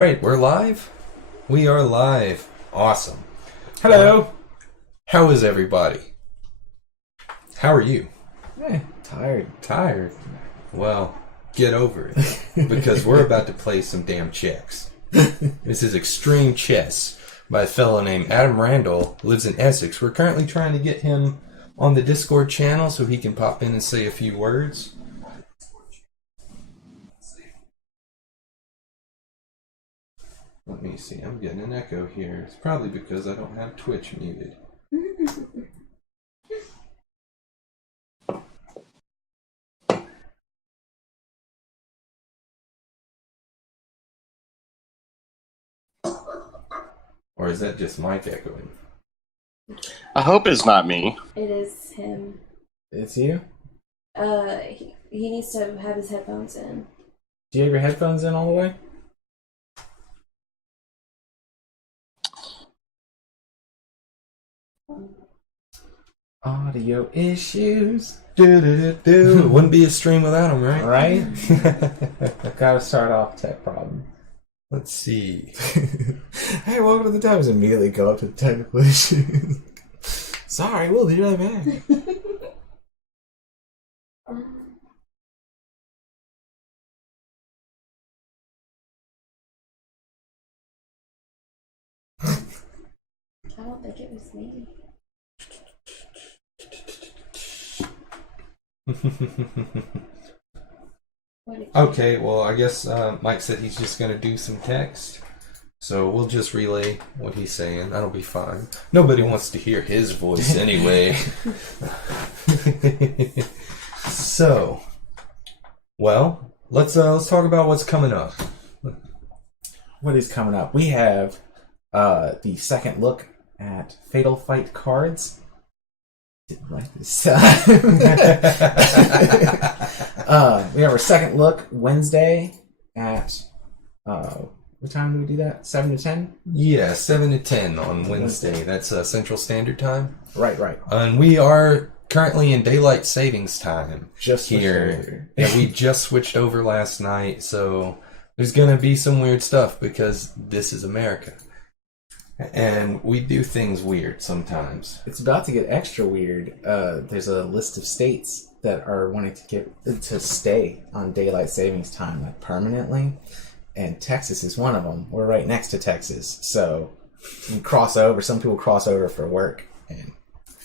Right, we're live? We are live. Awesome. Hello. How is everybody? How are you? Tired. Tired? Well, get over it. Because we're about to play some damn CHEX. This is Extreme Chess by a fellow named Adam Randall, lives in Essex. We're currently trying to get him on the Discord channel so he can pop in and say a few words. Let me see, I'm getting an echo here. It's probably because I don't have Twitch muted. Or is that just Mike echoing? I hope it's not me. It is him. It's you? He needs to have his headphones in. Do you have your headphones in all the way? Audio issues. It wouldn't be a stream without him, right? Right? Gotta start off tech problem. Let's see. Hey, welcome to the Dummies. Immediately go up to the technical issues. Sorry, we'll be right back. I don't think it was me. Okay, well, I guess Mike said he's just going to do some text. So we'll just relay what he's saying. That'll be fine. Nobody wants to hear his voice anyway. So, well, let's talk about what's coming up. What is coming up? We have the second look at Fatal Fight cards. Didn't write this time. We have our second look Wednesday at what time do we do that? 7 to 10? Yeah, 7 to 10 on Wednesday. That's Central Standard Time. Right. And we are currently in daylight savings time Just here. Yeah, we just switched over last night, so there's going to be some weird stuff because this is America. And we do things weird sometimes. It's about to get extra weird. There's a list of states that are wanting to stay on daylight savings time like permanently, and Texas is one of them. We're right next to Texas, so you cross over. Some people cross over for work, and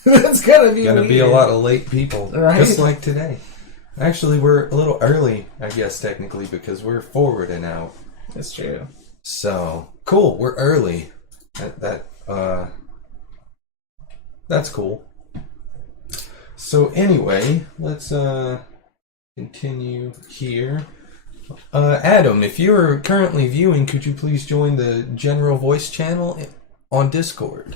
it's gonna be A lot of late people, right? Just like today. Actually, we're a little early, I guess technically, because we're forward and out. That's true. So cool, we're early. That's cool. So anyway, let's continue here. Adam, if you're currently viewing, could you please join the general voice channel on Discord?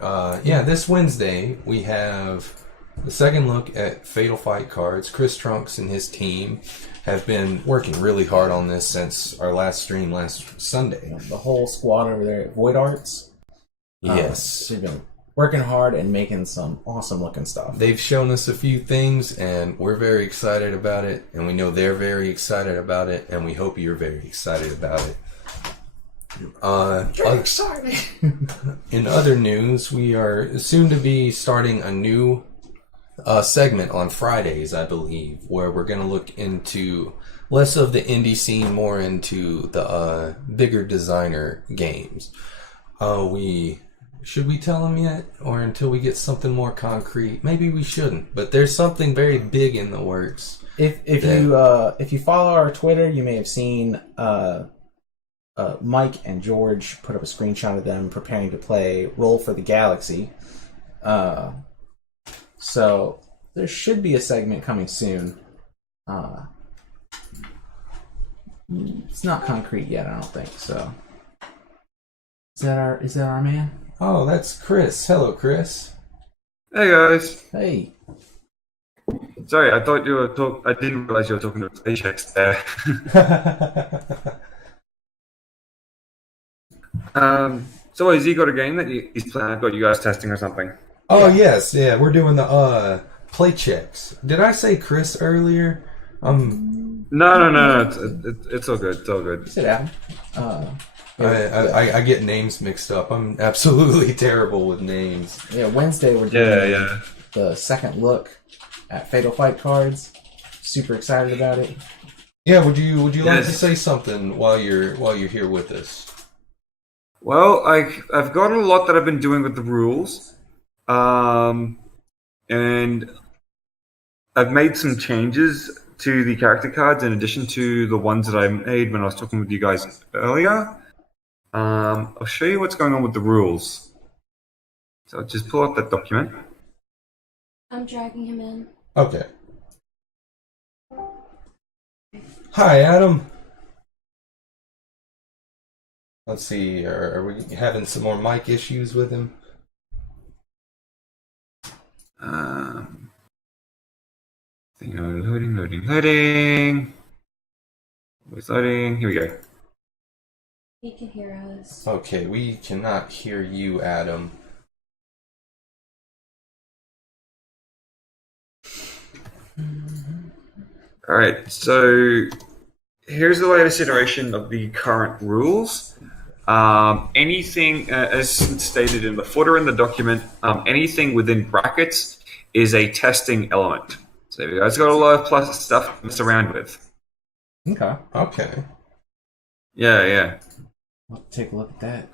This Wednesday we have the second look at Fatal Fight cards. Chris Trunks and his team have been working really hard on this since our last stream last Sunday. The whole squad over there at Void Arts. Yes. They've been working hard and making some awesome looking stuff. They've shown us a few things, and we're very excited about it, and we know they're very excited about it, and we hope you're very excited about it. Excited. In other news, we are soon to be starting a new segment on Fridays, I believe, where we're going to look into less of the indie scene, more into the bigger designer games. Should we tell them yet, or until we get something more concrete? Maybe we shouldn't, but there's something very big in the works. If you follow our Twitter, you may have seen Mike and George put up a screenshot of them preparing to play Roll for the Galaxy. So there should be a segment coming soon. It's not concrete yet, I don't think. So is that our man? Oh, that's Chris. Hello, Chris. Hey guys. Hey. Sorry, I thought you were I didn't realize you were talking about CHEX there. So has he got a game that he's playing? I've got you guys testing or something. Oh yes, yeah, we're doing the Playtest. Did I say Chris earlier? No. It's all good. It's all good. You said Adam. I get names mixed up. I'm absolutely terrible with names. Yeah, Wednesday we're doing Yeah. the second look at Fatal Fight cards. Super excited about it. Yeah, would you like to Yes. say something while you're here with us? Well, I've got a lot that I've been doing with the rules, and I've made some changes to the character cards in addition to the ones that I made when I was talking with you guys earlier. I'll show you what's going on with the rules. So I'll just pull up that document. I'm dragging him in. Okay. Hi, Adam. Let's see. Are we having some more mic issues with him? Loading. It's loading. Here we go. He can hear us. Okay, we cannot hear you, Adam. All right. So here's the latest iteration of the current rules. Anything, as stated in the footer in the document, anything within brackets is a testing element. So you guys got a lot of plus stuff to mess around with. Okay. Okay. Yeah. We'll take a look at that.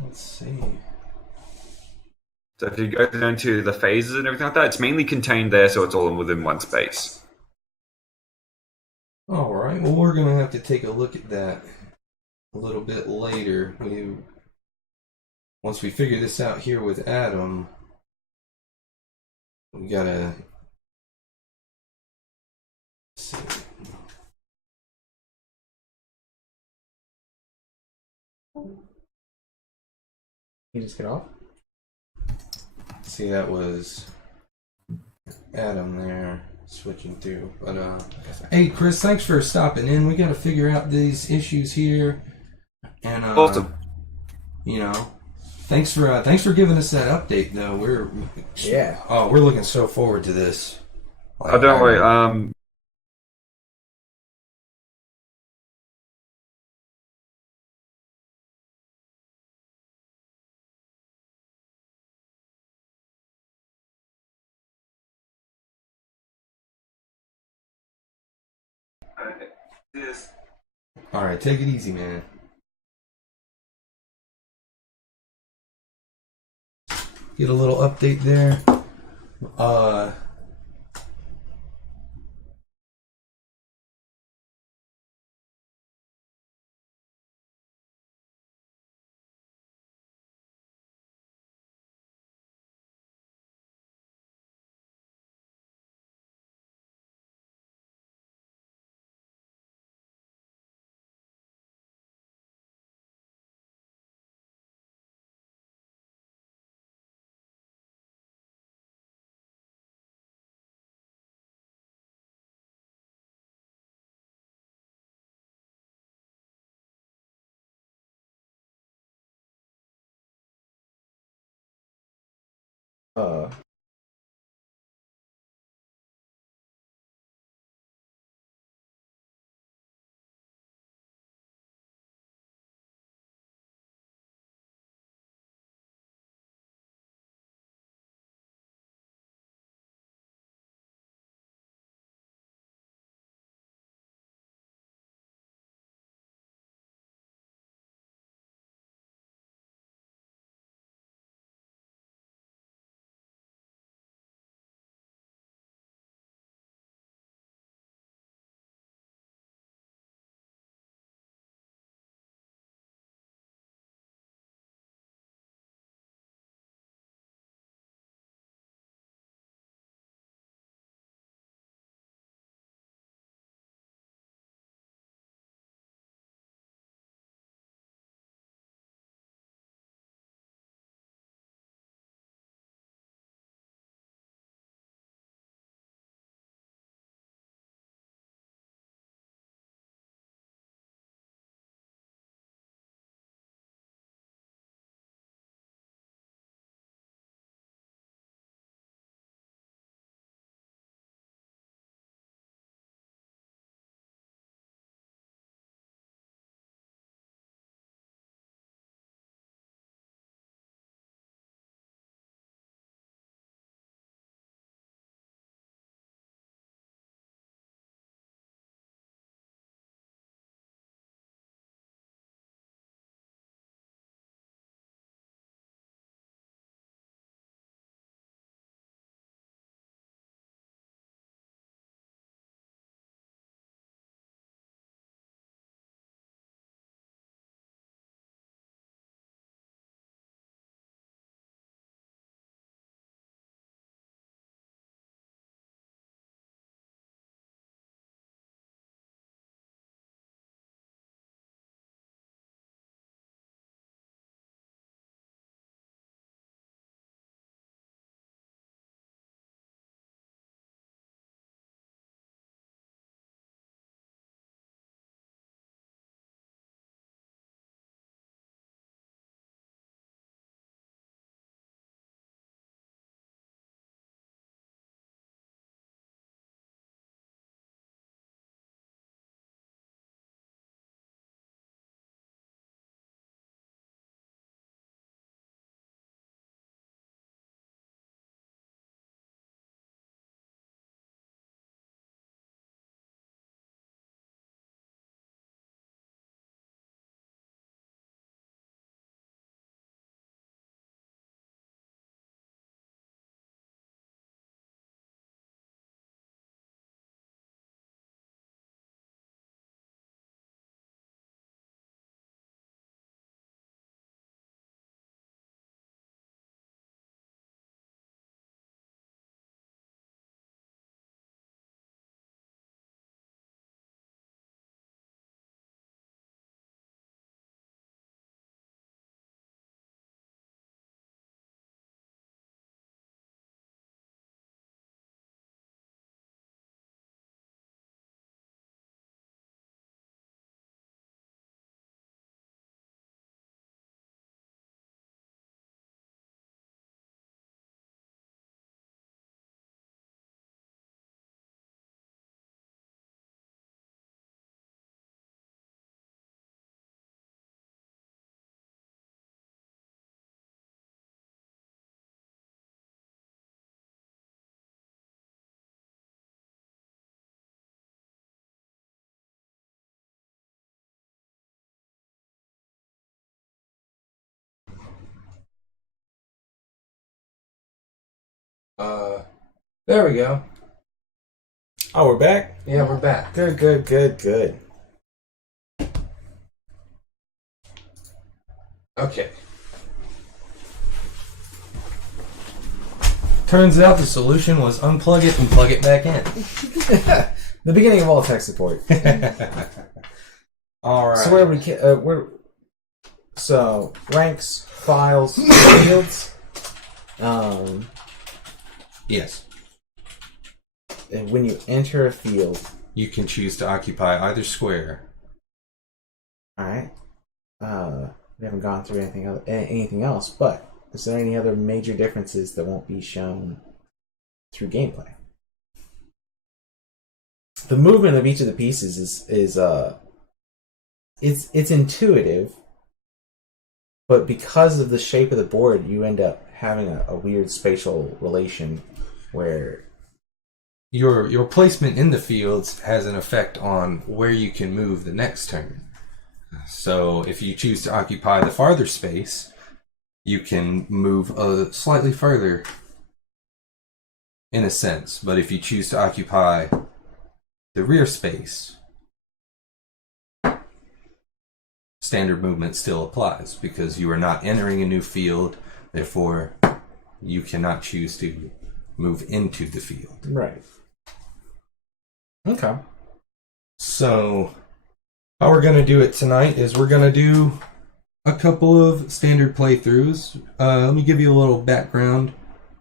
Let's see. So if you go down to the phases and everything like that, it's mainly contained there, so it's all within one space. All right. Well, we're gonna have to take a look at that a little bit later. Once we figure this out here with Adam, we gotta see. You just get off? See, that was Adam there switching through. But hey, Chris, thanks for stopping in. We gotta figure out these issues here, and Awesome. you know, thanks for giving us that update. Though we're looking so forward to this. Oh, don't worry. All right, take it easy, man. Get a little update there. There we go. Oh, we're back? Yeah, we're back. Good. Okay. Turns out the solution was unplug it and plug it back in. The beginning of all tech support. All right. So ranks, files, fields. Yes. And when you enter a field, You can choose to occupy either square. all right. We haven't gone through anything else, but is there any other major differences that won't be shown through gameplay? The movement of each of the pieces is it's intuitive, but because of the shape of the board, you end up having a weird spatial relation where Your placement in the fields has an effect on where you can move the next turn. So if you choose to occupy the farther space, you can move slightly further in a sense. But if you choose to occupy the rear space, standard movement still applies because you are not entering a new field. Therefore, you cannot choose to move into the field. right. Okay. So, how we're going to do it tonight is we're going to do a couple of standard playthroughs. Let me give you a little background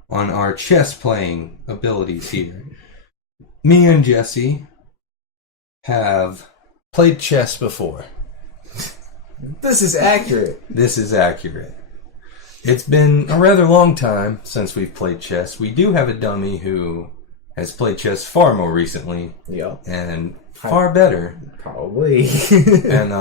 on our chess playing abilities here. Me and Jesse have played chess before. This is accurate. This is accurate. It's been a rather long time since we've played chess. We do have a dummy who has played chess far more recently Yep. and far better. Probably. And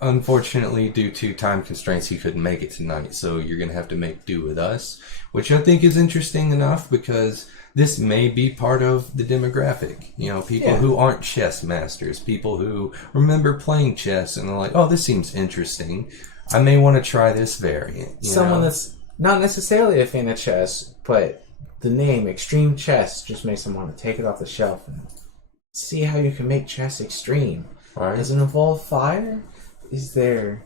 unfortunately, due to time constraints, he couldn't make it tonight. So you're going to have to make do with us, which I think is interesting enough because this may be part of the demographic. You know, people who aren't chess masters, people who remember playing chess and are like, oh, this seems interesting. I may want to try this variant. Someone that's not necessarily a fan of chess, but the name Extreme Chess just makes them want to take it off the shelf and see how you can make chess extreme. Right. Does it involve fire? Is there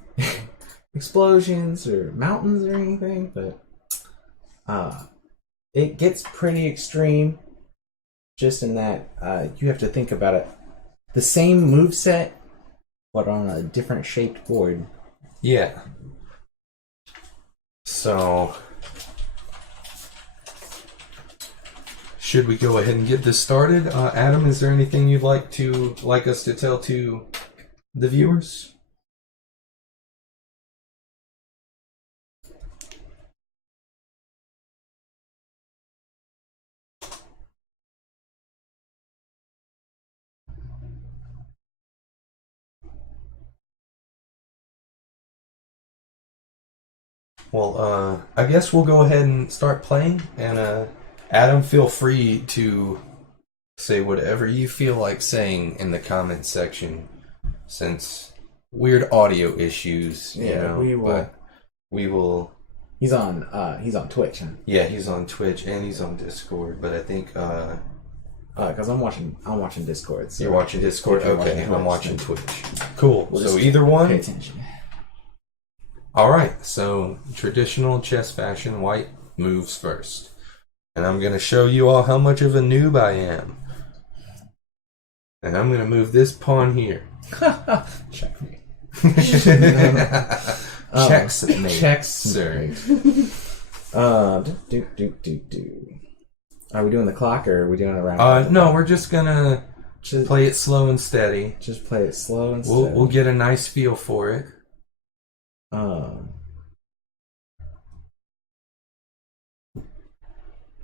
explosions or mountains or anything? But it gets pretty extreme just in that you have to think about it. The same moveset, but on a different shaped board. Yeah. So, should we go ahead and get this started? Adam, is there anything you'd like us to tell to the viewers? Well, I guess we'll go ahead and start playing. And Adam, feel free to say whatever you feel like saying in the comments section, since weird audio issues. You know, we will. But we will. He's on Twitch, huh? Yeah, he's on Twitch and he's on Discord. But I think because I'm watching Discord. So you're watching Discord. Okay, I'm watching Twitch. Cool. We'll so just either one. Pay attention. All right, so traditional chess fashion, white moves first. And I'm going to show you all how much of a noob I am. And I'm going to move this pawn here. Checkmate. Checkmate. Checks. Sir. Are we doing the clock or are we doing it around? No, we're just going to just play it slow and steady. Just play it slow and steady. We'll get a nice feel for it.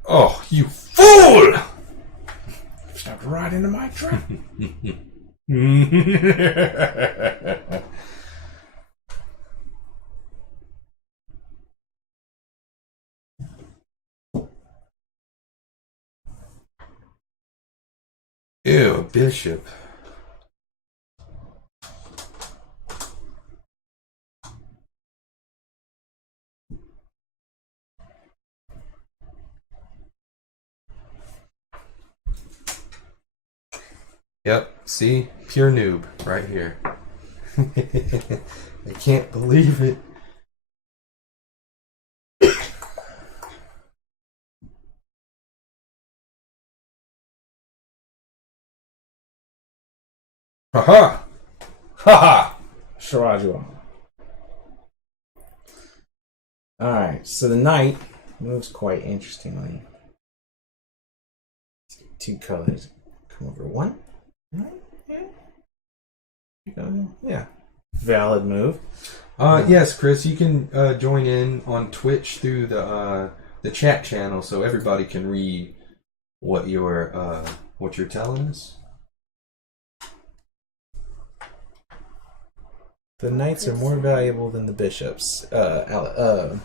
Oh, you fool! Stepped right into my trap. Ew, a bishop. Yep, see? Pure noob right here. I can't believe it. Haha! Haha! Shirajua. Alright, so the knight moves quite interestingly. Two colors. Come over one. Yeah. Valid move. Yes, Chris, you can join in on Twitch through the chat channel so everybody can read what you're telling us. The knights are more valuable than the bishops. Adam.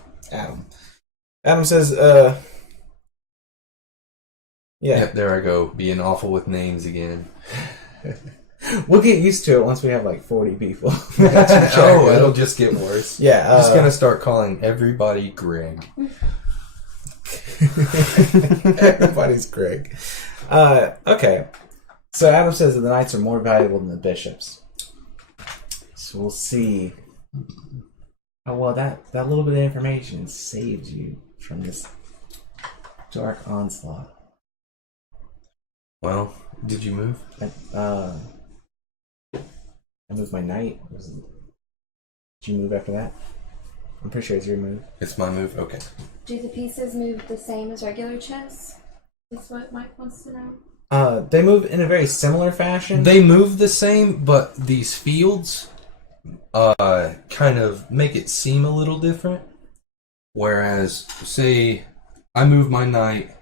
Adam says, yeah. Yep, there I go, being awful with names again. We'll get used to it once we have like 40 people. Oh, it'll just get worse. Yeah. I'm just gonna start calling everybody Greg. Everybody's Greg. Okay. So Adam says that the knights are more valuable than the bishops. So we'll see. Oh, well, that little bit of information saves you from this dark onslaught. Well, did you move? I moved my knight. Did you move after that? I'm pretty sure it's your move. It's my move? Okay. Do the pieces move the same as regular chess? That's what Mike wants to know. They move in a very similar fashion. They move the same, but these fields kind of make it seem a little different. Whereas, say, I move my knight,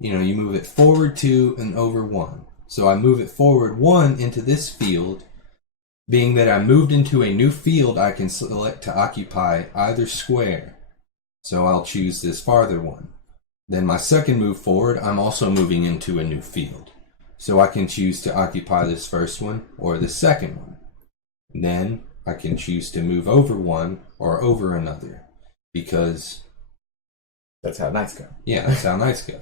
you move it forward 2 and over 1. So I move it forward 1 into this field. Being that I moved into a new field, I can select to occupy either square. So I'll choose this farther one. Then my second move forward, I'm also moving into a new field. So I can choose to occupy this first one or the second one. Then I can choose to move over one or over another. Because... that's how knights go. Yeah, that's how knights go.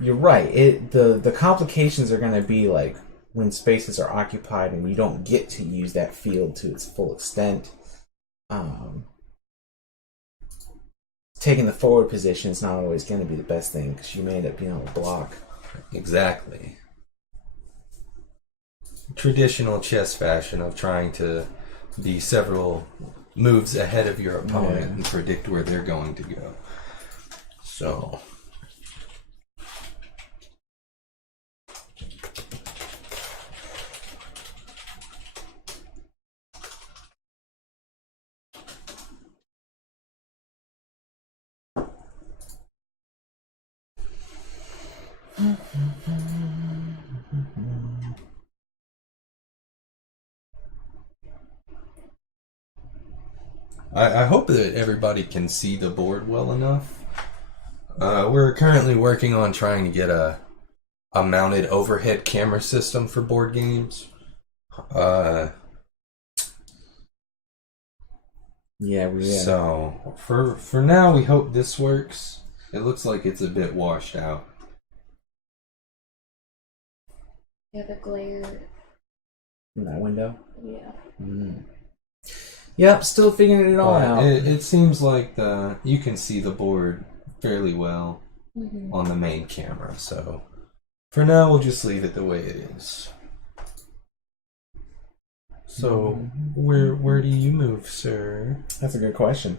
You're right. The complications are going to be like when spaces are occupied and you don't get to use that field to its full extent. Taking the forward position is not always going to be the best thing because you may end up being able to block. Exactly. Traditional chess fashion of trying to be several moves ahead of your opponent and predict where they're going to go. So... I hope that everybody can see the board well enough. We're currently working on trying to get a mounted overhead camera system for board games. So for now, we hope this works. It looks like it's a bit washed out. Yeah, the glare. In that window? Yeah. Yep, still figuring it all out. It seems like you can see the board fairly well on the main camera. So for now, we'll just leave it the way it is. So where do you move, sir? That's a good question.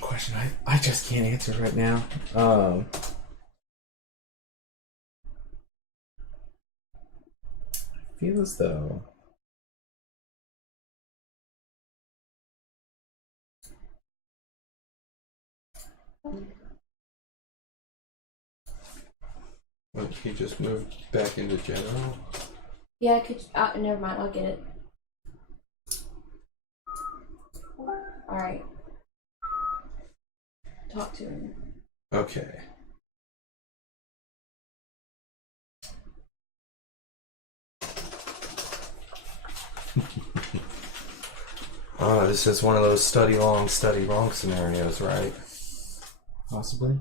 Question I just can't answer right now. I feel as though He just moved back into general. Yeah, I could. Never mind. I'll get it. All right. Talk to him. Okay. Oh, this is one of those study long, study wrong scenarios, right? Possibly.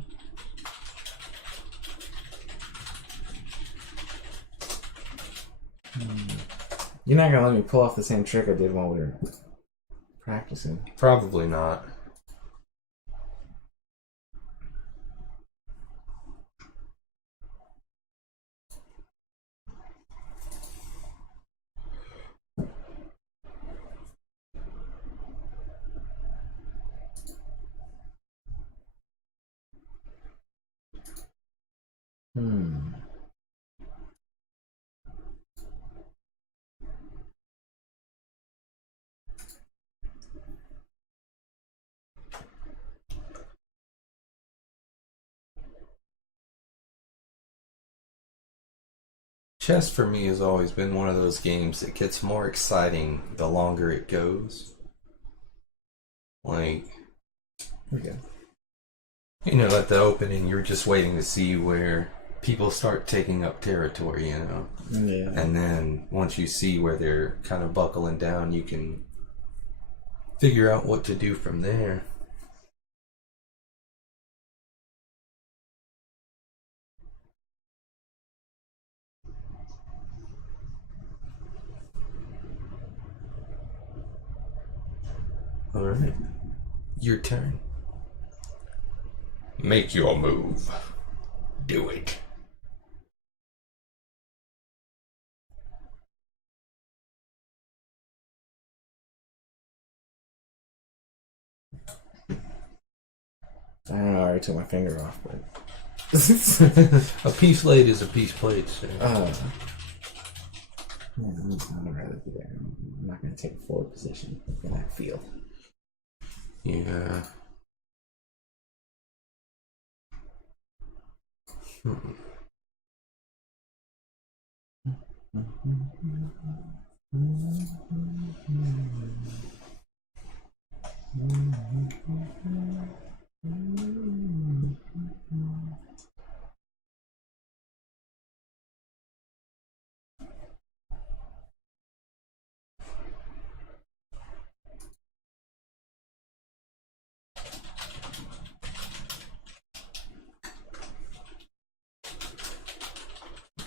You're not gonna let me pull off the same trick I did while we were practicing. Probably not. Chess for me has always been one of those games that gets more exciting the longer it goes. Like, Okay. you know, at the opening, you're just waiting to see where people start taking up territory, you know? Yeah. And then once you see where they're kind of buckling down, you can figure out what to do from there. Alright. Your turn. Make your move. Do it. I don't know, I already took my finger off, but... A piece laid is a piece played, sir. Yeah, I'd rather be there. I'm not going to take a forward position in that field. Yeah.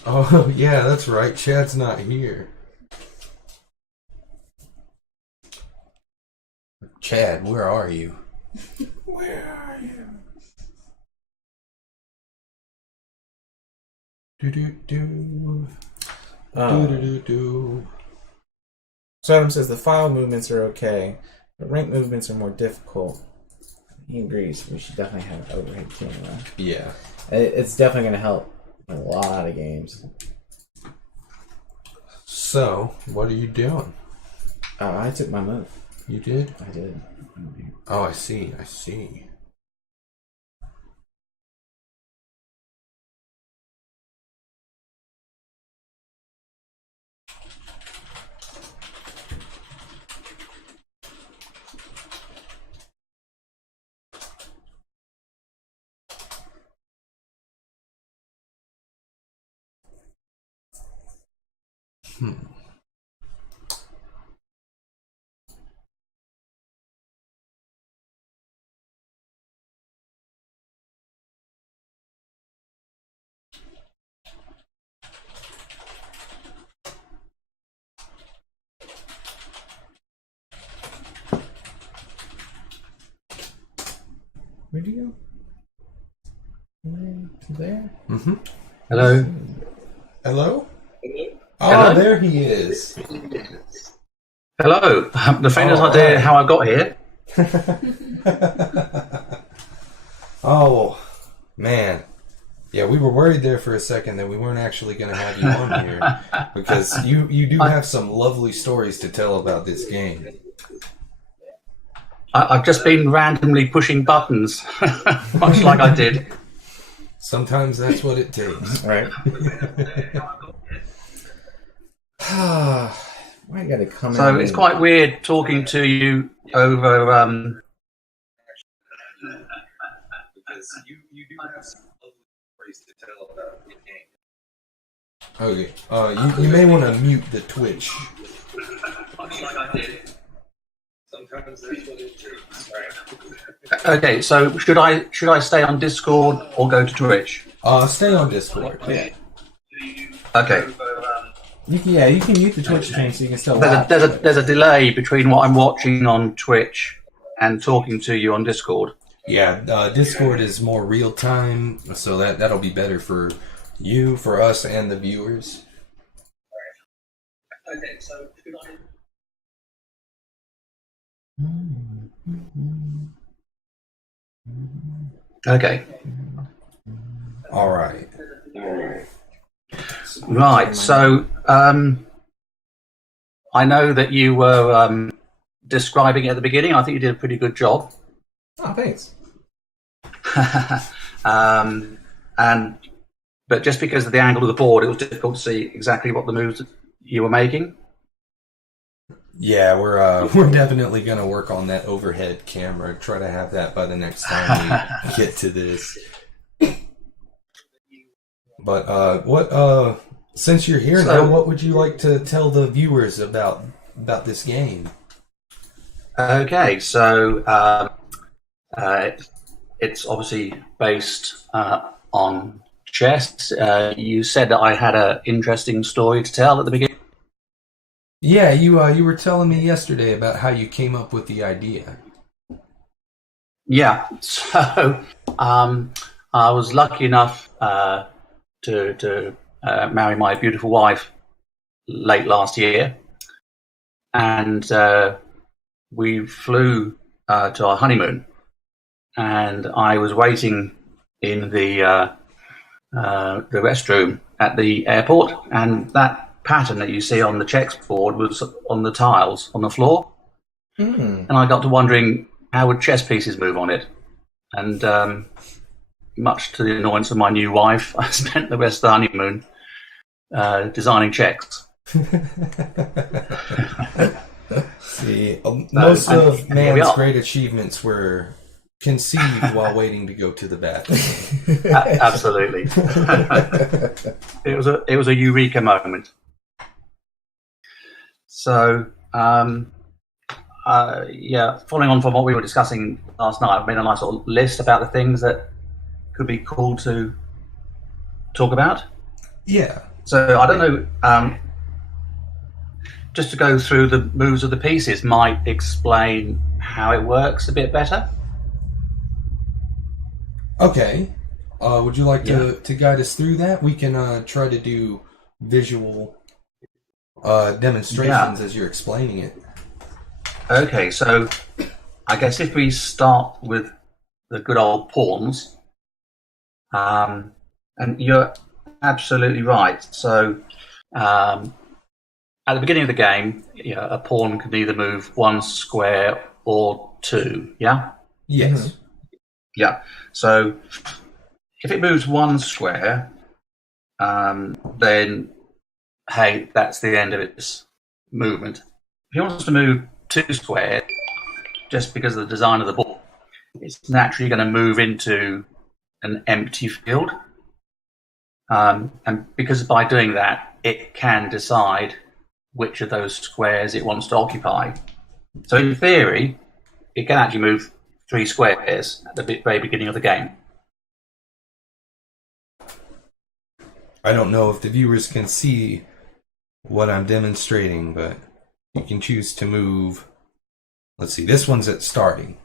Oh, yeah, that's right. Chad's not here. Chad, where are you? Where are you? Do-do-do. Do-do-do-do. So Adam says the file movements are okay, but rank movements are more difficult. He agrees. We should definitely have an overhead camera. Yeah. It's definitely going to help in a lot of games. So, what are you doing? I took my move. You did? I did. Oh, I see. I see. Where'd you go? There? Mm-hmm. Hello. Hello? Oh, Hello? there he is. Hello. The thing is idea how I got here. Oh, man. Yeah, we were worried there for a second that we weren't actually going to have you on here because you do have some lovely stories to tell about this game. I've just been randomly pushing buttons, much like I did. Sometimes that's what it takes. Right. Why you gotta come So in? it's quite weird talking to you over. Because you do have some lovely stories to tell about the game. Okay. You may want to mute the Twitch. Much like I did. Okay, so should I stay on Discord or go to Twitch? Stay on Discord. Okay. You can mute the Twitch stream so you can still There's watch. there's a delay between what I'm watching on Twitch and talking to you on Discord. Yeah, Discord is more real time, so that'll be better for you, for us, and the viewers. Okay, so should I? Okay. All right. Right. So I know that you were describing it at the beginning. I think you did a pretty good job. Oh, thanks. But just because of the angle of the board, it was difficult to see exactly what the moves you were making. Yeah, we're definitely gonna work on that overhead camera. Try to have that by the next time we get to this. But what since you're here now, what would you like to tell the viewers about this game? Okay, so it's obviously based on chess. You said that I had an interesting story to tell at the beginning. Yeah, you were telling me yesterday about how you came up with the idea. Yeah, so I was lucky enough to marry my beautiful wife late last year, and we flew to our honeymoon, and I was waiting in the restroom at the airport, and that pattern that you see on the CHEX board was on the tiles on the floor. And I got to wondering how would chess pieces move on it, and much to the annoyance of my new wife, I spent the rest of the honeymoon designing CHEX. See, most of man's are. great achievements were conceived while waiting to go to the bathroom. Absolutely. It was a eureka moment. So, yeah, following on from what we were discussing last night, I've made a nice little list about the things that could be cool to talk about. Yeah. So, I don't know, just to go through the moves of the pieces might explain how it works a bit better. Okay. Would you like to guide us through that? We can try to do visual demonstrations as you're explaining it. Okay, so I guess if we start with the good old pawns, and you're absolutely right. So at the beginning of the game, a pawn can either move one square or two, yeah? Yes. Mm-hmm. Yeah. So if it moves one square, then hey, that's the end of its movement. If it wants to move two squares, just because of the design of the board, it's naturally going to move into an empty field. And because by doing that, it can decide which of those squares it wants to occupy. So in theory, it can actually move 3 squares at the very beginning of the game. I don't know if the viewers can see what I'm demonstrating, but you can choose to move. Let's see, this one's at starting.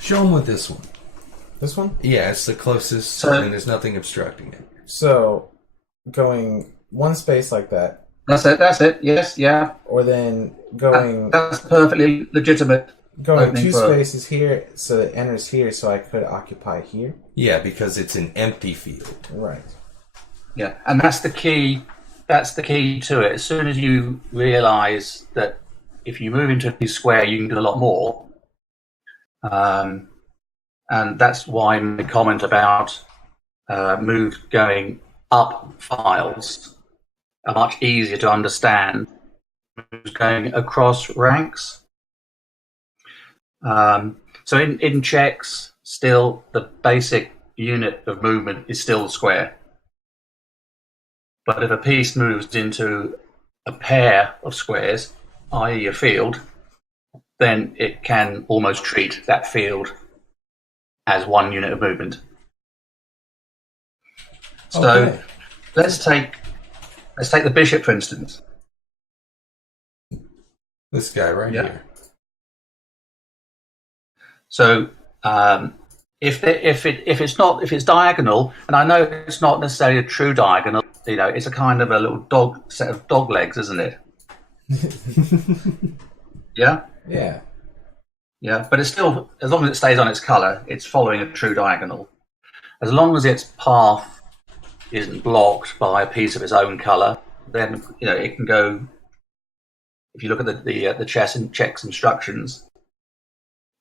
Show them with this one. This one? Yeah, it's the closest, and there's nothing obstructing it. So, going one space like that. That's it. Yes, yeah. Or then going... That's perfectly legitimate. Going 2 spaces here, so it enters here, so I could occupy here. Yeah, because it's an empty field. Right. Yeah, and that's the key. That's the key to it. As soon as you realise that if you move into a square, you can do a lot more. And that's why my comment about moves going up files are much easier to understand. Moves going across ranks. So in CHEX, still the basic unit of movement is still the square. But if a piece moves into a pair of squares, i.e. a field, then it can almost treat that field as one unit of movement. So Okay. let's take the bishop, for instance. This guy right Yeah. here. So if it's diagonal, and I know it's not necessarily a true diagonal, it's a kind of a little set of dog legs, isn't it? Yeah, Yeah. yeah. But it's still, as long as it stays on its color, it's following a true diagonal. As long as its path isn't blocked by a piece of its own color, then it can go. If you look at the CHEX instructions,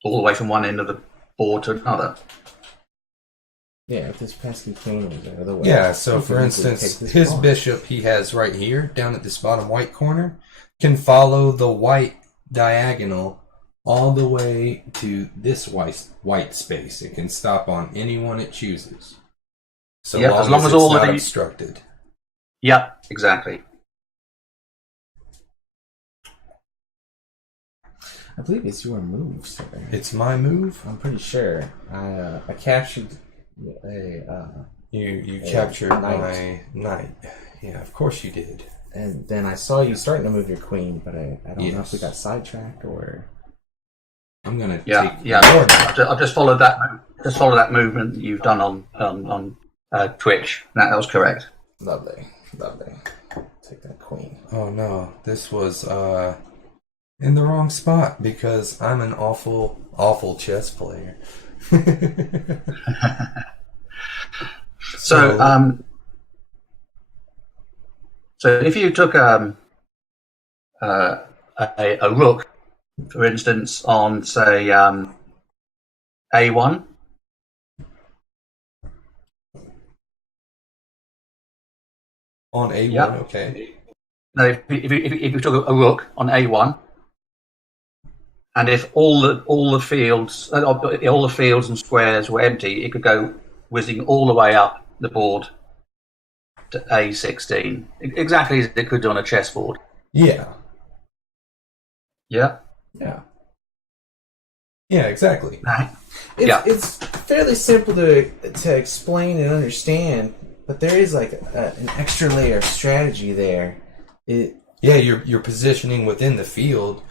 all the way from one end of the board to another. Yeah, if this pesky queen was out of the way. Yeah, so you for can easily instance, take this his pawn. bishop he has right here, down at this bottom white corner, can follow the white diagonal all the way to this white space. It can stop on anyone it chooses. So Yep, long as long as it's all of not the- obstructed. Yep, exactly. I believe it's your move, sir. It's my move. I'm pretty sure. I captured a You A captured knight. my knight. Yeah, of course you did. and then I saw you starting to move your queen, but I don't know if Yes. we got sidetracked or. I'm gonna Yeah, take yeah. your knight. I've just followed that. Just follow that movement that you've done on Twitch. That was correct. Lovely. Take that queen. Oh no, this was in the wrong spot because I'm an awful chess player. So if you took a rook, for instance, on say A1. On A1, Yeah. okay. No, if you took a rook on A1, and if all the fields and squares were empty, it could go whizzing all the way up the board to A16, exactly as it could do on a chessboard. Yeah. Yeah. Yeah. Yeah, exactly. It's fairly simple to explain and understand, but there is like an extra layer of strategy there. Yeah, your positioning within the field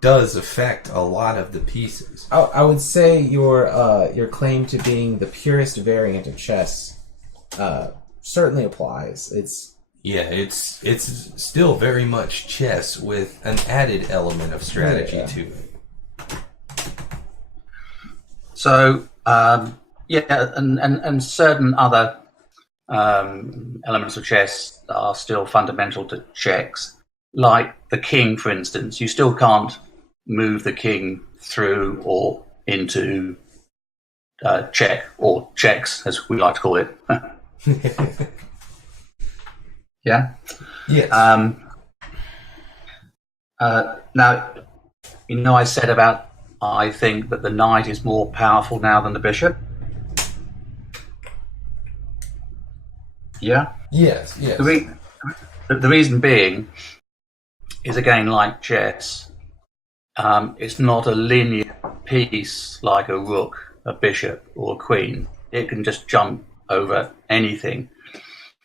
does affect a lot of the pieces. I would say your claim to being the purest variant of chess certainly applies. It's still very much chess with an added element of strategy Yeah. to it. So and certain other elements of chess are still fundamental to checks, like the king, for instance. You still can't move the king through or into check, or checks, as we like to call it. Yeah. Yes. Now, I said about I think that the knight is more powerful now than the bishop. Yeah. yes. The reason being is, again, like chess, it's not a linear piece like a rook, a bishop, or a queen. It can just jump over anything.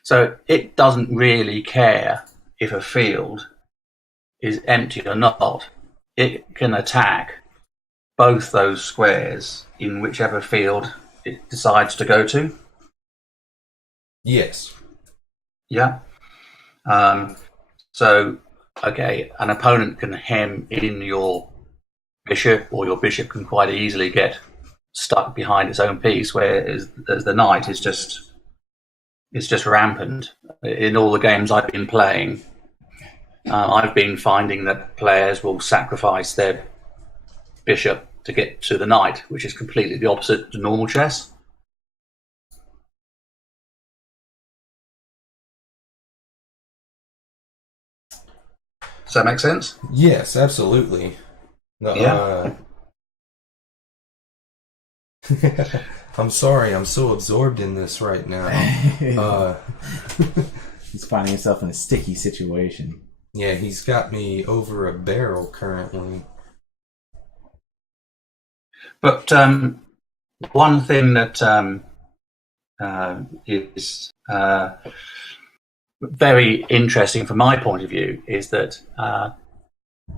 So it doesn't really care if a field is empty or not. It can attack both those squares in whichever field it decides to go to. Yes. Yeah. So, okay, an opponent can hem in your bishop, or your bishop can quite easily get stuck behind its own piece, whereas the knight is just rampant. In all the games I've been playing, I've been finding that players will sacrifice their bishop to get to the knight, which is completely the opposite to normal chess. Does that make sense? Yes, absolutely. No, Yeah. I'm sorry, I'm so absorbed in this right now. He's finding himself in a sticky situation. Yeah, he's got me over a barrel currently. But one thing that is very interesting from my point of view is that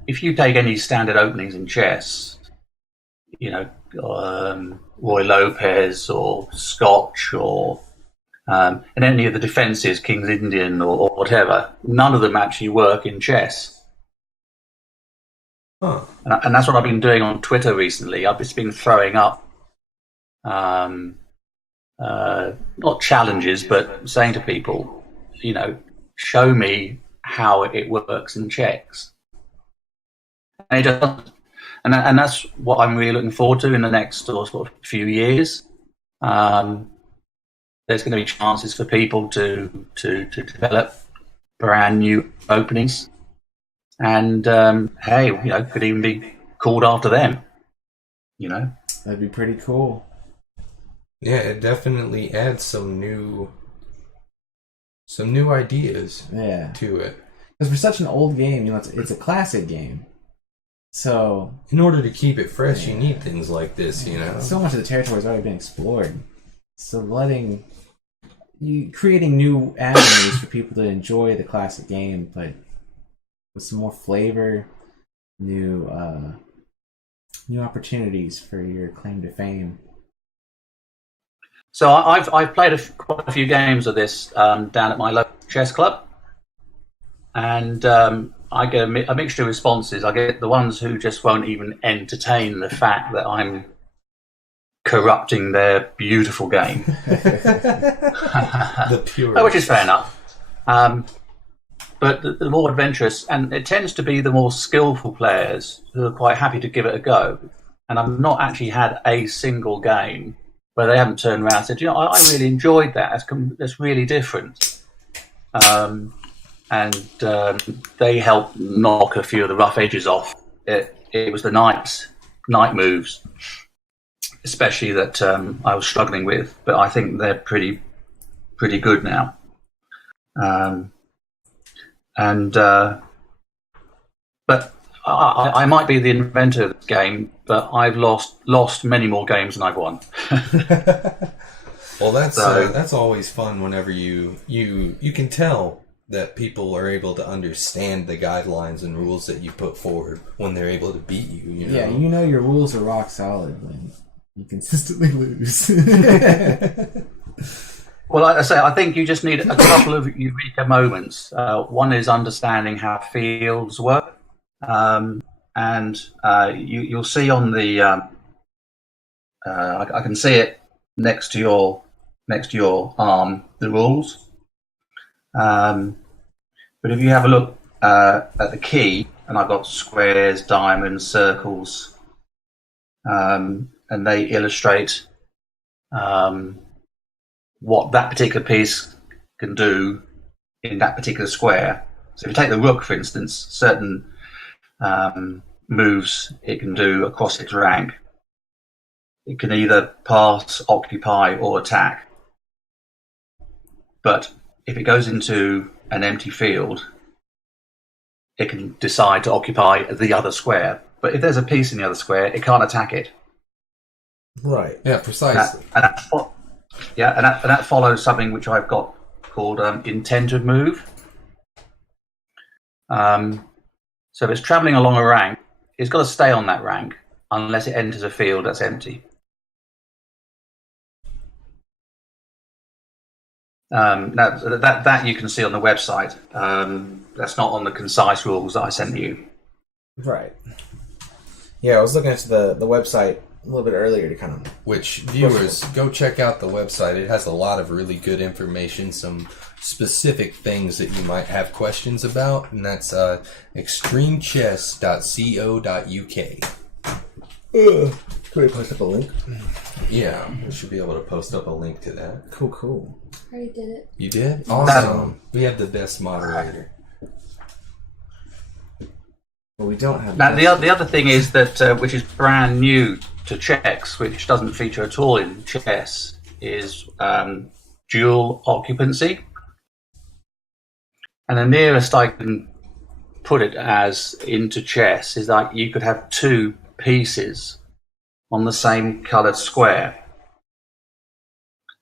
if you take any standard openings in chess, Roy Lopez or Scotch or and any of the defences, King's Indian or whatever, none of them actually work in chess. Huh. And that's what I've been doing on Twitter recently. I've just been throwing up not challenges, but saying to people, show me how it works in CHEX. And it doesn't. And that's what I'm really looking forward to in the next sort of few years. There's going to be chances for people to develop brand new openings, and could even be called after them. That'd be pretty cool. Yeah, it definitely adds some new ideas to it. Because for such an old game, it's a classic game. So in order to keep it fresh, you need things like this, So much of the territory has already been explored. So creating new avenues for people to enjoy the classic game, but with some more flavor, new opportunities for your claim to fame. So I've played quite a few games of this down at my local chess club, and I get a mixture of responses. I get the ones who just won't even entertain the fact that I'm corrupting their beautiful game. The pure, which is fair enough. But the more adventurous, and it tends to be the more skillful players who are quite happy to give it a go. And I've not actually had a single game where they haven't turned around and said, I really enjoyed that. That's really different. And they helped knock a few of the rough edges off. It was the night moves, especially that I was struggling with, but I think they're pretty good now. But I might be the inventor of this game, but I've lost many more games than I've won. Well, that's always fun whenever you can tell that people are able to understand the guidelines and rules that you put forward when they're able to beat you. Yeah, your rules are rock solid when you consistently lose. Well, like I say, I think you just need a couple of eureka moments. One is understanding how fields work, and you'll see on the. I can see it next to your arm, the rules. But if you have a look at the key, and I've got squares, diamonds, circles, and they illustrate what that particular piece can do in that particular square. So if you take the rook, for instance, certain moves it can do across its rank. It can either pass, occupy, or attack. But if it goes into an empty field, it can decide to occupy the other square. But if there's a piece in the other square, it can't attack it. Right. Yeah, precisely. And that follows something which I've got called intended move. So if it's travelling along a rank, it's got to stay on that rank unless it enters a field that's empty. Now that you can see on the website. That's not on the concise rules that I sent you. Right. Yeah, I was looking at the website a little bit earlier to kind of... Which, viewers, go check out the website. It has a lot of really good information, some specific things that you might have questions about, and that's extremechess.co.uk. Can we post up a link? Yeah, we should be able to post up a link to that. Cool. I already did it. You did? Awesome. We have the best moderator. But we don't have... Now, the other thing is that, which is brand new to CHEX, which doesn't feature at all in chess, is dual occupancy. And the nearest I can put it as into chess is like you could have two pieces on the same coloured square.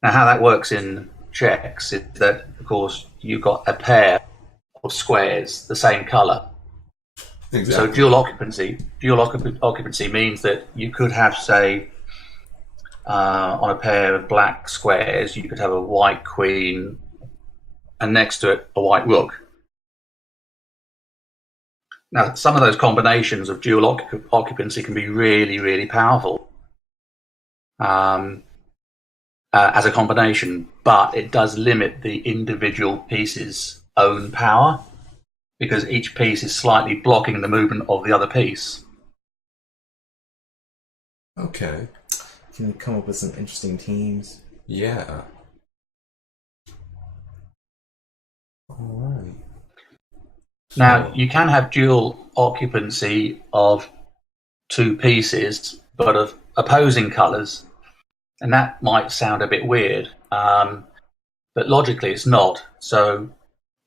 Now, how that works in CHEX is that, of course, you've got a pair of squares the same colour. Exactly. So dual occupancy means that you could have, say, on a pair of black squares, you could have a white queen and next to it a white rook. Now, some of those combinations of dual occupancy can be really, really powerful as a combination, but it does limit the individual piece's own power because each piece is slightly blocking the movement of the other piece. Okay. Can you come up with some interesting teams? Yeah. All right. Now, you can have dual occupancy of two pieces, but of opposing colours, and that might sound a bit weird, but logically it's not. So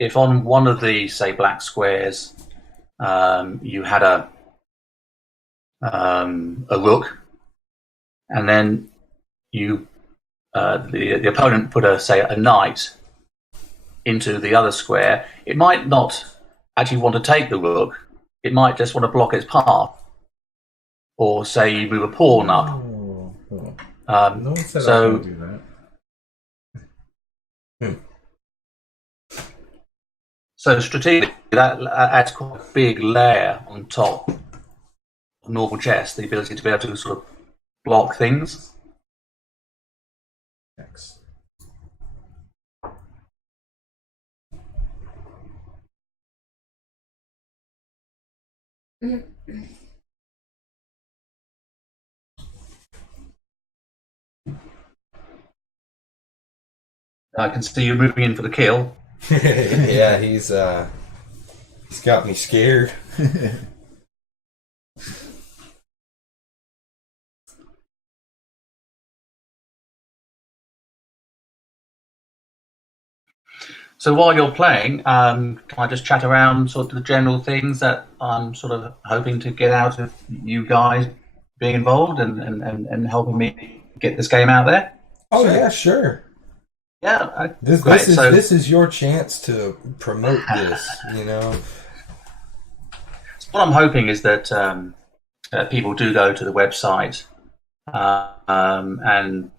if on one of the, say, black squares, you had a rook, and then you the opponent put a knight into the other square, it might not actually want to take the rook. It might just want to block its path, or say you move a pawn up. No one said I was going to do that. So strategically, that adds quite a big layer on top of normal chess, the ability to be able to sort of block things. Thanks. I can see you moving in for the kill. Yeah, he's got me scared. So while you're playing, can I just chat around sort of the general things that I'm sort of hoping to get out of you guys being involved and helping me get this game out there? Oh yeah, sure. Yeah, This is your chance to promote this. You know. What I'm hoping is that people do go to the website and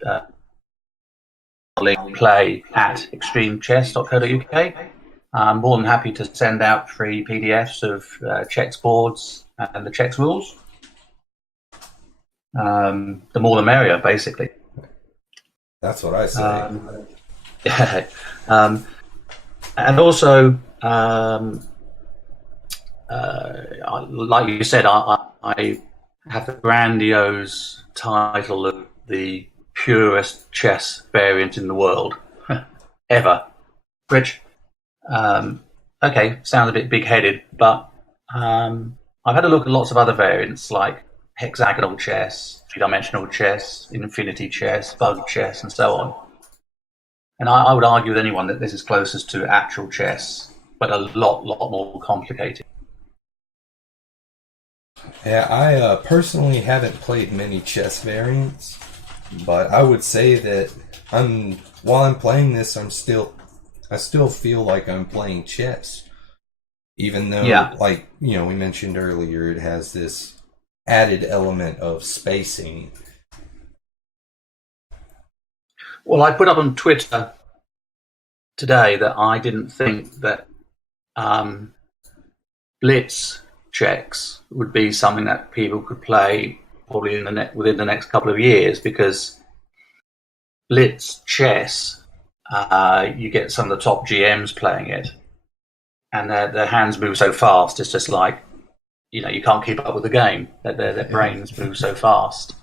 link play at extremechess.co.uk. I'm more than happy to send out free PDFs of CHEX boards and the CHEX rules. The more the merrier, basically. That's what I say. And also, like you said, I have the grandiose title of the purest chess variant in the world ever. Which, okay, sounds a bit big-headed, but I've had a look at lots of other variants like hexagonal chess, three-dimensional chess, infinity chess, bug chess, and so on. And I would argue with anyone that this is closest to actual chess, but a lot more complicated. Yeah, I personally haven't played many chess variants, but I would say that while I'm playing this, I still feel like I'm playing chess, even though, like we mentioned earlier, it has this added element of spacing. Well, I put up on Twitter today that I didn't think that blitz checks would be something that people could play probably within the next couple of years, because blitz chess, you get some of the top GMs playing it, and their hands move so fast. It's just like, you can't keep up with the game. Their brains move so fast.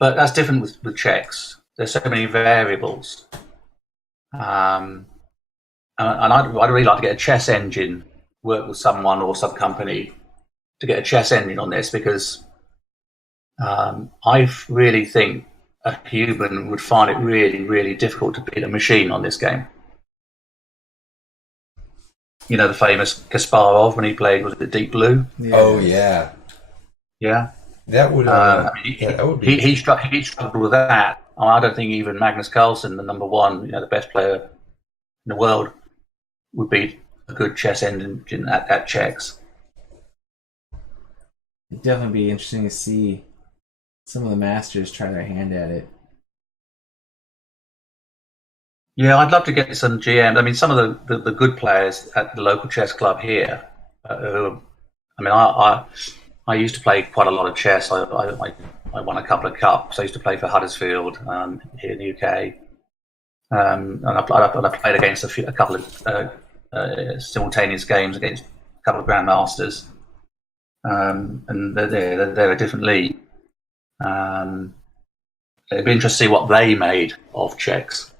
But that's different with checks. There's so many variables. And I'd really like to get a chess engine, work with someone or some company to get a chess engine on this, because I really think a human would find it really, really difficult to beat a machine on this game. the famous Kasparov when he played, was it Deep Blue? Yeah. Oh yeah, Yeah. that would that would be. He struggled with that. I don't think even Magnus Carlsen, the number one, the best player in the world, would beat a good chess engine at CHEX. It'd definitely be interesting to see some of the masters try their hand at it. Yeah, I'd love to get some GMs. I mean, some of the good players at the local chess club here. I used to play quite a lot of chess. I won a couple of cups. I used to play for Huddersfield here in the UK, and I played against a couple of simultaneous games against a couple of grandmasters, and they're a different league. It'd be interesting to see what they made of CHEX.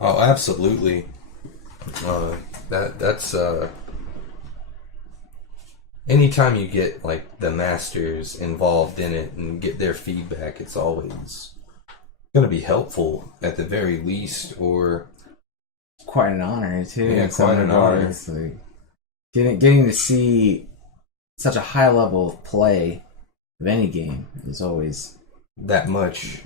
Oh, absolutely. That's anytime you get like the masters involved in it and get their feedback, it's always going to be helpful at the very least. Or Quite an honor too. Yeah, in some quite an honor. regards. Like, getting to see such a high level of play of any game is always that much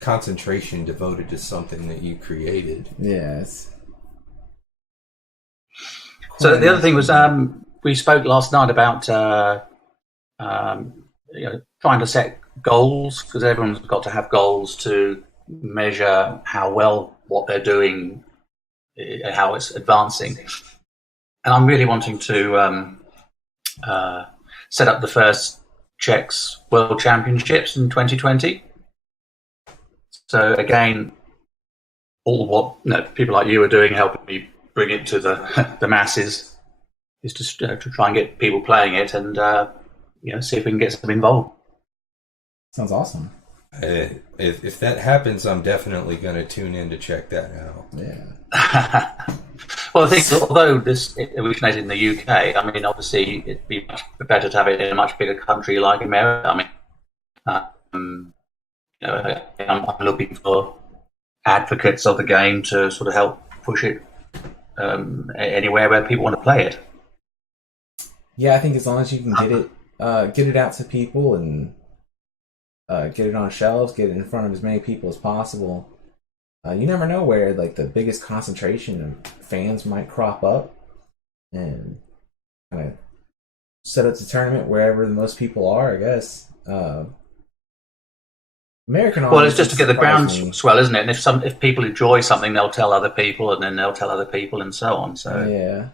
concentration devoted to something that you created. It's So the other thing was we spoke last night about trying to set goals, because everyone's got to have goals to measure how well what they're doing, how it's advancing. And I'm really wanting to set up the first CHEX World Championships in 2020. So again, all what people like you are doing, helping me bring it to the masses, is to try and get people playing it and see if we can get them involved. sounds awesome. If that happens, I'm definitely going to tune in to check that out. Yeah. Well, I think although this originated in the UK, I mean, obviously it'd be much better to have it in a much bigger country like America. I mean, I'm looking for advocates of the game to sort of help push it anywhere where people want to play it. Yeah, I think as long as you can get it out to people and get it on shelves, get it in front of as many people as possible. You never know where like the biggest concentration of fans might crop up, and kind of set up the tournament wherever the most people are. I guess. American. Well, it's just to get the groundswell, isn't it? And if people enjoy something, they'll tell other people, and then they'll tell other people, and so on. So yeah.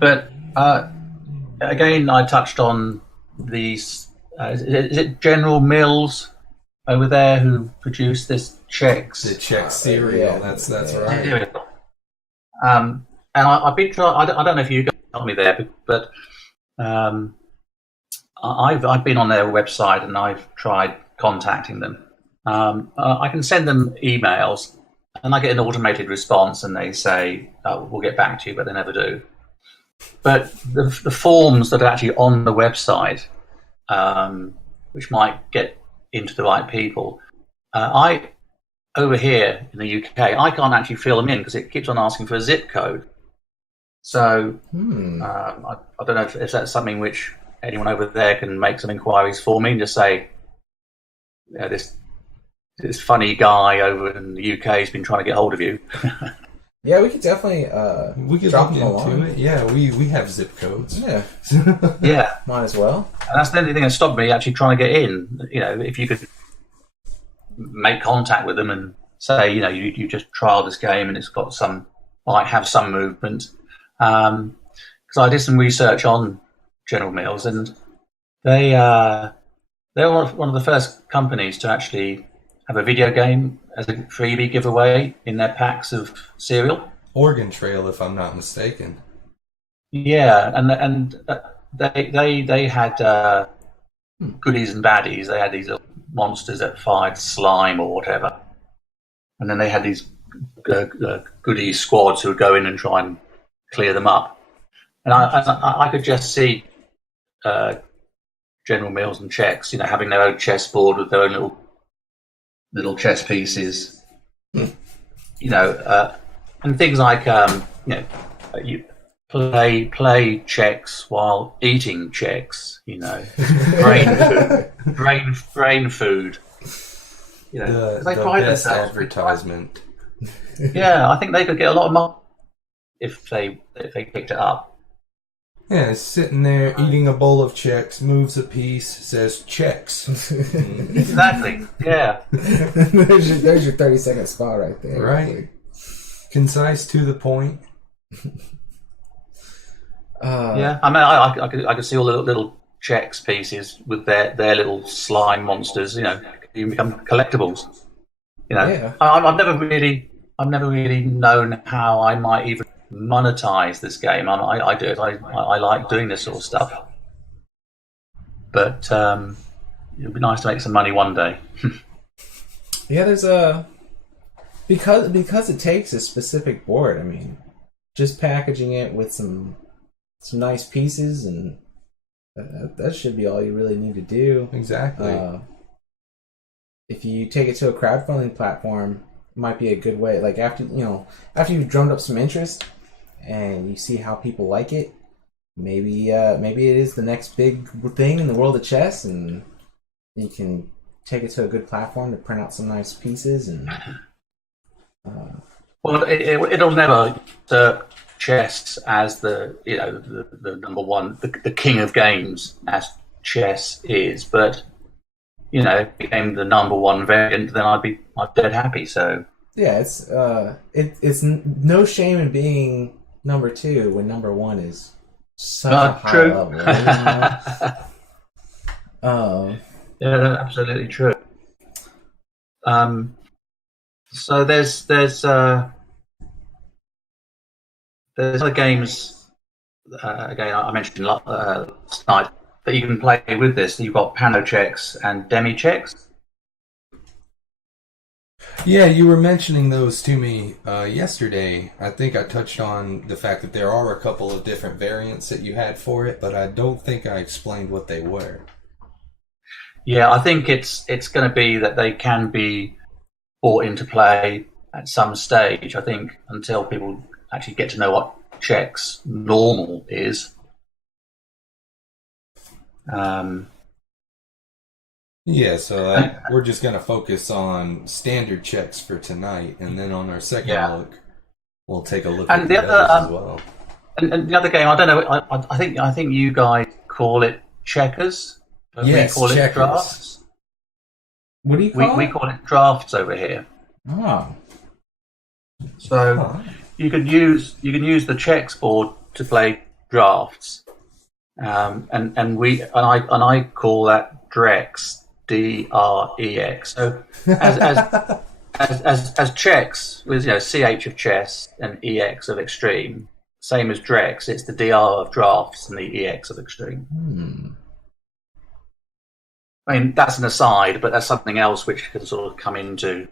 But again, I touched on these. Is it General Mills over there who produced this CHEX? The CHEX cereal. That's right. And I've been trying. I don't know if you guys helped me there, but I've been on their website and I've tried contacting them. I can send them emails, and I get an automated response, and they say, we'll get back to you, but they never do. But the forms that are actually on the website, which might get into the right people, over here in the UK, I can't actually fill them in because it keeps on asking for a zip code. So I don't know if that's something which anyone over there can make some inquiries for me and just say, this funny guy over in the UK has been trying to get hold of you. Yeah, we could definitely we could drop look them into along. it. Yeah, we have zip codes. Yeah, Yeah, might as well. and that's the only thing that stopped me actually trying to get in. If you could make contact with them and say, you just trialed this game and it's got might have some movement. Because I did some research on General Mills, and they're one of the first companies to actually have a video game as a freebie giveaway in their packs of cereal. Oregon Trail, if I'm not mistaken. Yeah, and they had goodies and baddies. They had these little monsters that fired slime or whatever, and then they had these goodie squads who would go in and try and clear them up. And I could just see General Mills and CHEX, having their own chessboard with their own little chess pieces, and things like you play CHEX while eating CHEX, brain food. The they pride best themselves. advertisement. Yeah, I think they could get a lot of money if they picked it up. Yeah, it's sitting there eating a bowl of CHEX, moves a piece, says CHEX. Exactly. Yeah. there's your 30-second spot right there. Right. Concise, to the point. Yeah, I mean, I could see all the little CHEX pieces with their little slime monsters. You become collectibles. Yeah. I've never really known how I might even monetize this game. I do it. I like doing this sort of stuff, but it would be nice to make some money one day. Yeah, there's because it takes a specific board. I mean, just packaging it with some nice pieces, and that should be all you really need to do. Exactly. If you take it to a crowdfunding platform, it might be a good way. Like after you've drummed up some interest and you see how people like it, maybe it is the next big thing in the world of chess, and you can take it to a good platform to print out some nice pieces. And well, it'll never chess as the number one, the king of games as chess is, but if it became the number one variant, then I'd be dead happy. So yeah, it's no shame in being number two when number one is such a high true. level. Yeah, that's absolutely true. So there's other games. Again, I mentioned last night that you can play with this. You've got Pano CHEX and Demi CHEX. Yeah, you were mentioning those to me yesterday. I think I touched on the fact that there are a couple of different variants that you had for it, but I don't think I explained what they were. Yeah, I think it's going to be that they can be brought into play at some stage. I think until people actually get to know what CHEX normal is. Yeah, so we're just going to focus on standard CHEX for tonight, and then on our second look, we'll take a look at the others as well. And the other game, I don't know. I think you guys call it checkers. But yes, we call checkers. it drafts. What do you call it? We call it drafts over here. Oh. So you can use the CHEX board to play drafts, and I call that Drex, DREX. So as CHEX with CH of chess and EX of extreme, same as Drex, it's the DR of drafts and the EX of extreme. I mean, that's an aside, but that's something else which can sort of come into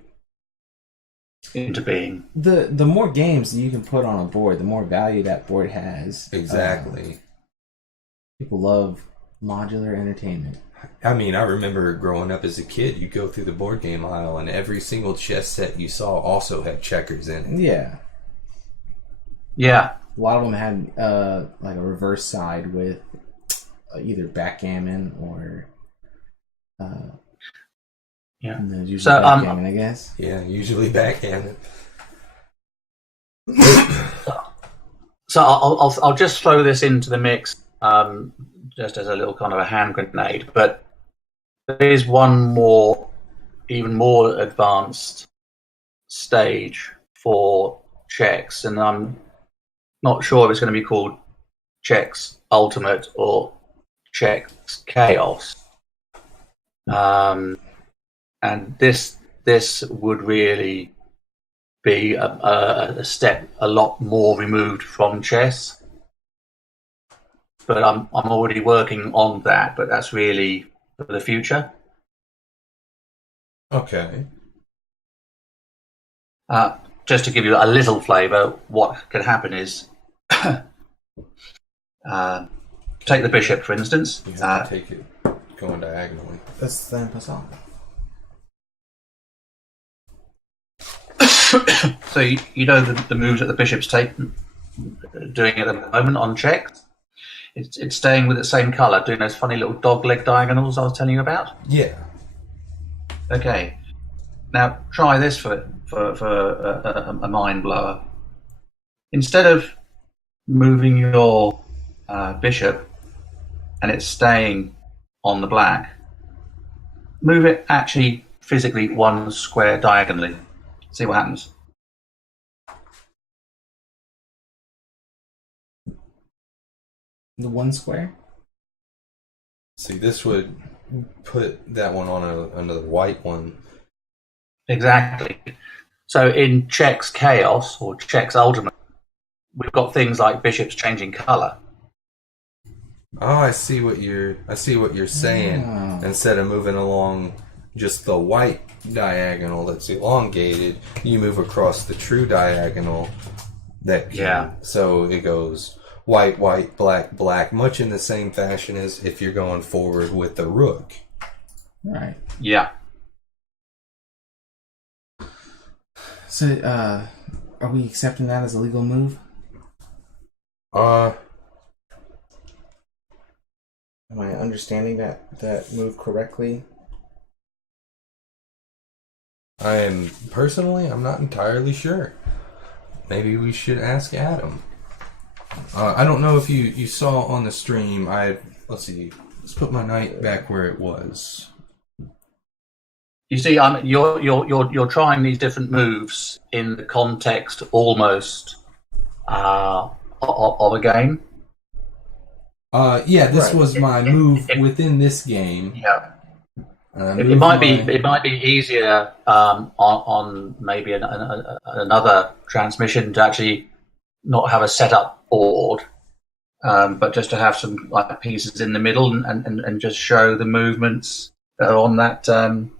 being. The more games that you can put on a board, the more value that board has. Exactly. People love modular entertainment. I mean, I remember growing up as a kid, you go through the board game aisle, and every single chess set you saw also had checkers in it. Yeah. Yeah. A lot of them had like a reverse side with either backgammon or usually backgammon, I guess. Yeah, usually backhanded. So I'll just throw this into the mix, just as a little kind of a hand grenade. But there is one more, even more advanced stage for CHEX, and I'm not sure if it's going to be called CHEX Ultimate or CHEX Chaos. And this would really be a step a lot more removed from chess. But I'm already working on that, but that's really for the future. Okay. Just to give you a little flavour, what could happen is take the bishop, for instance. You have to take it. going diagonally. That's then passant. So you know the moves that the bishop's doing at the moment on checks. It's staying with the same colour, doing those funny little dog leg diagonals I was telling you about. Yeah. Okay. Now try this for a mind blower. Instead of moving your bishop and it's staying on the black, move it actually physically one square diagonally. See what happens. The one square? See, this would put that one on another white one. Exactly. So in CHEX Chaos or CHEX Ultimate, we've got things like bishops changing colour. Oh, I see what you're saying. Oh. Instead of moving along just the white diagonal that's elongated, you move across the true diagonal that so it goes white, white, black, black, much in the same fashion as if you're going forward with the rook. Right. Yeah. So, are we accepting that as a legal move? Uh, Am I understanding that move correctly? I'm not entirely sure. Maybe we should ask Adam. I don't know if you saw on the stream. Let's see. Let's put my knight back where it was. You see, you're trying these different moves in the context almost of a game. Yeah, this Right. was my move within this game. Yeah. It might be easier on maybe another transmission to actually not have a setup board, but just to have some like pieces in the middle and just show the movements that are on that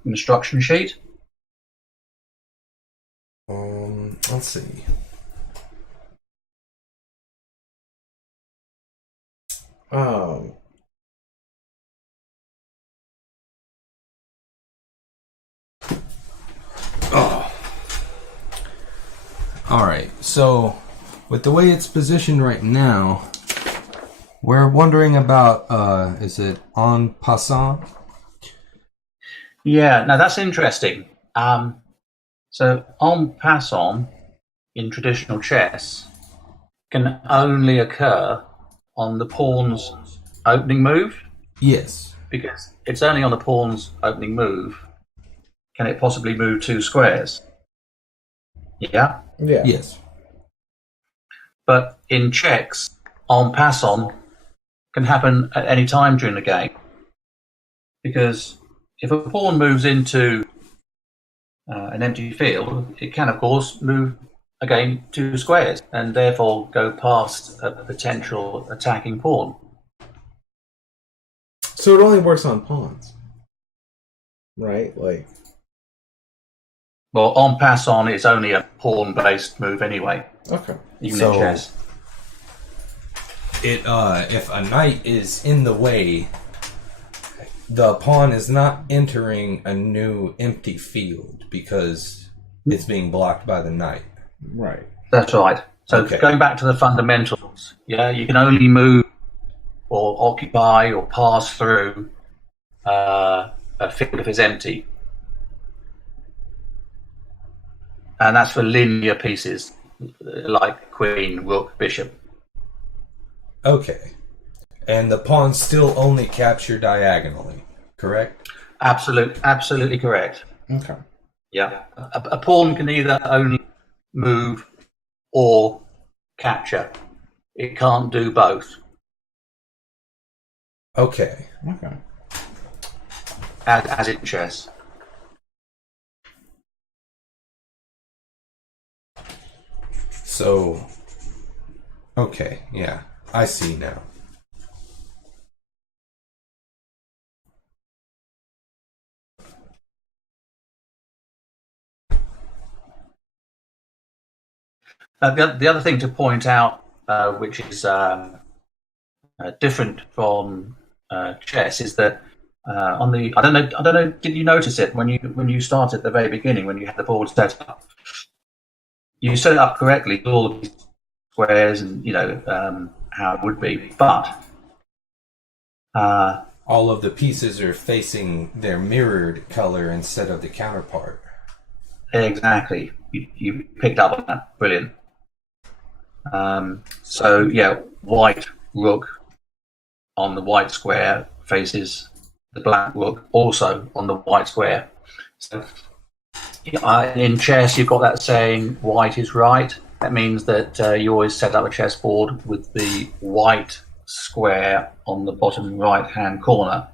instruction sheet. Let's see. Oh. Alright, so with the way it's positioned right now, we're wondering about, is it en passant? Yeah, now that's interesting. So en passant in traditional chess can only occur on the pawn's opening move, Yes. because it's only on the pawn's opening move can it possibly move two squares. Yeah? Yeah. Yes. But in checks, en passant can happen at any time during the game. Because if a pawn moves into an empty field, it can, of course, move again two squares and therefore go past a potential attacking pawn. So it only works on pawns, right? Like, Well, en passant is only a pawn-based move anyway, okay. even So- in chess. If a knight is in the way, the pawn is not entering a new empty field because it's being blocked by the knight. Right. That's right. So Okay. going back to the fundamentals, yeah, you can only move or occupy or pass through a field if it's empty. And that's for linear pieces, like queen, rook, bishop. Okay. And the pawns still only capture diagonally, correct? Absolutely correct. Okay. Yeah. A pawn can either only move or capture. It can't do both, Okay. Okay. as in chess. So, okay, yeah, I see now. The other thing to point out, which is different from chess, is that on the. I don't know. Did you notice it when you started at the very beginning when you had the board set up? You set it up correctly, all of these squares, and how it would be, but all of the pieces are facing their mirrored color instead of the counterpart. Exactly. You picked up on that. Brilliant. So yeah, white rook on the white square faces the black rook also on the white square. So in chess, you've got that saying, white is right. That means that you always set up a chessboard with the white square on the bottom right-hand corner.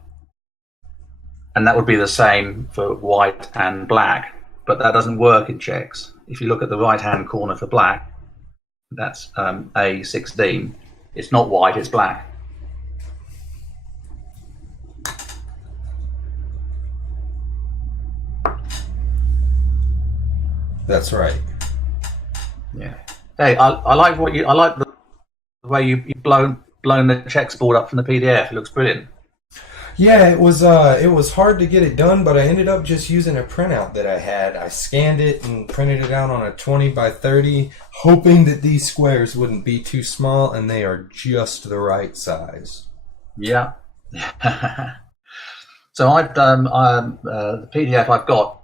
And that would be the same for white and black. But that doesn't work in CHEX. If you look at the right-hand corner for black, that's A16. It's not white, it's black. That's right. Yeah. Hey, I like the way you've blown the CHEX board up from the PDF. It looks brilliant. Yeah, it was hard to get it done, but I ended up just using a printout that I had. I scanned it and printed it out on a 20 by 30, hoping that these squares wouldn't be too small, and they are just the right size. Yeah. So I've done the PDF I've got.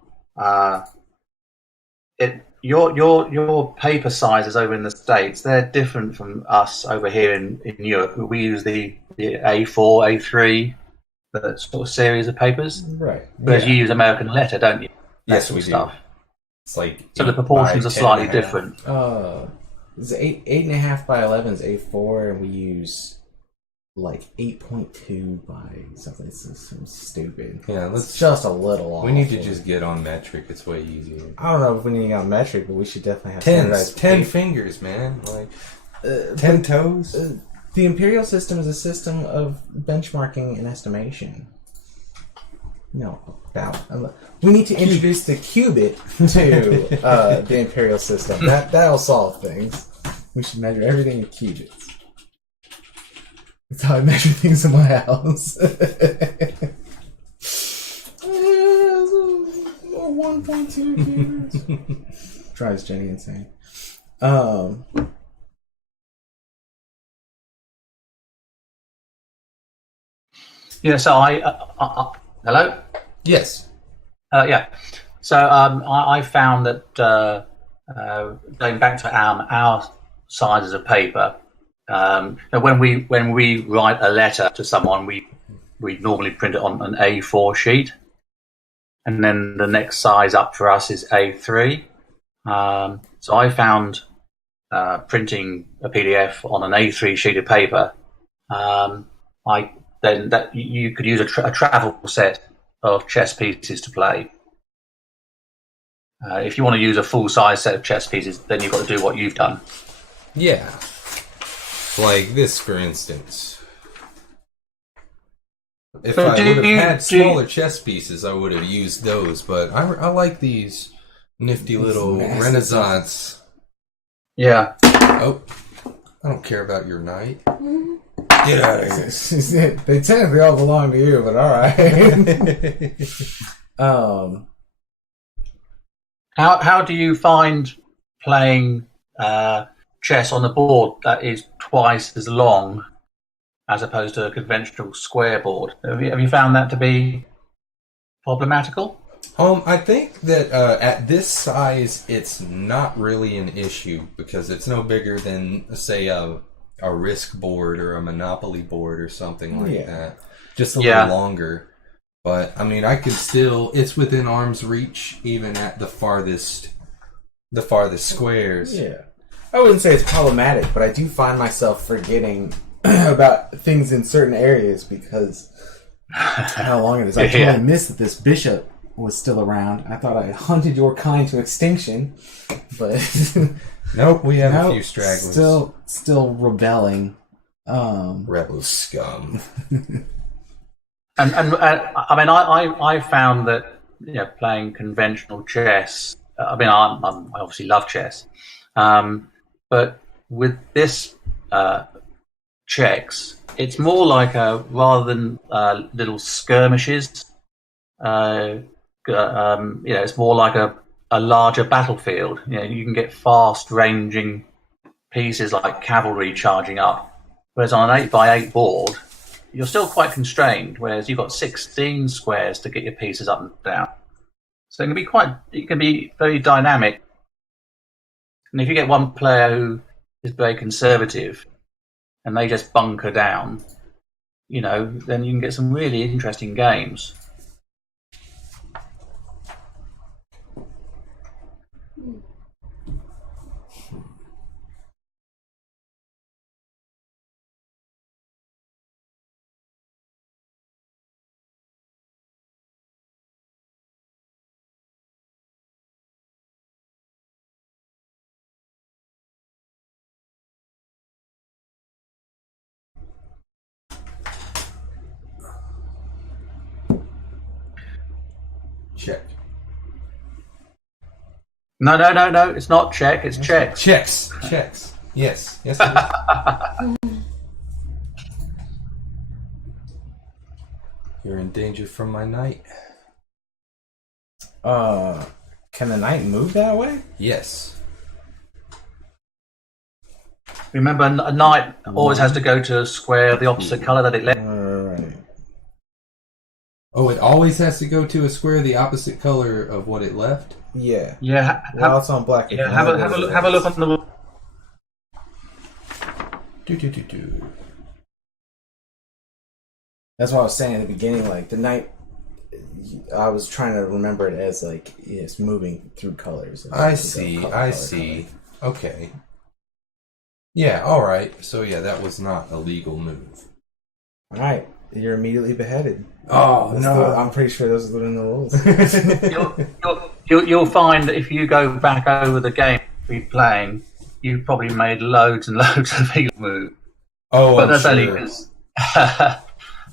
Your paper sizes over in the States, they're different from us over here in Europe. We use the A4, A3, that sort of series of papers. Right. Whereas you use American letter, don't you? Yes, we do. Stuff. It's like So the proportions are slightly different. It's 8.5 by 11 is A4, and we use like 8.2 by something. It's some stupid. Yeah, it's just a little off. We need to just get on metric. It's way easier. I don't know if we need to get on metric, but we should definitely have 10 fingers, man. Like 10 toes. The imperial system is a system of benchmarking and estimation. We need to introduce the qubit to the imperial system. That'll solve things. We should measure everything in qubits. That's how I measure things in my house. 1.2 qubits. Drives Jenny insane. Yeah, so hello? Yes. Yeah. So I found that going back to our sizes of paper, when we write a letter to someone, we normally print it on an A4 sheet, and then the next size up for us is A3. So I found printing a PDF on an A3 sheet of paper. Then that you could use a travel set of chess pieces to play. If you want to use a full-size set of chess pieces, then you've got to do what you've done. Yeah. Like this, for instance. If I would have had smaller chess pieces, I would have used those, but I like these nifty little Renaissance. Yeah. Oh, I don't care about your knight. Get out of here. They technically all belong to you, but alright. How do you find playing chess on the board that is twice as long as opposed to a conventional square board? Have you found that to be problematical? I think that at this size, it's not really an issue because it's no bigger than, say, a Risk board or a Monopoly board or something like that. Just a little longer. But, I mean, I could still... It's within arm's reach, even at the farthest squares. Yeah. I wouldn't say it's problematic, but I do find myself forgetting about things in certain areas because how long it is. I totally missed that this bishop was still around. I thought I had hunted your kind to extinction, but... Nope, we have a few stragglers. Still rebelling. Rebel scum. And I mean, I found that playing conventional chess. I mean, I obviously love chess, but with this CHEX. It's more like rather than little skirmishes. It's more like a larger battlefield. You can get fast-ranging pieces like cavalry charging up, whereas on an 8x8 board, you're still quite constrained. Whereas you've got 16 squares to get your pieces up and down, so it can be very dynamic. And if you get one player who is very conservative and they just bunker down, then you can get some really interesting games. Check. No, it's not check, it's CHEX. CHEX. Yes. Yes, it is. You're in danger from my knight. Can the knight move that way? Yes. Remember, a knight always has to go to a square of the opposite colour that it left. Right. Oh, it always has to go to a square the opposite color of what it left? Yeah. Yeah. Well, it's on black. Yeah. Have a look on the. That's what I was saying at the beginning. Like the knight, I was trying to remember it as like it's moving through colors. I see. Okay. Yeah. All right. So yeah, that was not a legal move. All right. You're immediately beheaded. Oh no! I'm pretty sure those are in the rules. You'll find that if you go back over the game you're playing, you've probably made loads and loads of illegal moves. Oh, but I'm that's sure. only because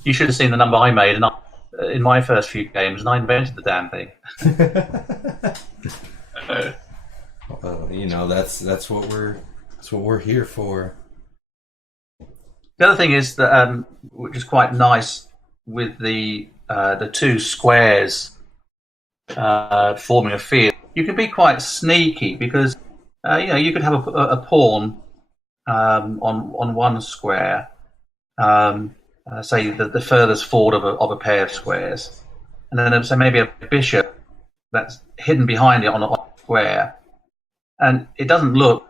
you should have seen the number I made in my first few games, and I invented the damn thing. That's what we're here for. The other thing is that, which is quite nice, with the two squares forming a field, you can be quite sneaky because you could have a pawn on one square, say the furthest forward of a pair of squares, and then say maybe a bishop that's hidden behind it on a square, and it doesn't look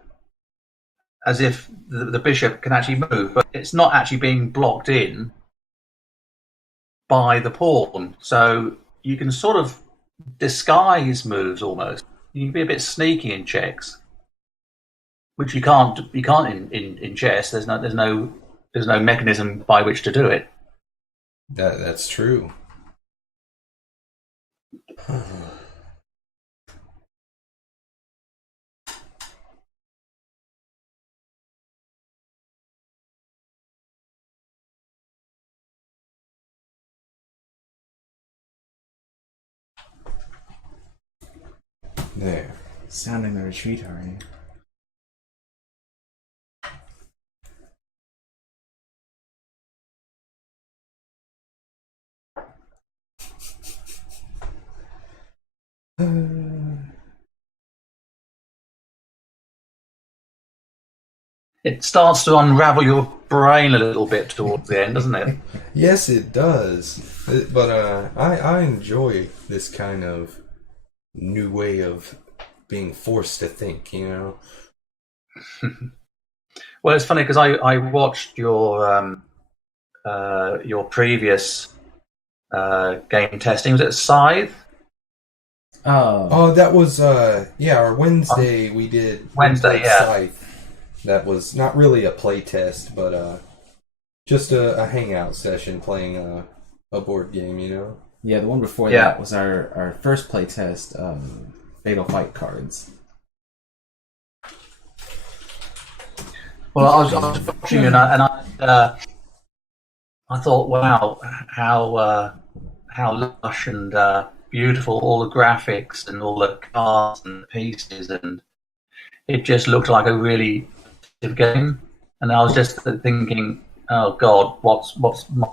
as if the bishop can actually move, but it's not actually being blocked in by the pawn. So you can sort of disguise moves almost. You can be a bit sneaky in CHEX, which you can't in chess. There's no mechanism by which to do it. That's true. There. Sounding the retreat already. It starts to unravel your brain a little bit towards the end, doesn't it? Yes, it does. But I enjoy this kind of new way of being forced to think, Well, it's funny because I watched your previous game testing. Was it Scythe? Oh, that was our Wednesday. We did Wednesday, yeah. Scythe. That was not really a play test, but just a hangout session playing a board game, Yeah, the one before Yeah. that was our first play test, Fatal Fight cards. Well, I was watching you, and I thought, wow, how lush and beautiful all the graphics and all the cards and the pieces, and it just looked like a really good game. And I was just thinking, oh god, what's my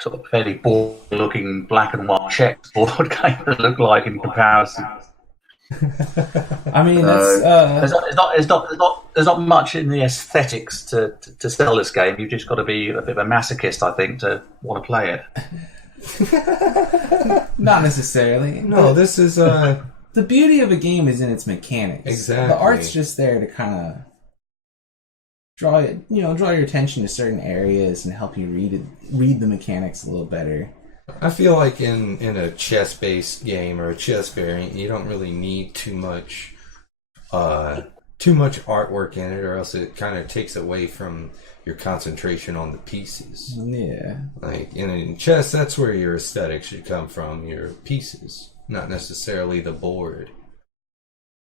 sort of fairly boring-looking black and white CHEX board game to look like in comparison? I mean, there's not much in the aesthetics to sell this game. You've just got to be a bit of a masochist, I think, to want to play it. not necessarily. No, this is The beauty of a game is in its mechanics. Exactly. The art's just there to kind of draw your attention to certain areas and help you read the mechanics a little better. I feel like in a chess-based game or a chess variant, you don't really need too much artwork in it, or else it kind of takes away from your concentration on the pieces. Yeah. Like in chess, that's where your aesthetic should come from, your pieces, not necessarily the board.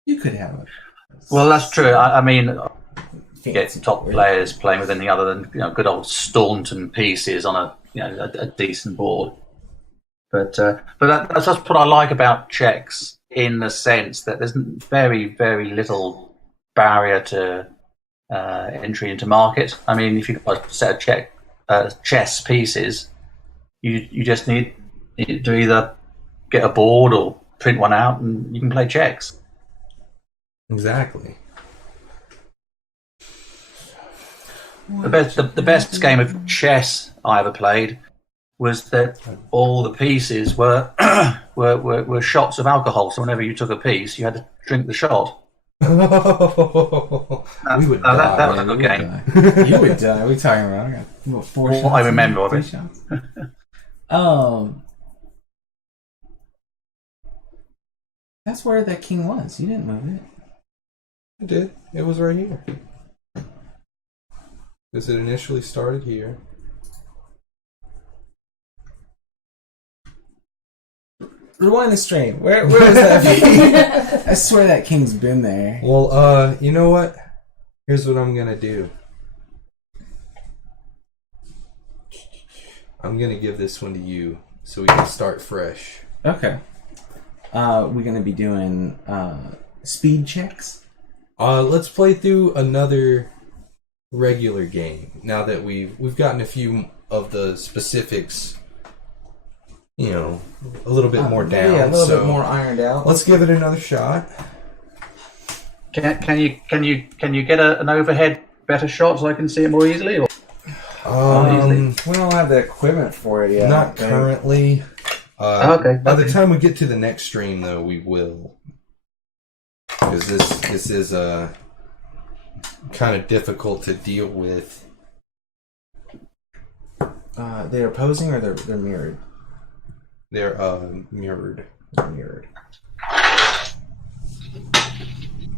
You could have a... Well, that's true. I mean, you get fancy top board. players playing with anything other than good old Staunton pieces on a decent board. But that's what I like about CHEX, in the sense that there's very, very little barrier to entry into market. I mean, if you've got a set of chess pieces, you just need to either get a board or print one out, and you can play CHEX. Exactly. The best game of chess I ever played was that all the pieces were were shots of alcohol. So whenever you took a piece, you had to drink the shot. We would die. That was a good game. You would die. We're talking about. I got 4 What shots. I remember of 3 it. shots. That's where that king was. You didn't move it. I did. It was right here. Because it initially started here. Rewind the stream. Where was that? I swear that king's been there. Well, you know what? Here's what I'm gonna do. I'm gonna give this one to you, so we can start fresh. Okay. We're gonna be doing speed checks. Let's play through another regular game. Now that we've gotten a few of the specifics, a little bit more down. Yeah, a little bit more ironed out. Let's give it another shot. Can you get an overhead better shot so I can see it more easily? Or? We don't have the equipment for it yet. Not currently. Okay. By the time we get to the next stream, though, we will. Because this is kind of difficult to deal with. They're opposing or they're mirrored? They're mirrored. They're mirrored.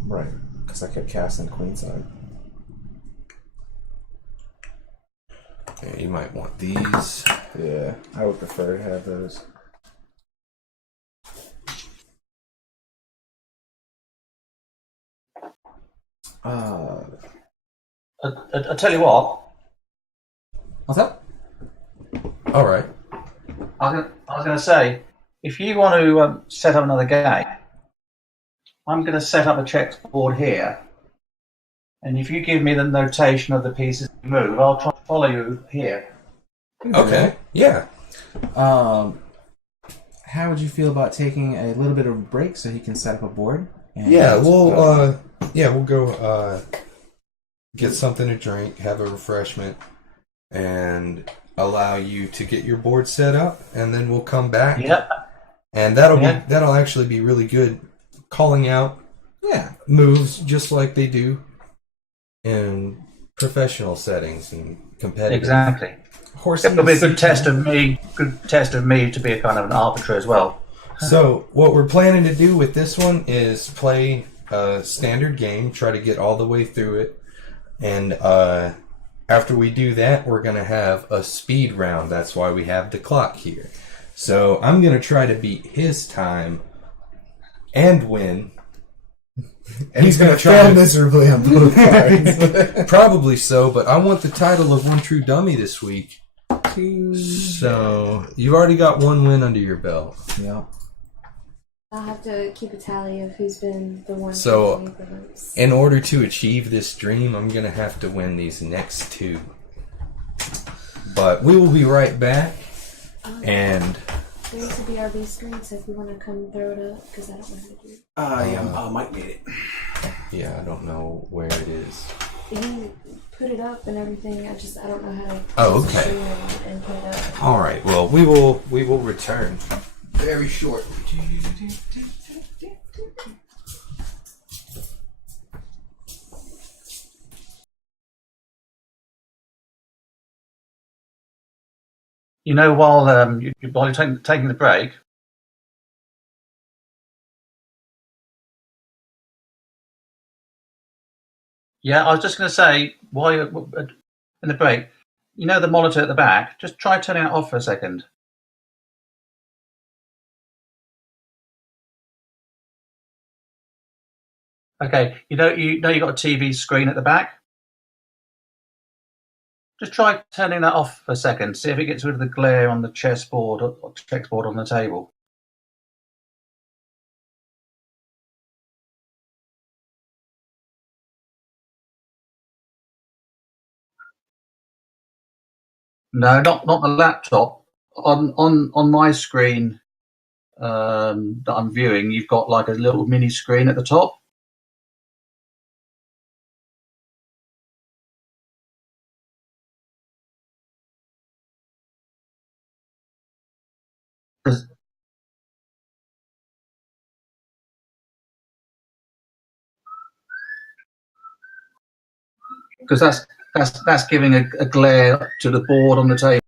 Right. Because I kept casting queenside. Yeah, you might want these. Yeah, I would prefer to have those. I tell you what. What's up? All right. I was going to say, if you want to set up another game, I'm going to set up a CHEX board here, and if you give me the notation of the pieces to move, I'll try to follow you here. Okay. Yeah. How would you feel about taking a little bit of a break so he can set up a board? And We'll go get something to drink, have a refreshment, and allow you to get your board set up, and then we'll come back. Yeah. And that'll actually be really good, calling out moves just like they do in professional settings and competitive. Exactly. Horsey It'll be a good test of me to be a kind of an arbiter as well. So what we're planning to do with this one is play a standard game, try to get all the way through it, and after we do that, we're going to have a speed round. That's why we have the clock here. So I'm going to try to beat his time and win. And he's going to fail miserably on both cards. Probably so, but I want the title of One True Dummy this week. So you've already got one win under your belt. Yep. I'll have to keep a tally of who's been the one So, who's made the most. in order to achieve this dream, I'm going to have to win these next two. But we will be right back. And There's a BRB screen, so if you want to come throw it up, because I don't know how to do it. Yeah, Mike made it. yeah, I don't know where it is. You put it up and everything. I don't know how to. Oh, use the okay. screen and put it up. All right. Well, we will return very shortly. You know, while while you're taking the break, yeah, I was just going to say, while you're in the break, you know the monitor at the back. Just try turning it off for a second. Okay, you know you got a TV screen at the back. Just try turning that off for a second. See if it gets rid of the glare on the chessboard or chessboard on the table. No, not the laptop. On my screen that I'm viewing, you've got like a little mini screen at the top. Because that's giving a glare to the board on the table.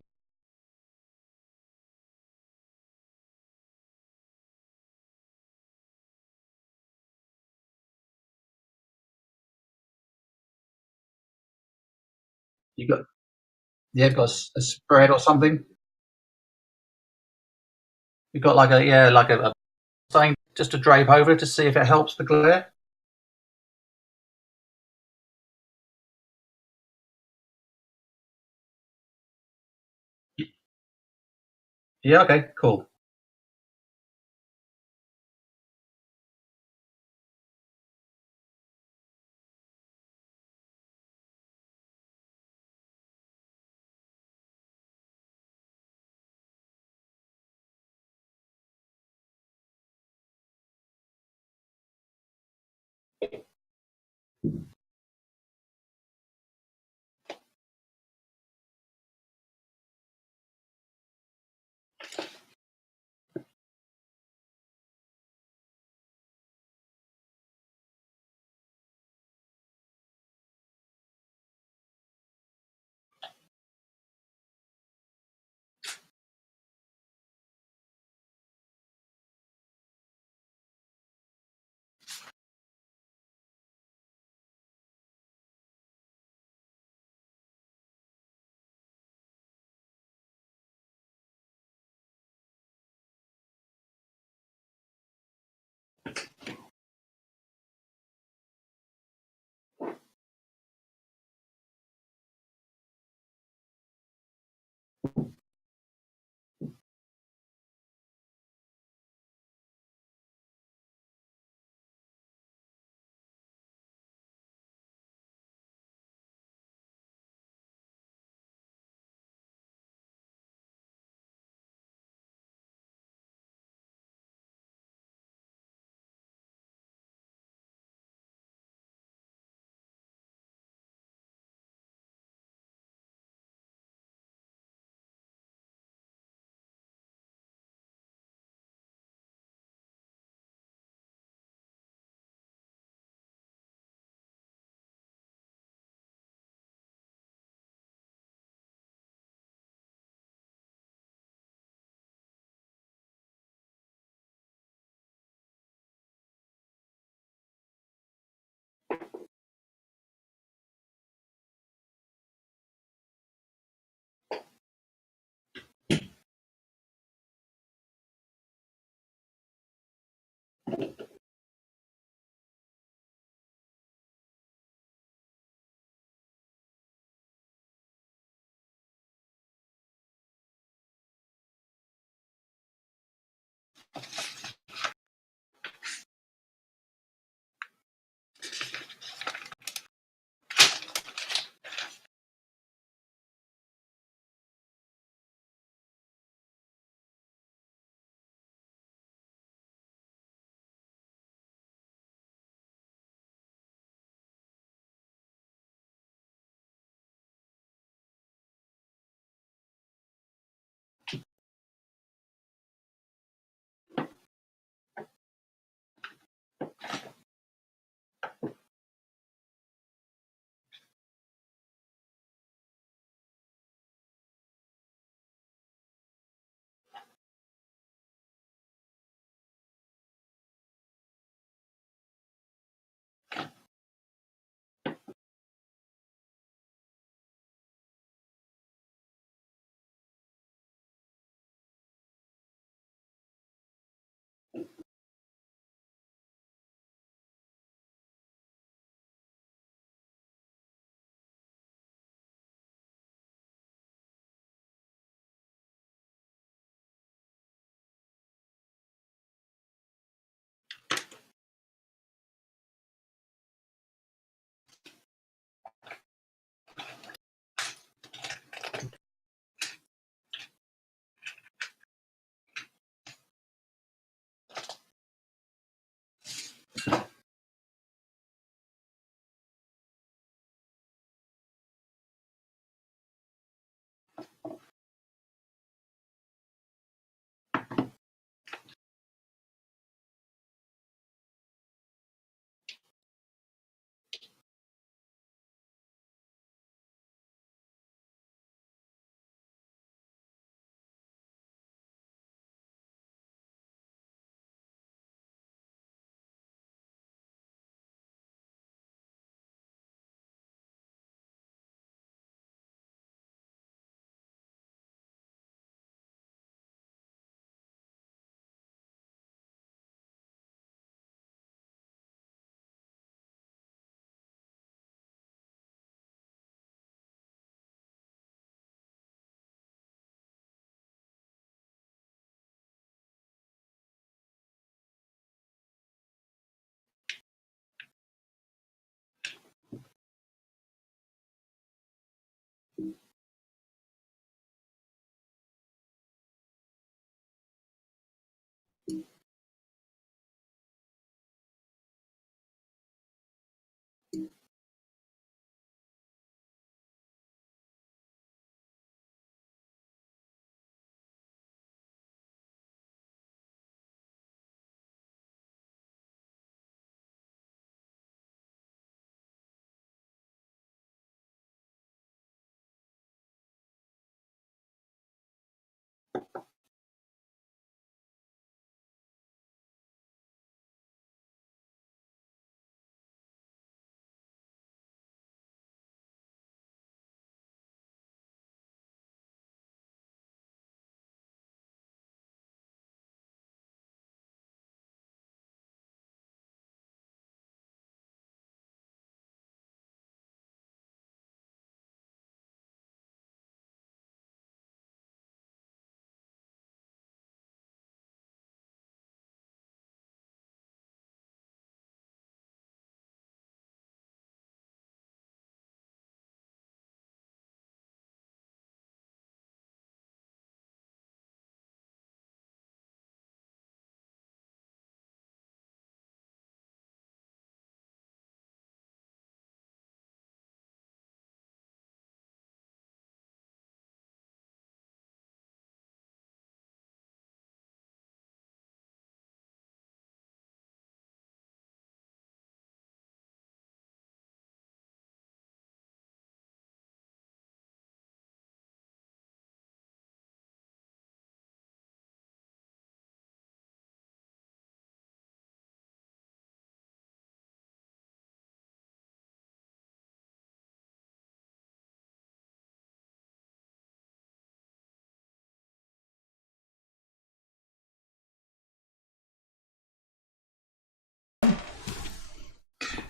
You got you've got a spread or something. You've got like a thing just to drape over it to see if it helps the glare. Yeah. Okay. Cool.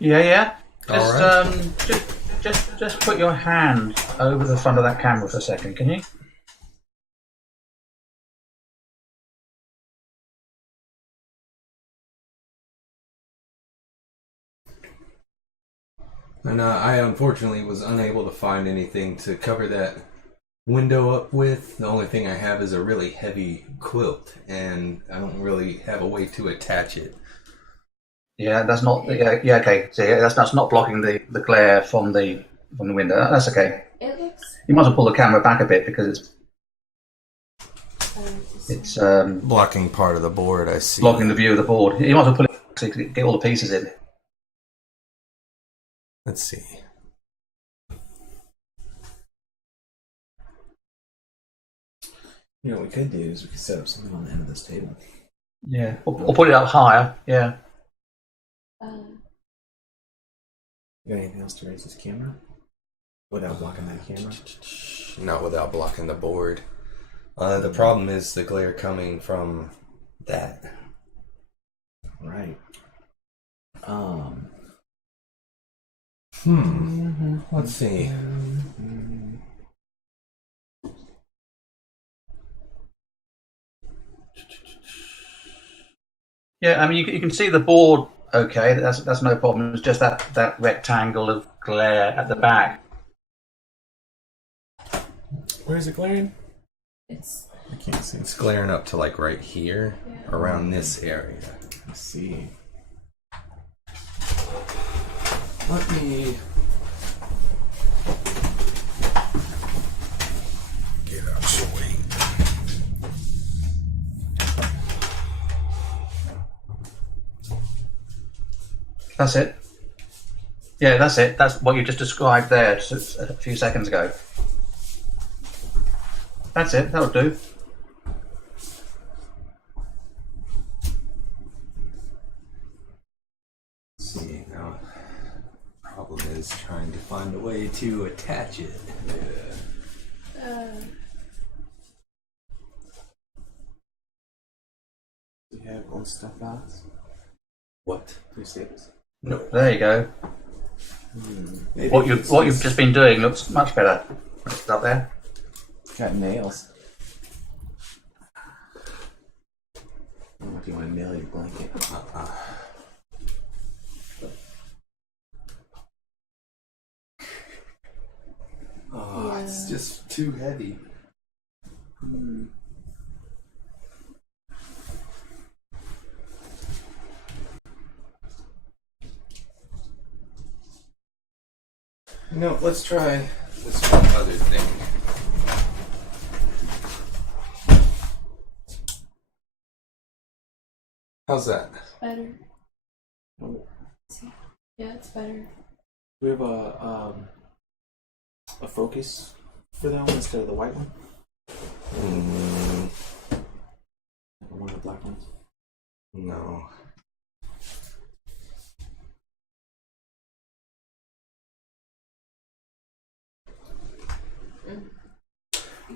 Yeah. All Just just put your hand over the front of that camera for a second, can you? And I unfortunately was unable to find anything to cover that window up with. The only thing I have is a really heavy quilt, and I don't really have a way to attach it. Yeah, that's not. Yeah, okay. So that's not blocking the glare from the window. That's okay. It looks. You might as well pull the camera back a bit because it's Blocking part of the board, I see. blocking the view of the board. You might as well pull it so you can get all the pieces in. Let's see. You know what we could do is we could set up something on the end of this table. Yeah, or put it up higher. Yeah. You got anything else to raise this camera? Without blocking that camera? Not without blocking the board. The problem is the glare coming from that. Right. Let's see. Yeah, I mean you can see the board. Okay, that's no problem. It's just that rectangle of glare at the back. Where's it glaring? It's. I can't see. It's glaring up to like right here, around this area. Let's see. Let me get out of the way. That's it. Yeah, that's it. That's what you just described there just a few seconds ago. That's it. That'll do. Let's see now. Problem is trying to find a way to attach it. Do you have old stuff out? What? 3/6. No, there you go. What you've just been doing looks much better. It's up there. Got nails. Oh, do you want to nail your blanket? Oh, it's just too heavy. No, let's try this one other thing. How's that? Better. Yeah, it's better. Do we have a focus for that one instead of the white one? Or one of the black ones? No.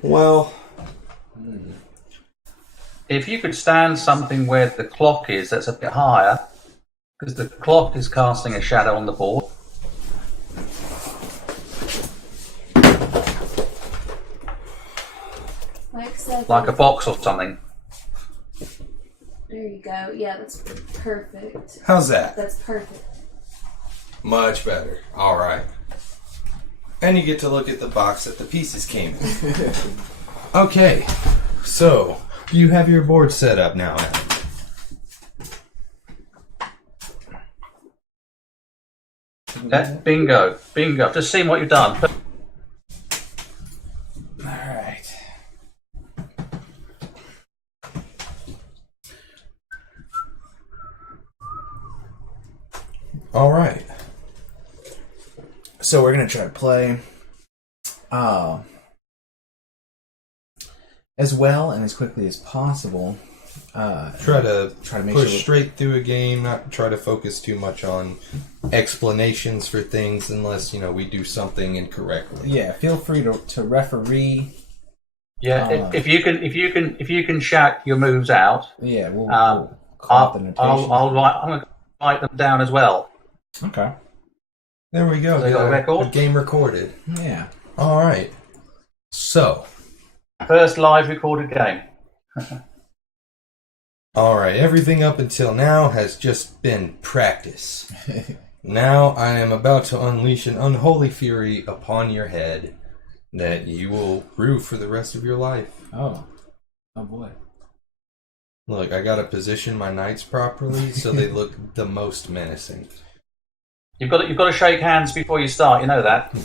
Well, If you could stand something where the clock is, that's a bit higher, because the clock is casting a shadow on the board. Like I said. Like a box or something. There you go. Yeah, that's perfect. how's that? That's perfect. Much better. All right. And you get to look at the box that the pieces came in. Okay. So, you have your board set up now, Adam. Bingo. Just seeing what you've done. Alright. Alright. So we're gonna try to play as well and as quickly as possible. Try to make push sure straight through a game, not try to focus too much on explanations for things unless, we do something incorrectly. Yeah, feel free to referee. Yeah, if you can shout your moves out. Yeah, we'll I'll call out the notation. I'm going to write them down as well. Okay. There we go. They got a record? A game recorded. Yeah. All right. So, First live recorded game. all right. Everything up until now has just been practice. Now I am about to unleash an unholy fury upon your head that you will rue for the rest of your life. Oh boy. Look, I gotta position my knights properly so they look the most menacing. You've got to shake hands before you start. You know that. Too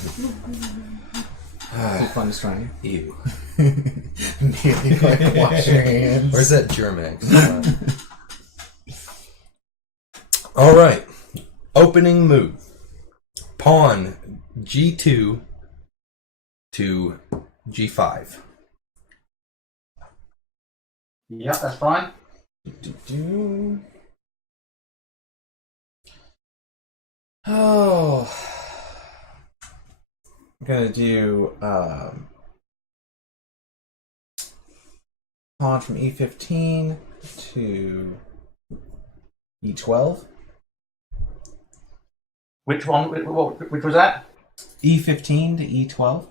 fun to strain. Ew. Like wash your hands. Where's that Germex? All right. Opening move. Pawn G2 to G5. Yeah, that's fine. Oh. I'm gonna do pawn from E15 to E12. Which one? Which was that? E15 to E12.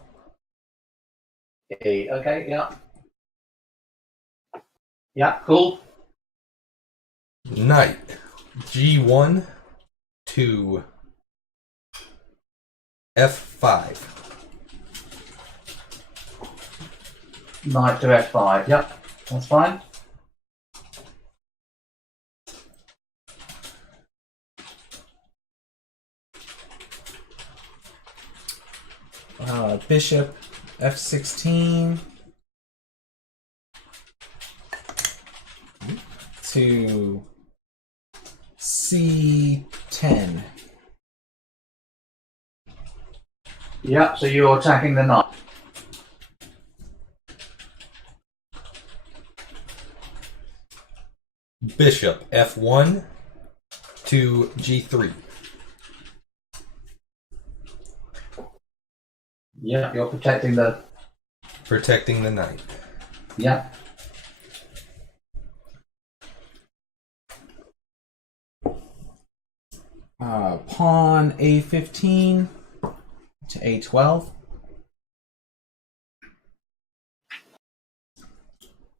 E. Okay. Yeah. Yeah. Cool. Knight G1 to F5. Knight to F5. Yep. That's fine. Bishop F16 to C10. Yep. So you're attacking the knight. Bishop F1 to G3. Yeah. You're protecting the. Protecting the knight. Yeah. Pawn A15 to A12.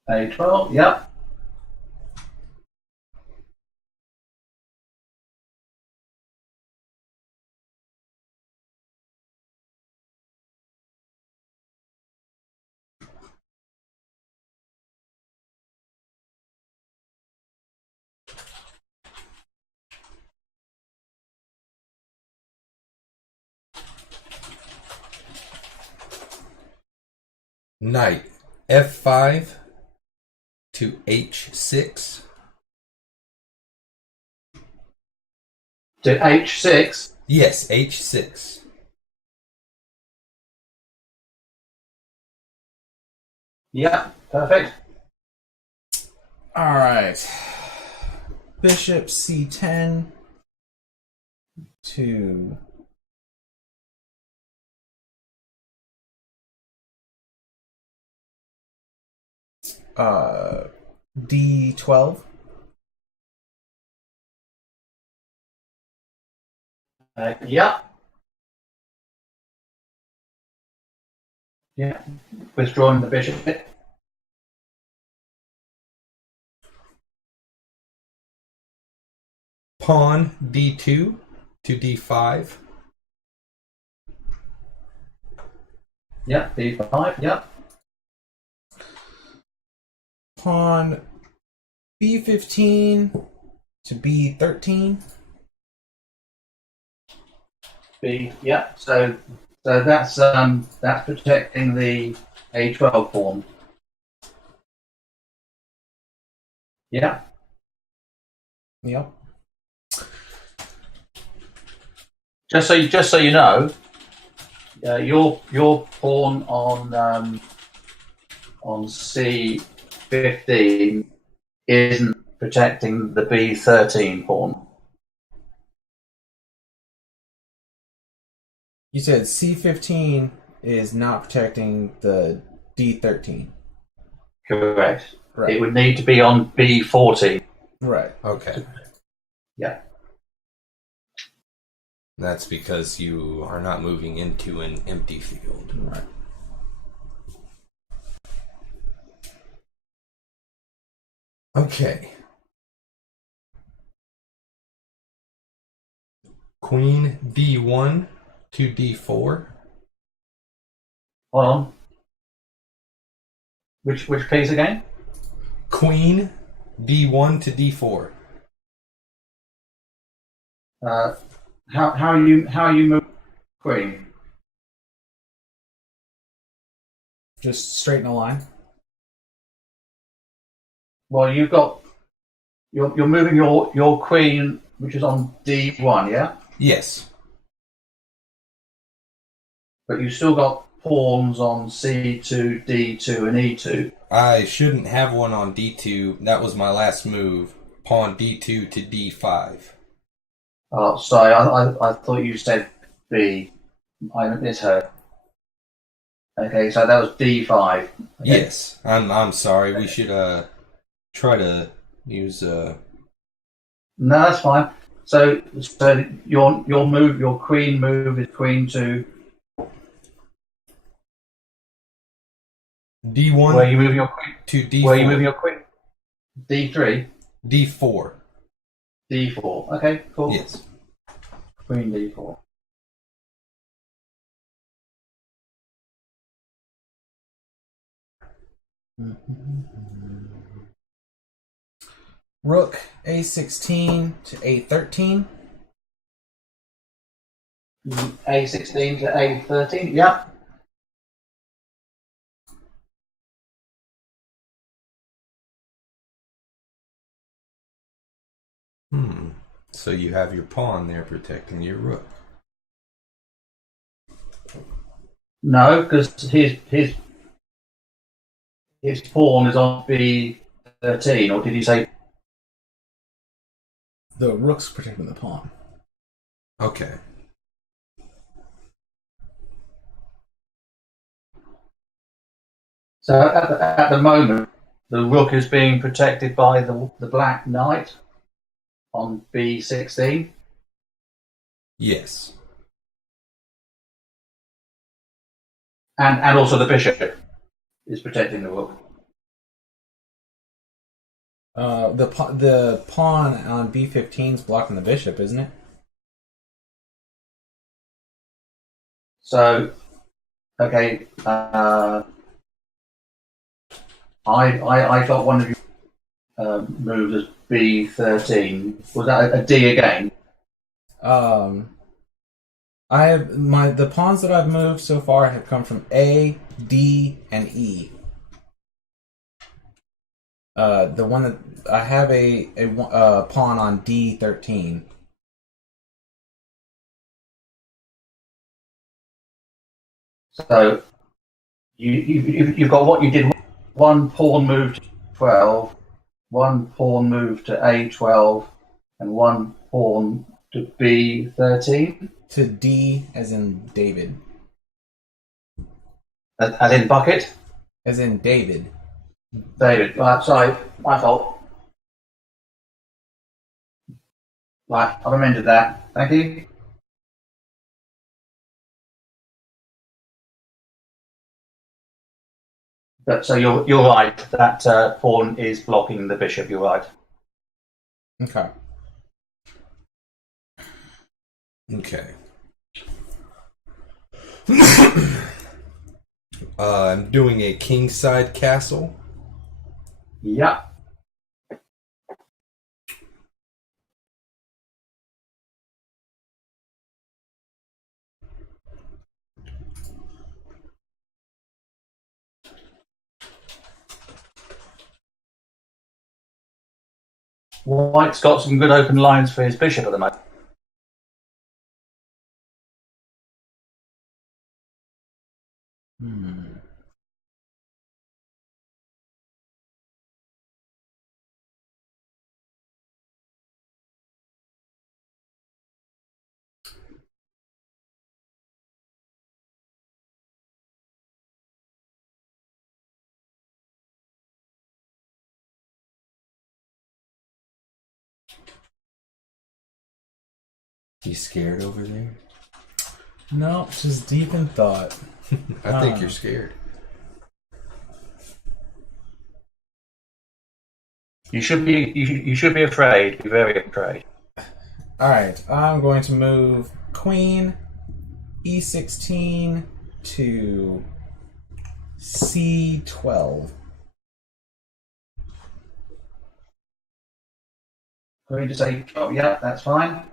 A12. Yep. Knight F5 to H6. To H6. Yes, H6. Yeah. Perfect. All right. Bishop C10 to D12. Yeah. Yeah. Withdrawing the bishop. Pawn D2 to D5. Yeah. D5. Yeah. Pawn B15 to B13. B. Yeah. So that's protecting the A12 pawn. Yeah. Yep. Just so you know, your pawn on C15 isn't protecting the B13 pawn. You said C15 is not protecting the D13. Correct. Right. It would need to be on B14. Right. Okay. Yeah. That's because you are not moving into an empty field. Right. Okay. Queen D1 to D4. Hold on. Which piece again? Queen D1 to D4. How you move queen? Just straighten a line. Well, you've got you're moving your queen, which is on D1, yeah. Yes. But you've still got pawns on C2, D2, and E2. I shouldn't have one on D2. That was my last move. Pawn D2 to D5. Oh, sorry, I thought you said B. I misheard. Okay, so that was D5. Okay. Yes. I'm sorry. We should try to use No, that's fine. So your queen move is queen to D1 where you move your queen. to D4. Where you move your queen? D3, D4. D4. Okay, cool. Yes. Queen D4. Rook A16 to A13. A16 to A13. Yeah. So you have your pawn there protecting your rook. No, because his pawn is on B13, or did you say? The rook's protecting the pawn. Okay. So at the moment, the rook is being protected by the black knight on B16. Yes. And also the bishop is protecting the rook. The pawn on B15 is blocking the bishop, isn't it? So, okay, I got one of your moves as B13. Was that a D again? I have the pawns that I've moved so far have come from A, D, and E. The one that I have a pawn on D13. So you've got what you did: one pawn move to 12, one pawn move to A12, and one pawn to B13. To D as in David. As in bucket? As in David. David. Right, sorry, my fault. Right, I've amended that. Thank you. But, so you're right. That pawn is blocking the bishop. You're right. Okay. Okay. I'm doing a kingside castle. Yeah. White's got some good open lines for his bishop at the moment. You scared over there? No, just deep in thought. I think you're scared. You should be. You should be afraid. Be very afraid. All right, I'm going to move Queen E16 to C12. Going to say, oh yeah, that's fine.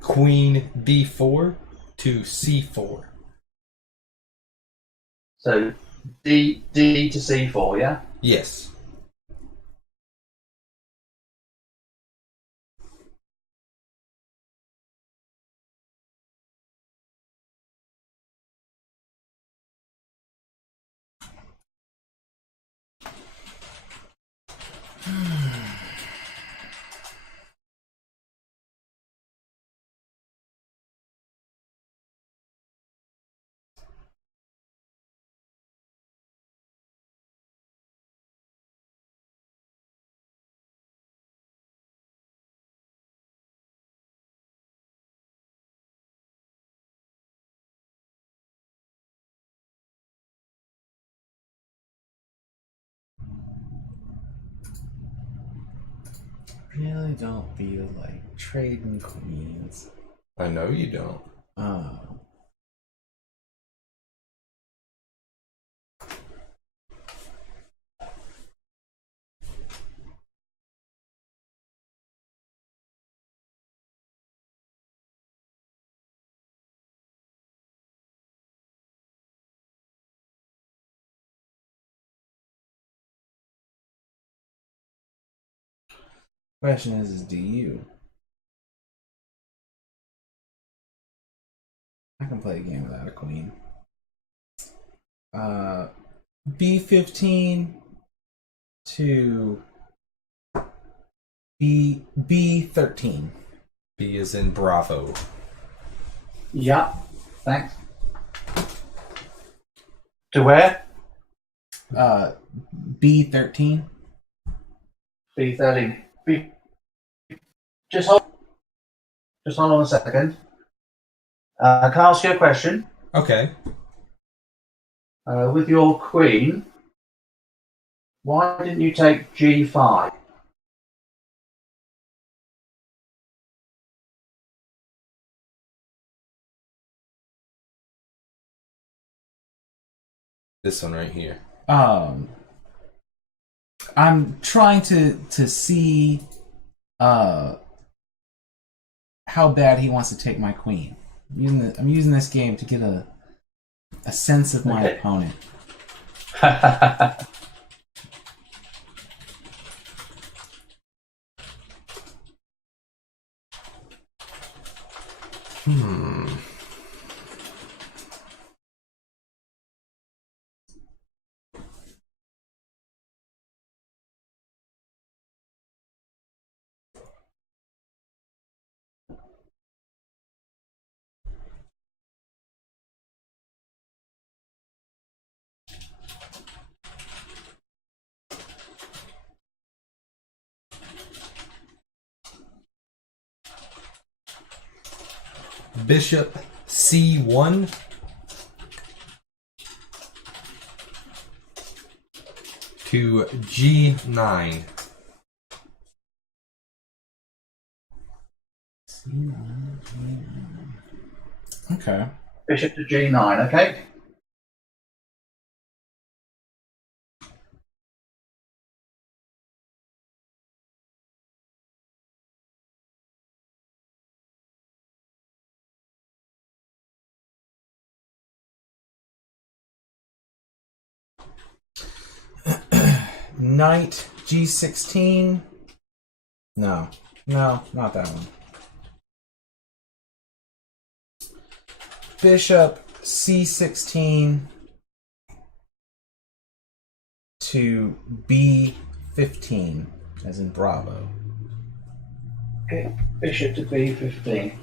Queen B4 to C4. So D to C4, yeah. Yes. Really don't feel like trading queens. I know you don't. Oh. Question is do you? I can play a game without a queen. B15 to B13. B is in Bravo. Yeah. Thanks. To where? B13. B13. Just hold on a second. Can I ask you a question? Okay. With your queen, why didn't you take G5? This one right here. I'm trying to see how bad he wants to take my queen. I'm using this game to get a sense of my opponent. Bishop C1 to G9. Okay. Bishop to G9, okay? Knight G16. No, not that one. bishop c16 to b15, as in Bravo. Okay, bishop to b15.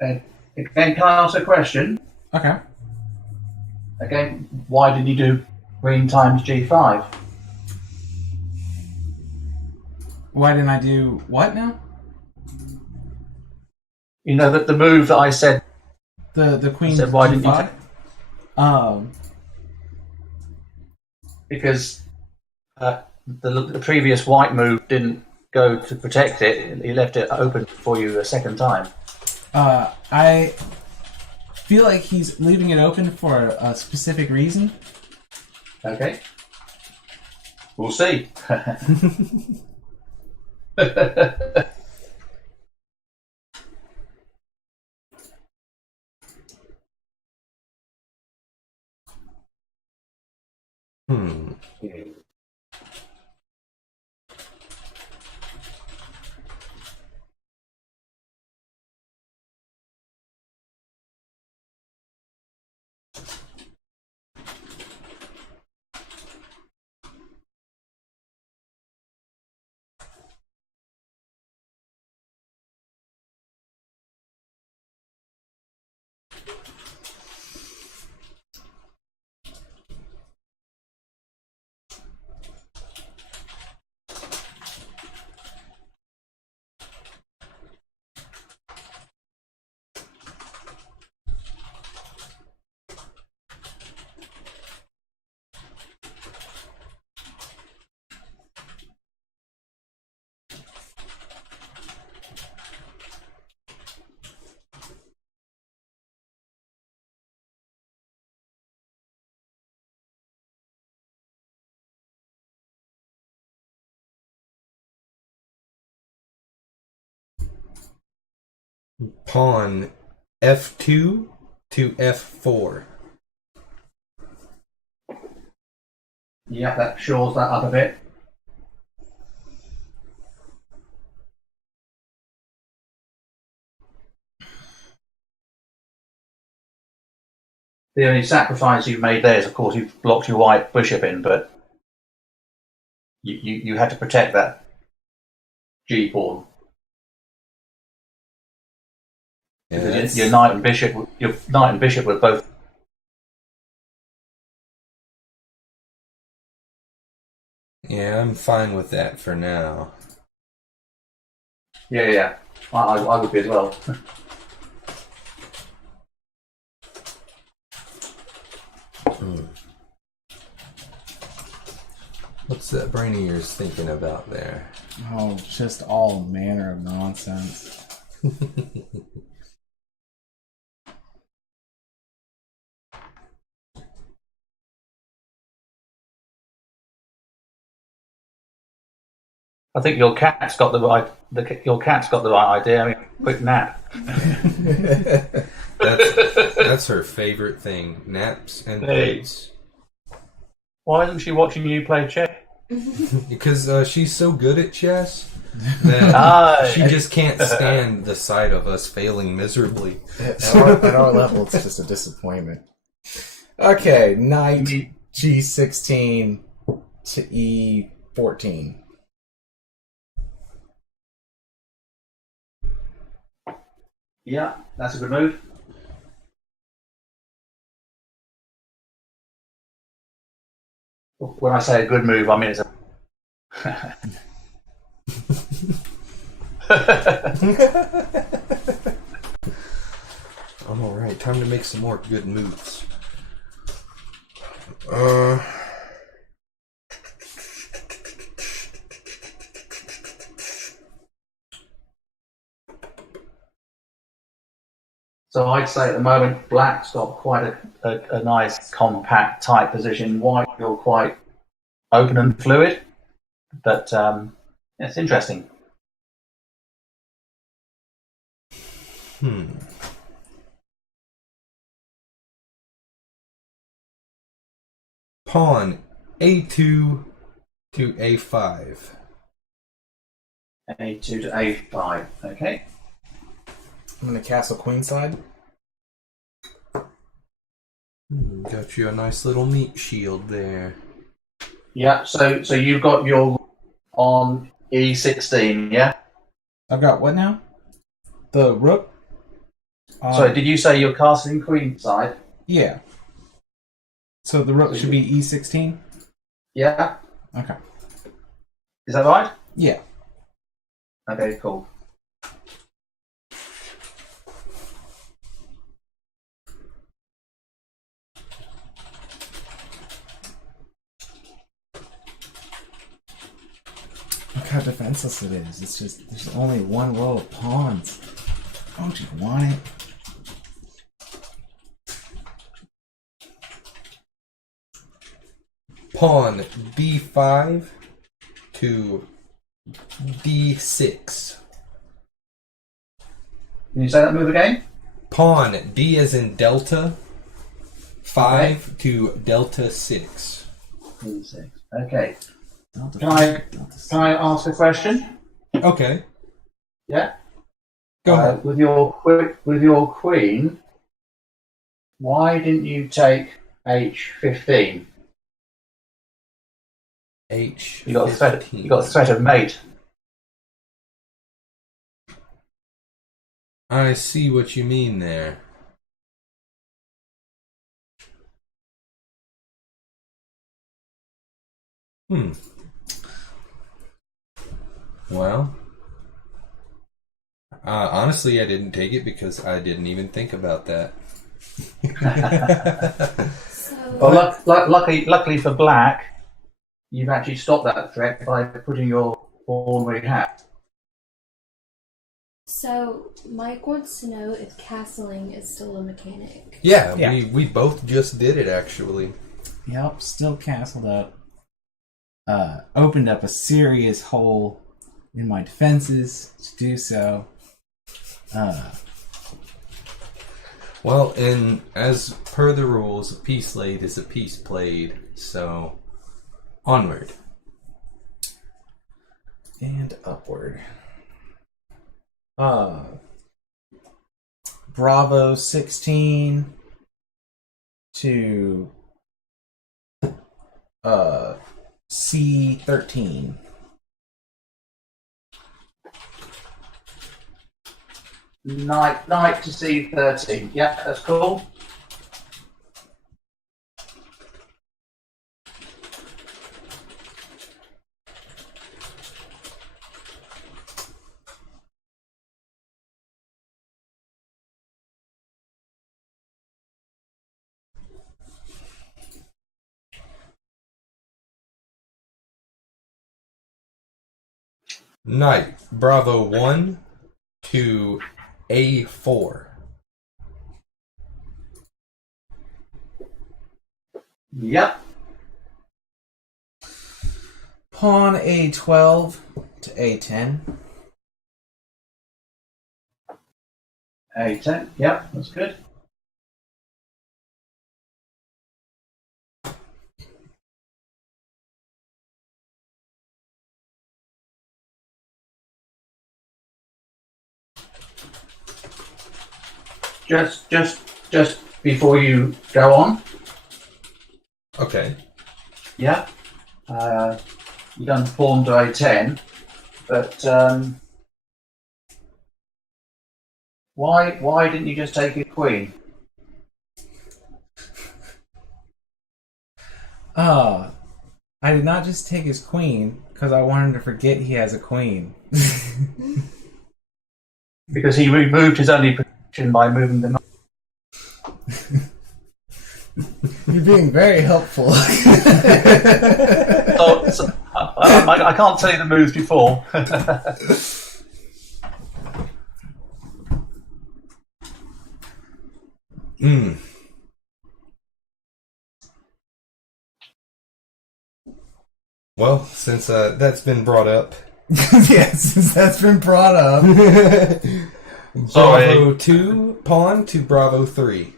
Again, can I ask a question? Okay. Again, why did you do queen times g5? Why didn't I do what now? You know that the move that I said. The queen So why didn't you g5? Because the previous white move didn't go to protect it. He left it open for you a second time. I feel like he's leaving it open for a specific reason. Okay. We'll see. Pawn f2 to f4. Yeah, that shores that up a bit. The only sacrifice you've made there is, of course, you've blocked your white bishop in, but you had to protect that G pawn. Because your knight and bishop were both. Yeah, I'm fine with that for now. Yeah. I would be as well. What's that brain of yours thinking about there? Oh, just all manner of nonsense. I think your cat's got the right. Your cat's got the right idea. I mean, quick nap. That's her favorite thing: naps and plays. Why isn't she watching you play chess? Because she's so good at chess that she just can't stand the sight of us failing miserably. At our level, it's just a disappointment. Okay, knight g16 to e14. Yeah, that's a good move. When I say a good move, I mean it's a. I'm alright, time to make some more good moves. So I'd say at the moment, black's got quite a nice, compact, tight position. White, you're quite open and fluid. But it's interesting. Pawn a2 to a5. A2 to A5. Okay. I'm going to castle queenside. Got you a nice little meat shield there. Yeah. So you've got your on E16. Yeah. I've got what now? The rook? Sorry, did you say you're casting queen side? Yeah. So the rook should be E16? Yeah. Okay. Is that right? Yeah. Okay, cool. Look how defenseless it is. It's just, there's only one row of pawns. Don't you want it? Pawn B5 to D6. Can you say that move again? Pawn D as in Delta 5 to Delta 6. E6. Okay. Delta Can I Delta can I ask a question? Okay, Yeah. go ahead. With your queen, why didn't you take H15? H15. You got the threat of mate. I see what you mean there. Well, honestly, I didn't take it because I didn't even think about that. So, Well, luckily for black, you've actually stopped that threat by putting your pawn where you have. so Mike wants to know if castling is still a mechanic. Yeah, Yeah. we both just did it actually. Yep, still castled up. Opened up a serious hole in my defenses to do so. Well, and as per the rules, a piece laid is a piece played, so onward. And upward. Bravo 16 to C13. Knight to C13. Yeah, that's cool. Knight, Bravo 1 to A4. Yep. Pawn A12 to A10. A10. Yep, that's good. Just before you go on, Okay. yeah, you done pawn to A10, but why didn't you just take your queen? I did not just take his queen because I wanted him to forget he has a queen. Because he removed his only protection by moving the knight. You're being very helpful. So, I can't tell you the moves before. Well, since that's been brought up. Yes, since that's been brought up. Sorry. Bravo 2, pawn to Bravo 3.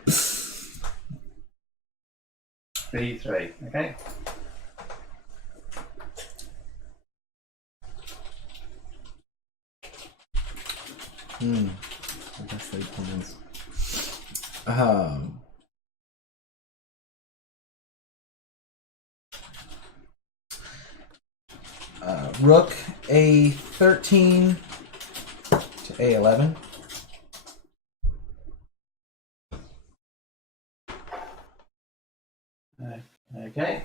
B3, okay. I guess they plans. Rook A13 to A11. Okay.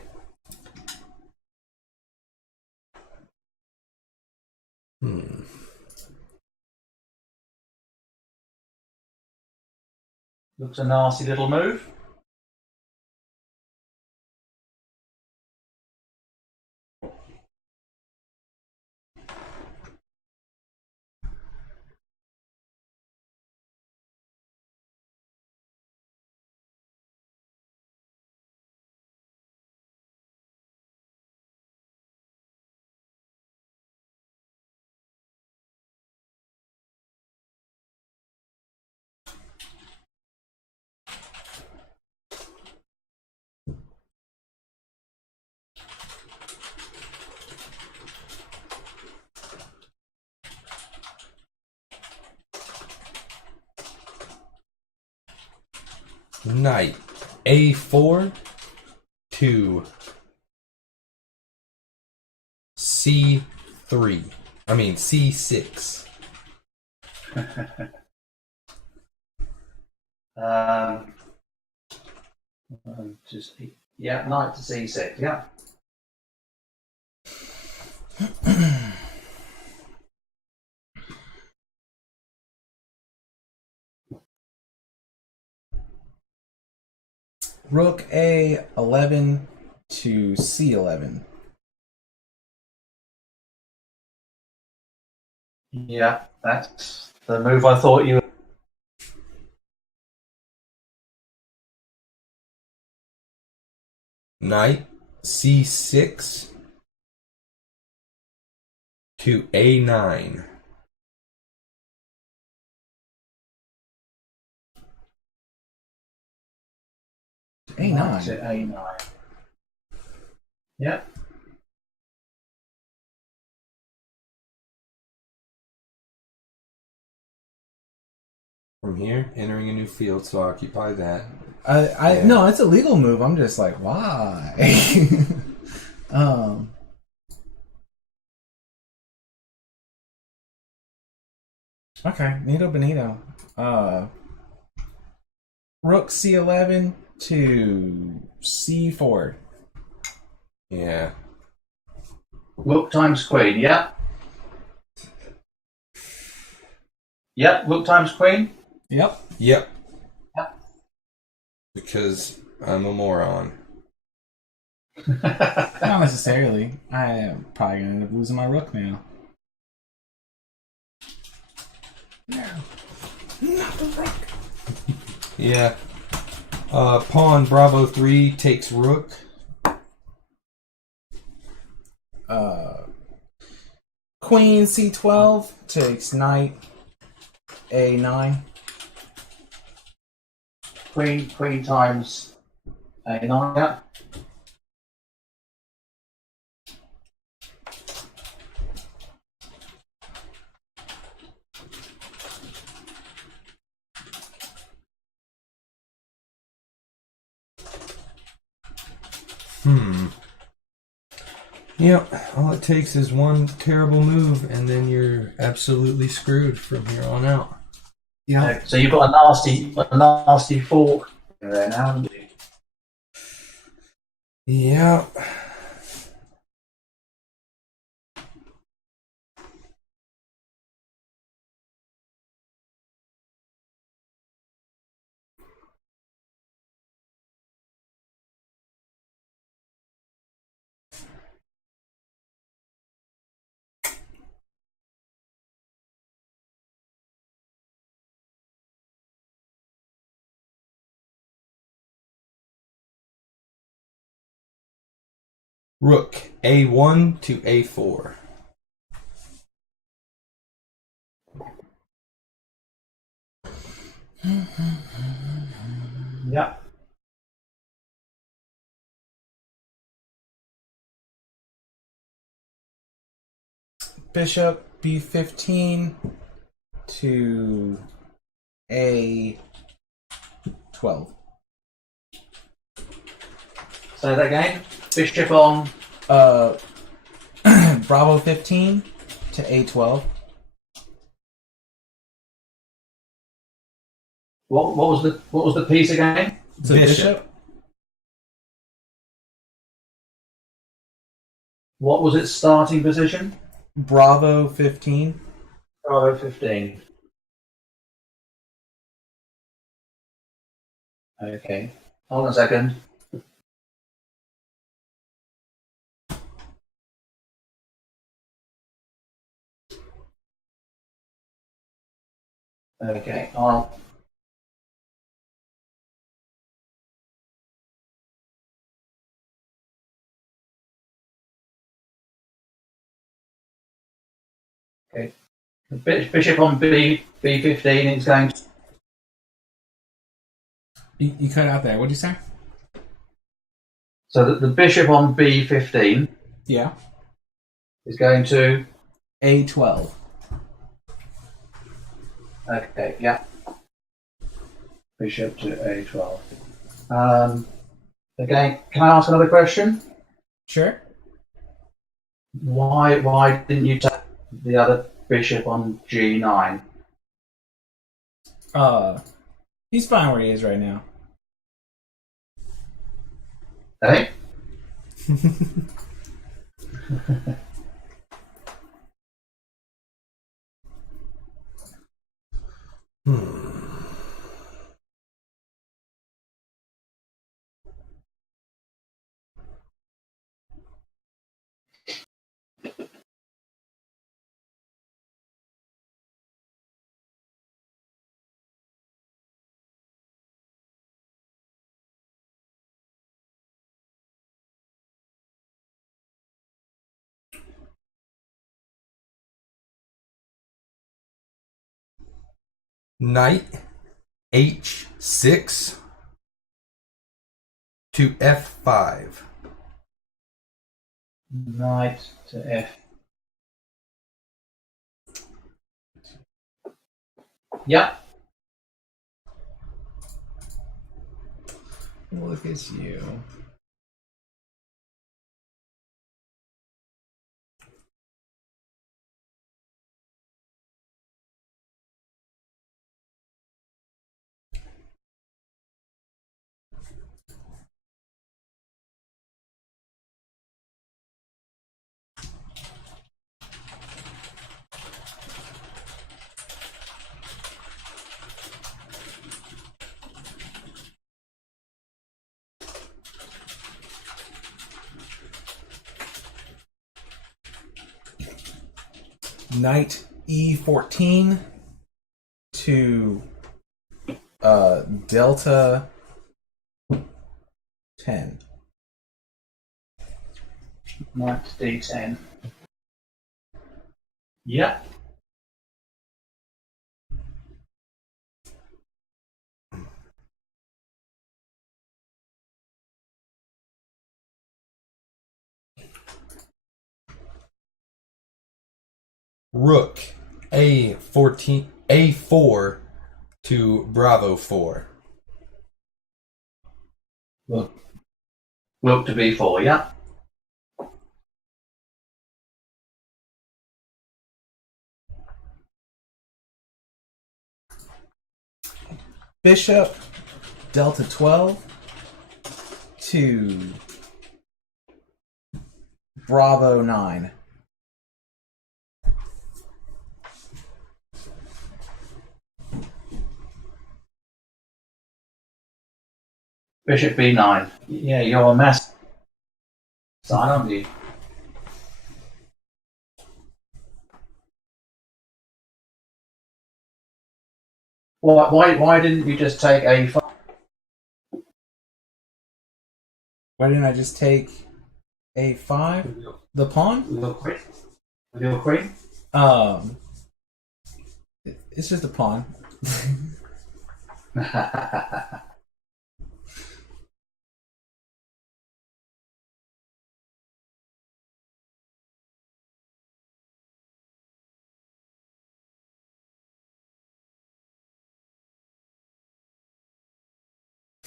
Looks a nasty little move. Knight A4 to C3. I mean C6. Just knight to C6. Yeah. Rook A11 to C11. Yeah, that's the move I thought you. Knight C6 to A9. A9. To A9. Yep. From here, entering a new field, so occupy that. No, it's a legal move. I'm just like, why? Okay, Nito Benito. Rook C11 to C4. Yeah. Rook times queen. Yep. Yep. Rook times queen. Yep. Yep. Yep. Because I'm a moron. Not necessarily. I am probably going to end up losing my rook now. No. Not the rook. Yeah. Pawn Bravo 3 takes rook. Queen C12 takes knight A9. Queen times A9. Yep. Yep, all it takes is one terrible move, and then you're absolutely screwed from here on out. Yeah. So you've got a nasty fork there now, haven't you? Yeah. Rook A1 to A4. Yeah. Bishop B15 to A12. Say that again. Bishop on. Bravo 15 to A12. What was the piece again? To Bishop. What was its starting position? Bravo 15. Bravo 15. Okay. Hold on a second. Okay. Okay. Bishop on B15 is going to... You cut out there. What did you say? So the bishop on B15 Yeah. is going to... A12. Okay, yeah. Bishop to A12. Again, can I ask another question? Sure. Why didn't you take the other bishop on G9? He's fine where he is right now. Hey? Knight H6 to F5. Knight to F. Yeah. Look at you. Knight E14 to Delta 10. Knight D10. Yeah. Rook A4 to Bravo 4. Rook to B4, yeah. Bishop Delta 12 to Bravo 9. Bishop B9. Yeah, you're a mess. Sign on you. Why didn't you just take A5? Why didn't I just take A5? The pawn? With your queen? It's just a pawn.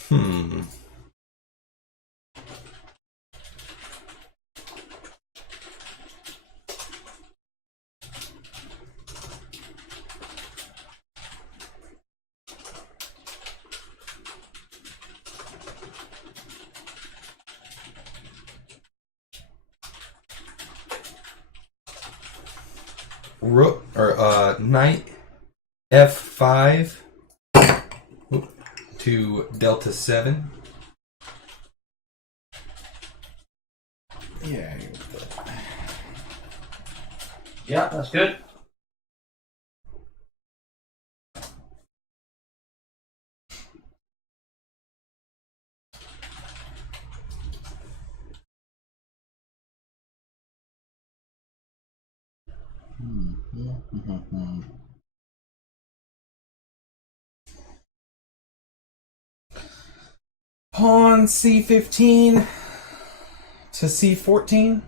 Hmm. rook or knight f5 to delta 7. Yeah. Yeah, that's good. Pawn c15 to c14.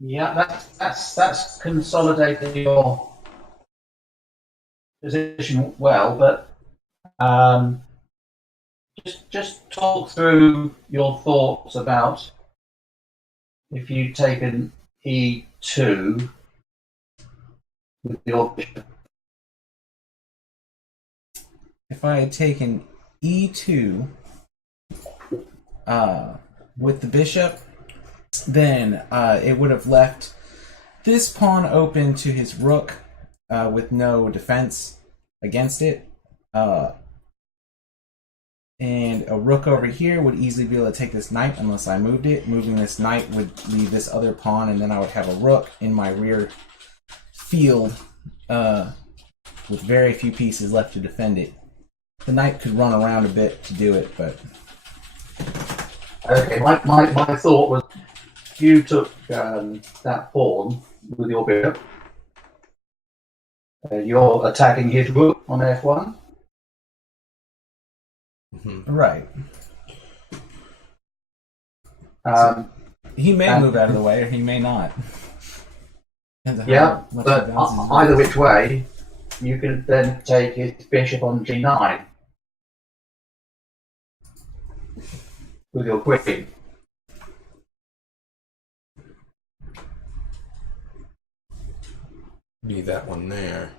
Yeah, that's consolidating your position well, but just talk through your thoughts about if you'd taken e2 with your bishop. If I had taken e2 with the bishop, then it would have left this pawn open to his rook with no defense against it. And a rook over here would easily be able to take this knight unless I moved it. Moving this knight would leave this other pawn, and then I would have a rook in my rear field with very few pieces left to defend it. The knight could run around a bit to do it, but... Okay, my thought was if you took that pawn with your bishop, you're attacking his rook on f1. Right. He may move out of the way, or he may not. Yeah, but either which way, you can then take his bishop on g9 with your queen. Be that one there.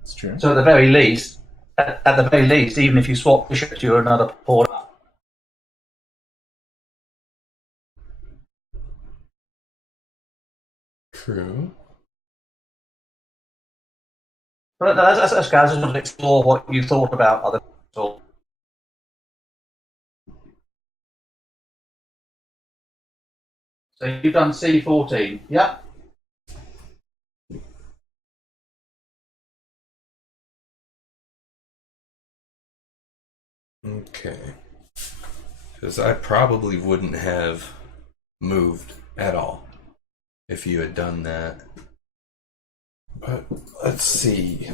It's true. So at the very least, even if you swap bishop to another pawn up, True. but that's guys, just explore what you thought about other. So you've done c14, yeah. Okay. Because I probably wouldn't have moved at all if you had done that. But let's see.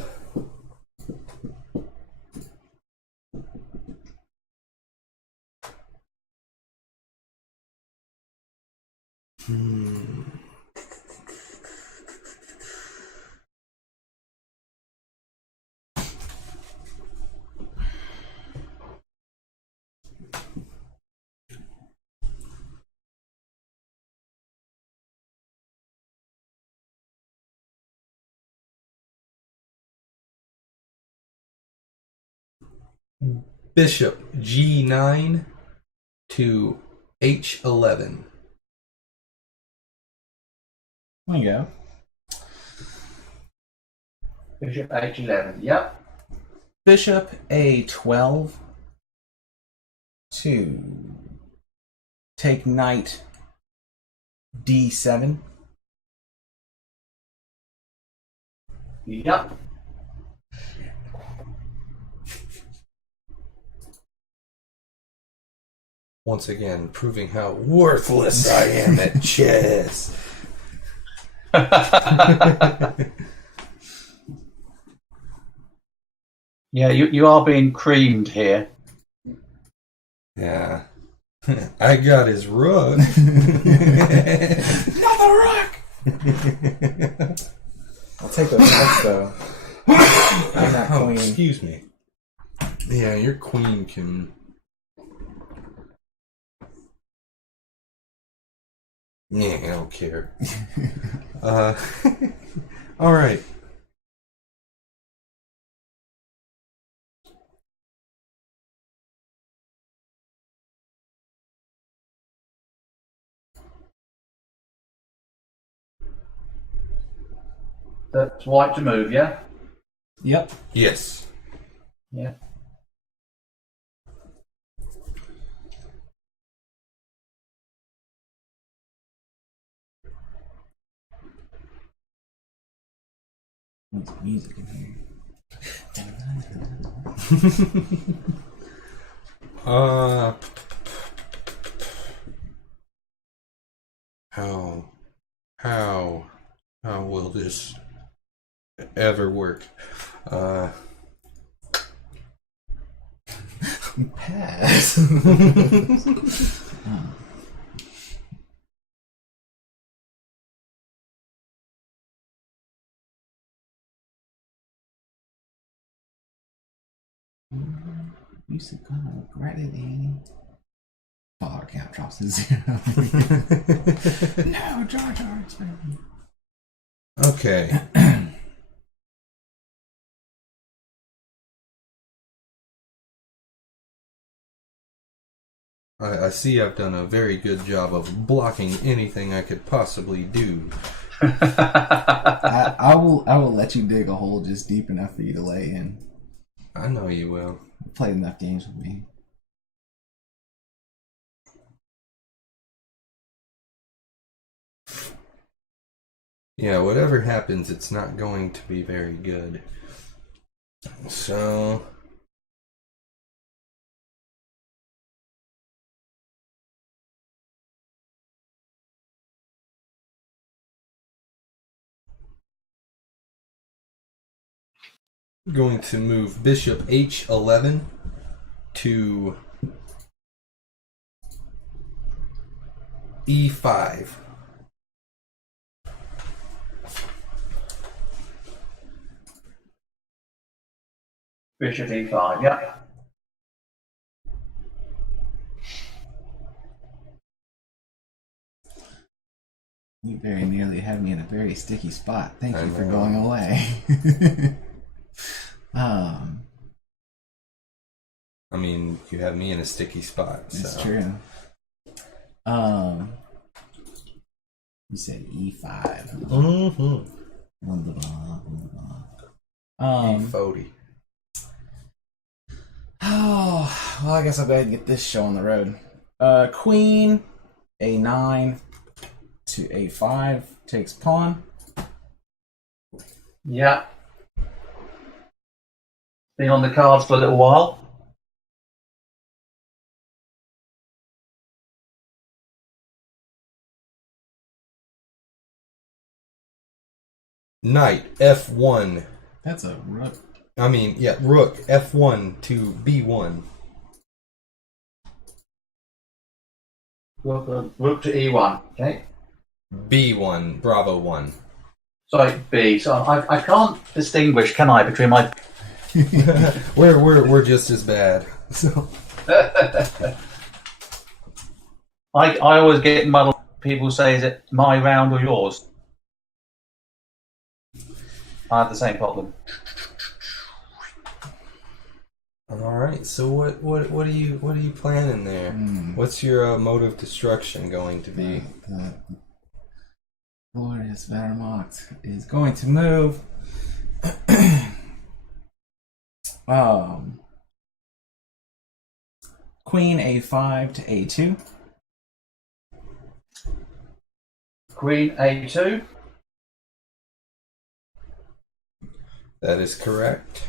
Bishop G9 to H11. There you go. Bishop h11, yep. Bishop A12 to take knight D7. Yep. Once again, proving how worthless I am at chess. Yeah, you are being creamed here. Yeah. I got his rook. Mother rock! I'll take those knights though. I'm not Oh, queen. excuse me. Yeah, your queen can... Yeah, I don't care. All right. That's white to move, yeah? Yep. Yes. Yeah. There's music in here. Uh, how will this ever work? Pass. You should kind of regret it, Annie. Oh, our count drops to 0. No, Jar Jar. It's fine. Okay. I see I've done a very good job of blocking anything I could possibly do. I will let you dig a hole just deep enough for you to lay in. I know you will. You've played enough games with me. Yeah, whatever happens, it's not going to be very good. So... going to move bishop h11 to e5. Bishop e5, yeah. You very nearly had me in a very sticky spot. Thank you for know. going away. I mean, you have me in a sticky spot. It's So. true. You said E5. Mm-hmm. E40. Oh, well, I guess I'll go ahead and get this show on the road. Queen, A9 to A5, takes pawn. Yeah. Been on the cards for a little while. Knight F1. That's a rook. I mean, yeah, rook F1 to B1. Rook to e1. Okay. B1, Bravo 1. Sorry, B. So I can't distinguish, can I, between my... We're just as bad. So I always get muddled. People say, is it my round or yours? I have the same problem. all right. So what are you planning there? What's your mode of destruction going to be? The glorious Wehrmacht is going to move. Queen A5 to A2. Queen A2. That is correct.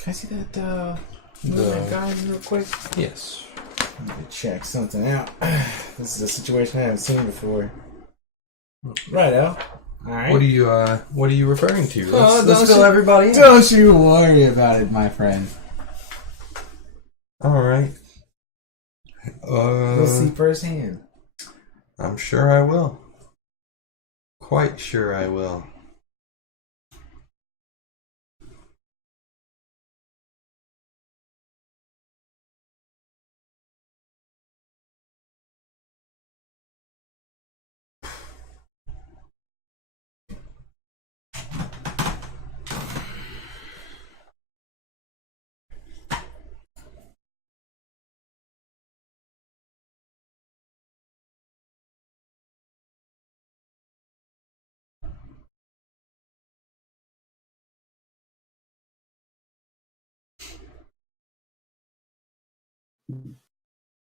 Can I see that movement guide real quick? Yes. Let me check something out. This is a situation I haven't seen before. Righto. Alright. What are you referring to? Oh, Let's fill everybody in. Don't you worry about it, my friend. Alright. You'll see firsthand. I'm sure I will. Quite sure I will.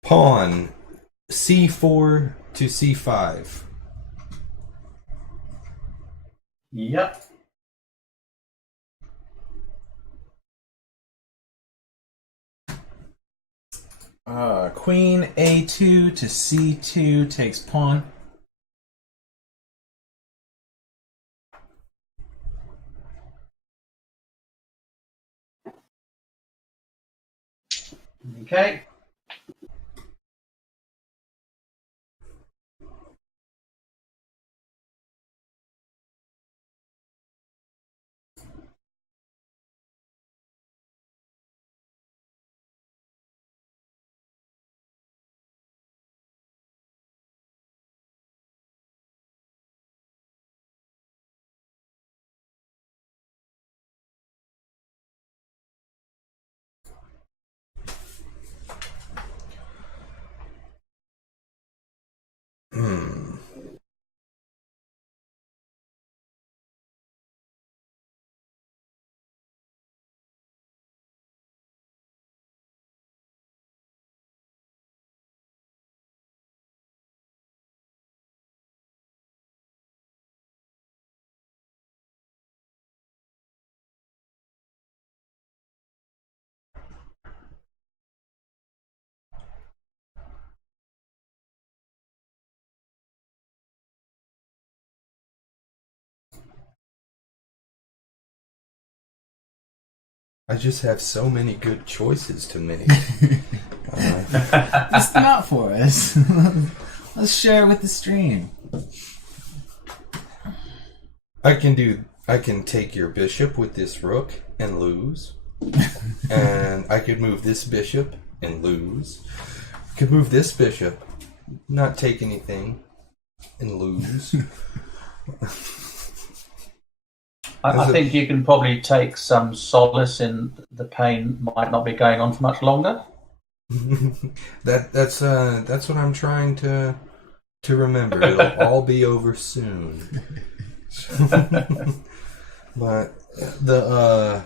Pawn C4 to C5. Yep. Queen A2 to C2 takes pawn. Okay. I just have so many good choices to make. List them out for us. Let's share it with the stream. I can take your bishop with this rook and lose. And I could move this bishop and lose. Could move this bishop, not take anything, and lose. I think you can probably take some solace in the pain might not be going on for much longer. That's what I'm trying to remember. It'll all be over soon. But the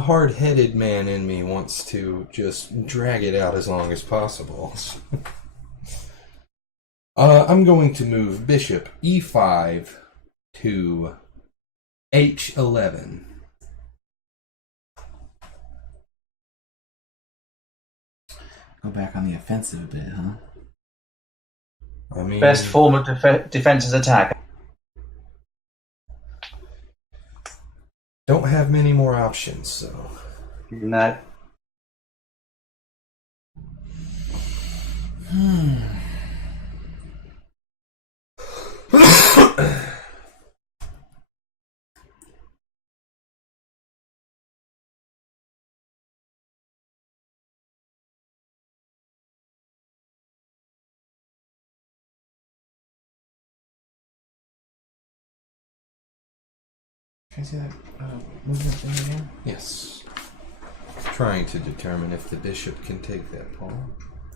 hard-headed man in me wants to just drag it out as long as possible. I'm going to move bishop e5 to h11. Go back on the offensive a bit, huh? I mean, Best form of defense is attack. don't have many more options, so. No. Can I see that movement thing again? Yes. Trying to determine if the bishop can take that pawn.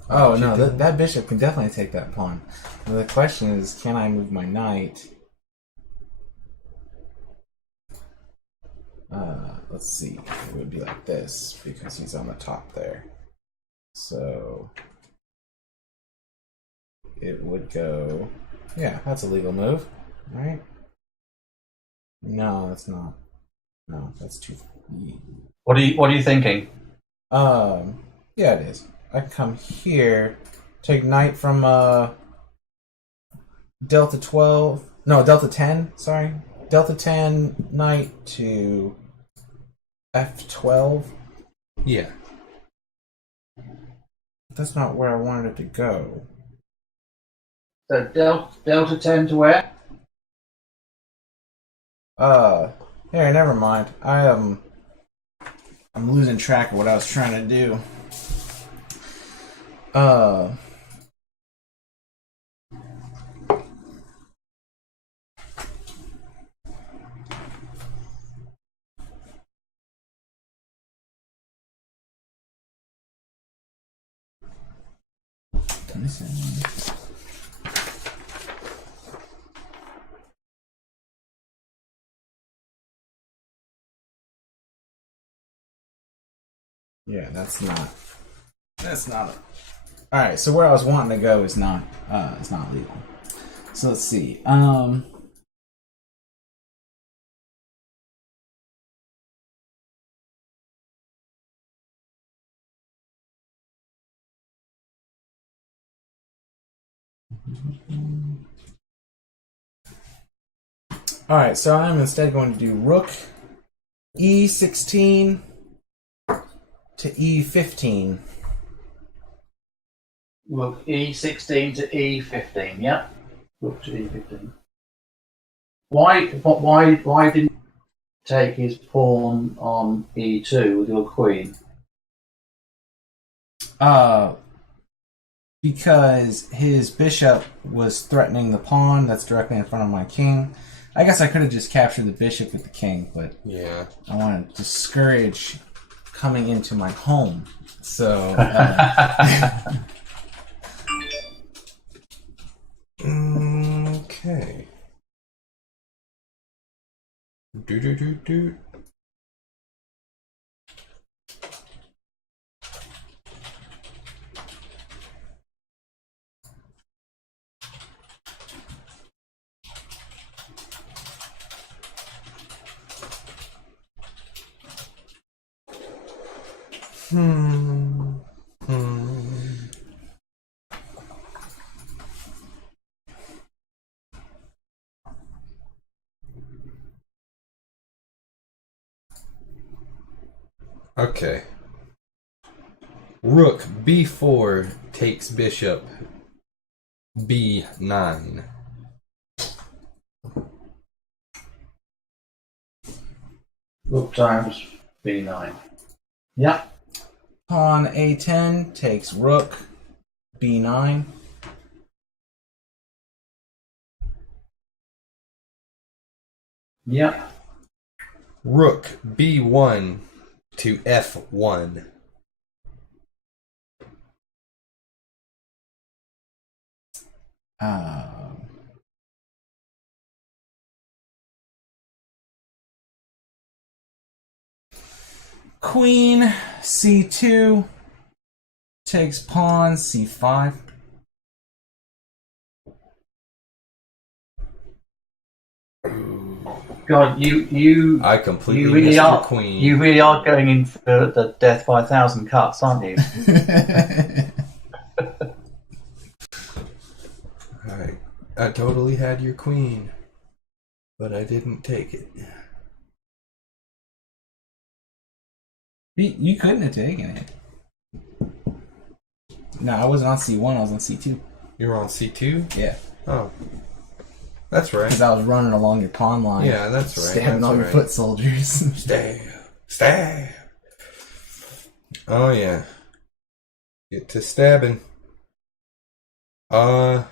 Oh, no, that bishop can definitely take that pawn. Now, the question is, can I move my knight? Let's see. It would be like this, because he's on the top there. So, it would go... Yeah, that's a legal move, right? No, it's not. No, that's too. What are you thinking? Yeah, it is. I can come here, take knight from Delta 12. No, Delta 10. Sorry, Delta 10 knight to F12. Yeah. That's not where I wanted it to go. So Delta 10 to where? Here, never mind. I'm losing track of what I was trying to do. Yeah, that's not. That's not. All right, so where I was wanting to go is not. It's not legal. So let's see. All right, so I'm instead going to do Rook E16 to E15. Look, E16 to E15. Yeah. Look to E15. Why didn't you take his pawn on E2 with your queen? Because his bishop was threatening the pawn that's directly in front of my king. I guess I could have just captured the bishop with the king, but Yeah. I want to discourage coming into my home. So, Okay. Do. Okay. Rook B4 takes bishop B9. Rook times B9. Yeah. pawn A10 takes rook B9. Yeah. Rook B1 to F1. Queen C2 takes pawn C5. God, you I completely you really missed your are queen. You really are going in for the death by 1,000 cuts, aren't you? I totally had your queen, but I didn't take it. You couldn't have taken it. No, I wasn't on C1, I was on C2. You were on C2? Yeah. Oh. That's right. Because I was running along your pawn line. Yeah, that's right. Stabbing all your foot soldiers. Stab. Oh, yeah. Get to stabbing. So,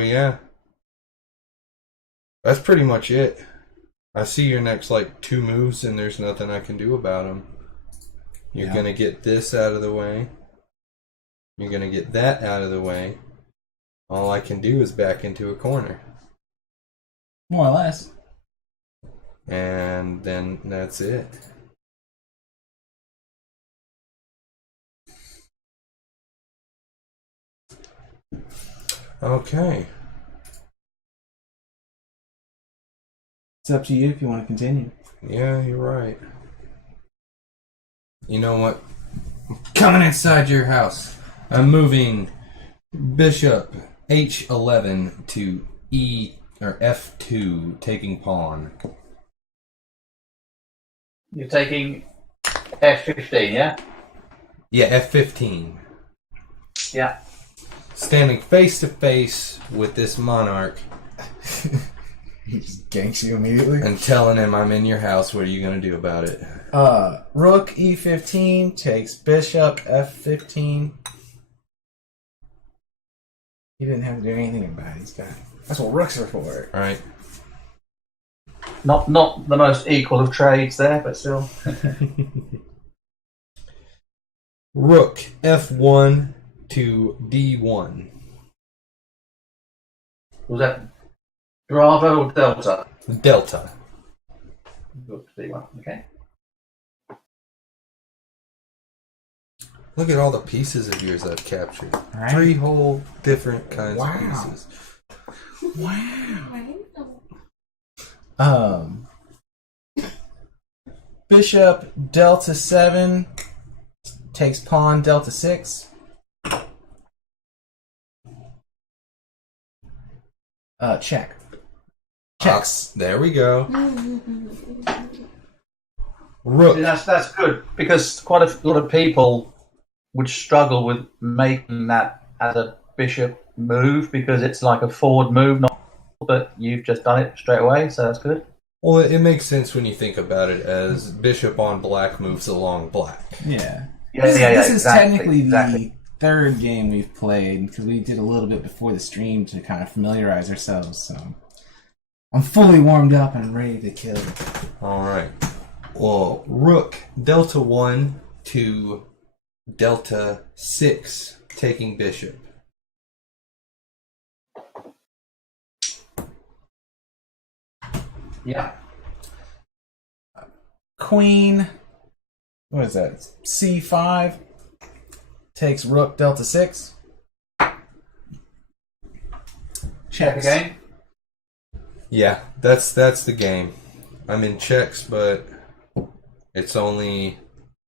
yeah. That's pretty much it. I see your next, like, 2 moves, and there's nothing I can do about them. You're going to get this out of the way. You're going to get that out of the way. All I can do is back into a corner. More or less. And then that's it. Okay. It's up to you if you want to continue. Yeah, you're right. You know what? I'm coming inside your house. I'm moving Bishop H11 to F2, taking pawn. You're taking F15, yeah? Yeah, F15. Yeah. Standing face to face with this monarch He just ganks you immediately. and telling him I'm in your house. What are you going to do about it? Rook E15 takes Bishop F15. He didn't have to do anything about it. He's got. That's what rooks are for. All right. Not the most equal of trades there, but still. Rook F1 to D1. Was that Bravo or Delta? Delta. Rook to D1, okay. Look at all the pieces of yours I've captured. Right. 3 whole different kinds Wow. of pieces. Wow. Bishop Delta 7 takes pawn Delta 6. Check. Checks. There we go. Rook. See, that's good, because quite a lot of people would struggle with making that as a bishop move, because it's like a forward move, but you've just done it straight away, so that's good. Well, it makes sense when you think about it as bishop on black moves along black. Yeah. This is exactly, technically exactly. the third game we've played, because we did a little bit before the stream to kind of familiarize ourselves, so I'm fully warmed up and ready to kill. All right. Well, Rook Delta 1 to Delta 6, taking bishop. Yeah. Queen, what is that? C5 takes Rook Delta 6. Check again. Yeah, that's the game. I'm in checks, but it's only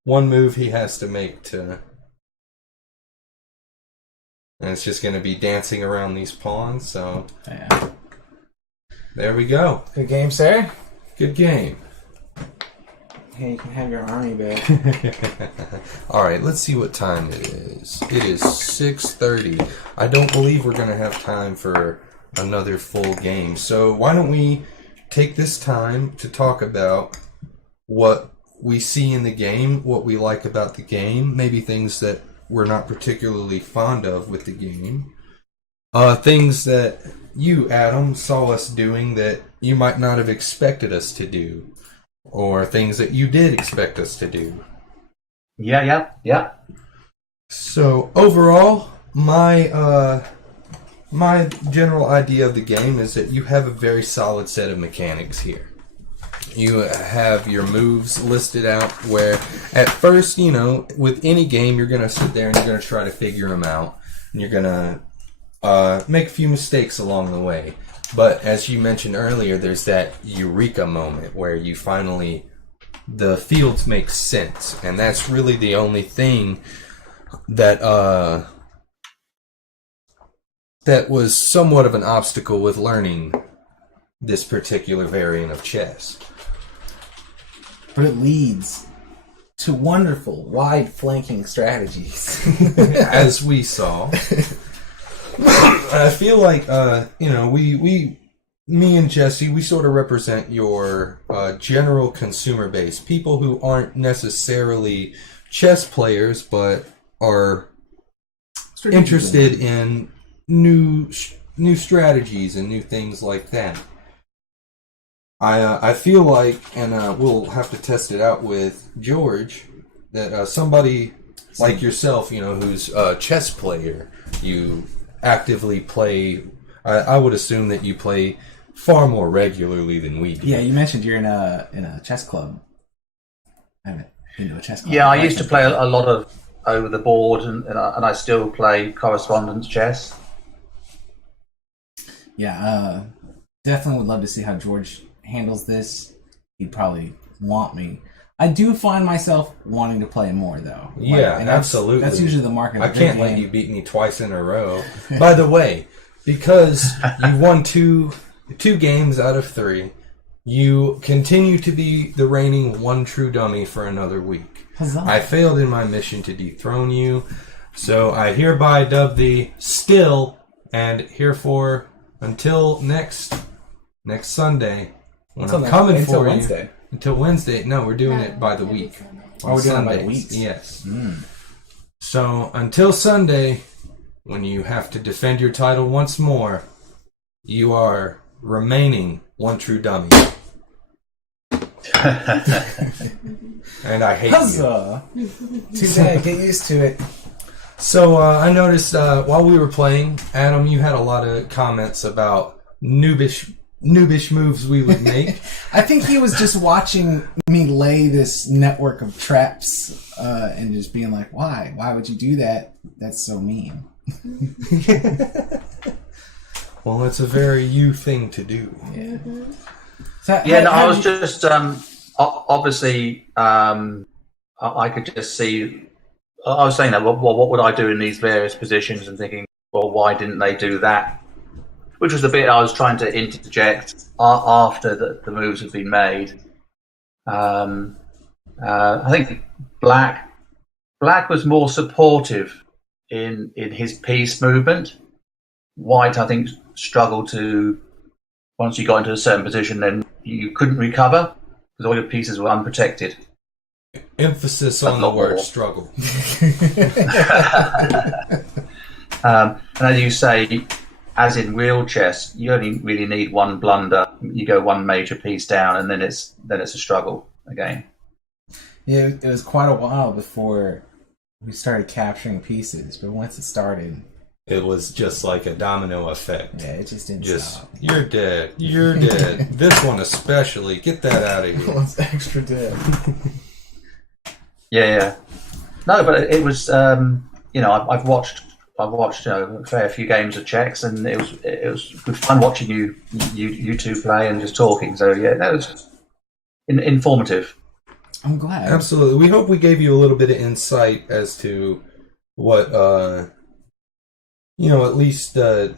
one move he has to make to... And it's just going to be dancing around these pawns, so... Yeah. There we go. Good game, sir. Good game. Hey, you can have your army back. Alright, let's see what time it is. It is 6:30. I don't believe we're going to have time for another full game. So why don't we take this time to talk about what we see in the game, what we like about the game, maybe things that we're not particularly fond of with the game. Things that you, Adam, saw us doing that you might not have expected us to do. Or things that you did expect us to do. Yeah. So overall, my general idea of the game is that you have a very solid set of mechanics here. You have your moves listed out where at first, you know, with any game you're going to sit there and you're going to try to figure them out. And you're going to make a few mistakes along the way. But as you mentioned earlier, there's that eureka moment where you finally, the fields make sense. And that's really the only thing that that was somewhat of an obstacle with learning this particular variant of chess. But it leads to wonderful, wide flanking strategies. As we saw. I feel like, you know, me and Jesse, we sort of represent your general consumer base. People who aren't necessarily chess players, but are interested in new strategies and new things like that. I feel like, and we'll have to test it out with George, that somebody like yourself, you know, who's a chess player, you actively play. I would assume that you play far more regularly than we do. Yeah, you mentioned you're in a chess club. I haven't been to a chess club. Yeah, I used to play a lot of over the board, and I still play correspondence chess. Yeah, definitely would love to see how George handles this, he'd probably want me. I do find myself wanting to play more, though. Yeah, and absolutely. That's usually the mark of the I can't let game. you beat me twice in a row. By the way, because you won two games out of 3, you continue to be the reigning one true dummy for another week. Huzzah. I failed in my mission to dethrone you, so I hereby dub thee still, and herefore until next Sunday when I'm coming for Wednesday. you. Until Wednesday. No, we're doing it by the week. Oh, we're doing it by the Sundays. weeks? Yes. So until Sunday, when you have to defend your title once more, you are remaining one true dummy. And I hate you. Huzzah! Too bad. Get used to it. So I noticed while we were playing, Adam, you had a lot of comments about noobish moves we would make. I think he was just watching me lay this network of traps and just being like, why? Why would you do that? That's so mean. Well, it's a very you thing to do. Yeah. So, Yeah, no, I was just obviously I could just see. I was saying that. Well, what would I do in these various positions? And thinking, well, why didn't they do that? Which was the bit I was trying to interject after the moves had been made. I think Black was more supportive in his piece movement. White, I think, struggled to, once you got into a certain position, then you couldn't recover because all your pieces were unprotected. Emphasis on the word struggle. And as you say, as in real chess, you only really need one blunder. You go one major piece down, and then it's a struggle again. Yeah, it was quite a while before we started capturing pieces, but once it started, it was just like a domino effect. Yeah, it just didn't stop. You're dead. You're dead. This one especially. Get that out of here. One's extra dead. Yeah. No, but it was. I've watched a fair few games of CHEX, and it was good fun watching you two play and just talking. So yeah, that was informative. I'm glad. Absolutely. We hope we gave you a little bit of insight as to what at least how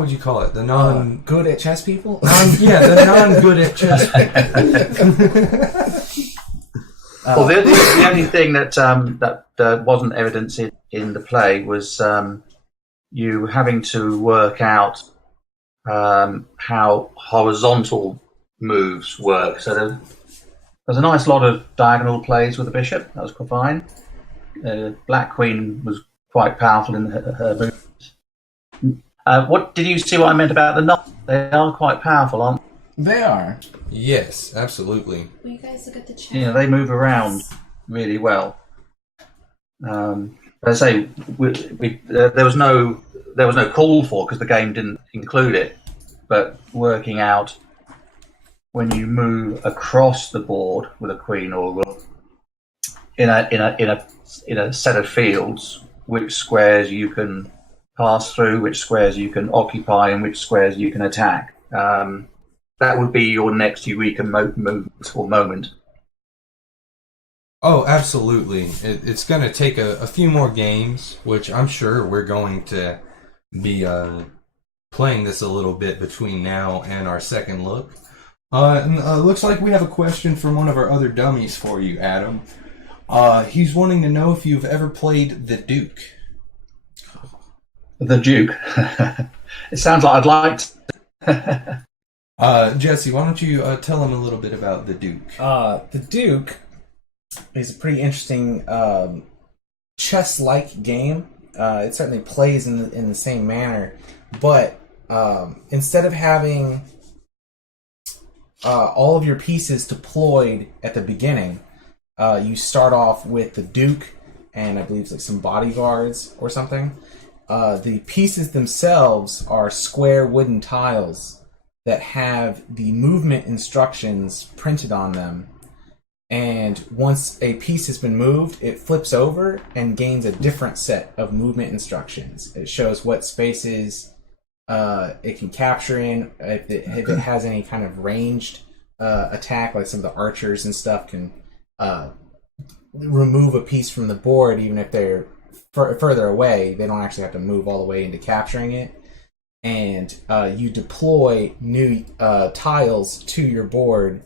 would you call it? The good at chess people? The non-good at chess people. Well, the only thing that wasn't evidence in the play was you having to work out how horizontal moves work. So there's a nice lot of diagonal plays with the bishop. That was quite fine. Black Queen was quite powerful in her moves. What did you see what I meant about the knight? They are quite powerful, aren't they? They are. Yes, absolutely. Will you guys look at the chat? Yeah, they move around really well. As I say, there was no call for because the game didn't include it. But working out when you move across the board with a queen or a rook in a set of fields, which squares you can pass through, which squares you can occupy, and which squares you can attack. That would be your next Eureka movement or moment. Oh, absolutely. It's going to take a few more games, which I'm sure we're going to be playing this a little bit between now and our second look. Looks like we have a question from one of our other dummies for you, Adam. He's wanting to know if you've ever played the Duke. The Duke. It sounds like I'd like to. Jesse, why don't you tell him a little bit about the Duke? The Duke is a pretty interesting chess-like game. It certainly plays in the same manner, but instead of having all of your pieces deployed at the beginning, you start off with the Duke and I believe it's like some bodyguards or something. The pieces themselves are square wooden tiles that have the movement instructions printed on them. And once a piece has been moved, it flips over and gains a different set of movement instructions. It shows what spaces It can capture in if it has any kind of ranged attack, like some of the archers and stuff can remove a piece from the board, even if they're further away. They don't actually have to move all the way into capturing it. And you deploy new tiles to your board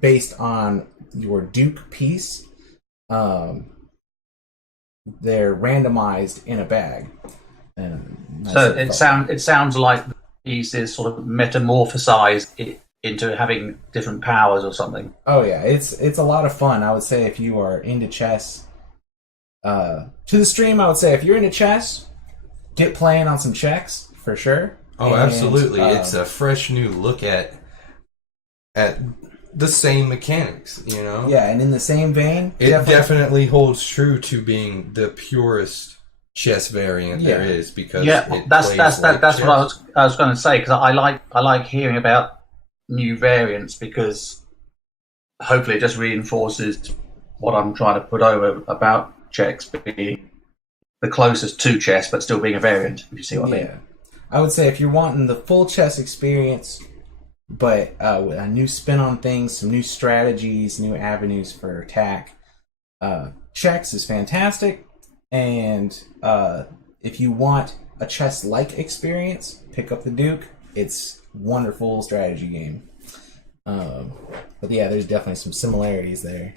based on your Duke piece. They're randomized in a bag. So it sounds like the piece is sort of metamorphosized into having different powers or something. Oh yeah, it's a lot of fun. I would say if you are into chess, to the stream, I would say if you're into chess, get playing on some CHEX for sure. Oh, absolutely! It's a fresh new look at the same mechanics, you know. Yeah, and in the same vein, it definitely holds true to being the purest chess variant there is, because that's what I was going to say, because I like hearing about new variants, because hopefully it just reinforces what I'm trying to put over about CHEX being the closest to chess, but still being a variant. If you see what I mean. I would say if you're wanting the full chess experience, but with a new spin on things, some new strategies, new avenues for attack, CHEX is fantastic. And if you want a chess-like experience, pick up the Duke. It's a wonderful strategy game. But yeah, there's definitely some similarities there.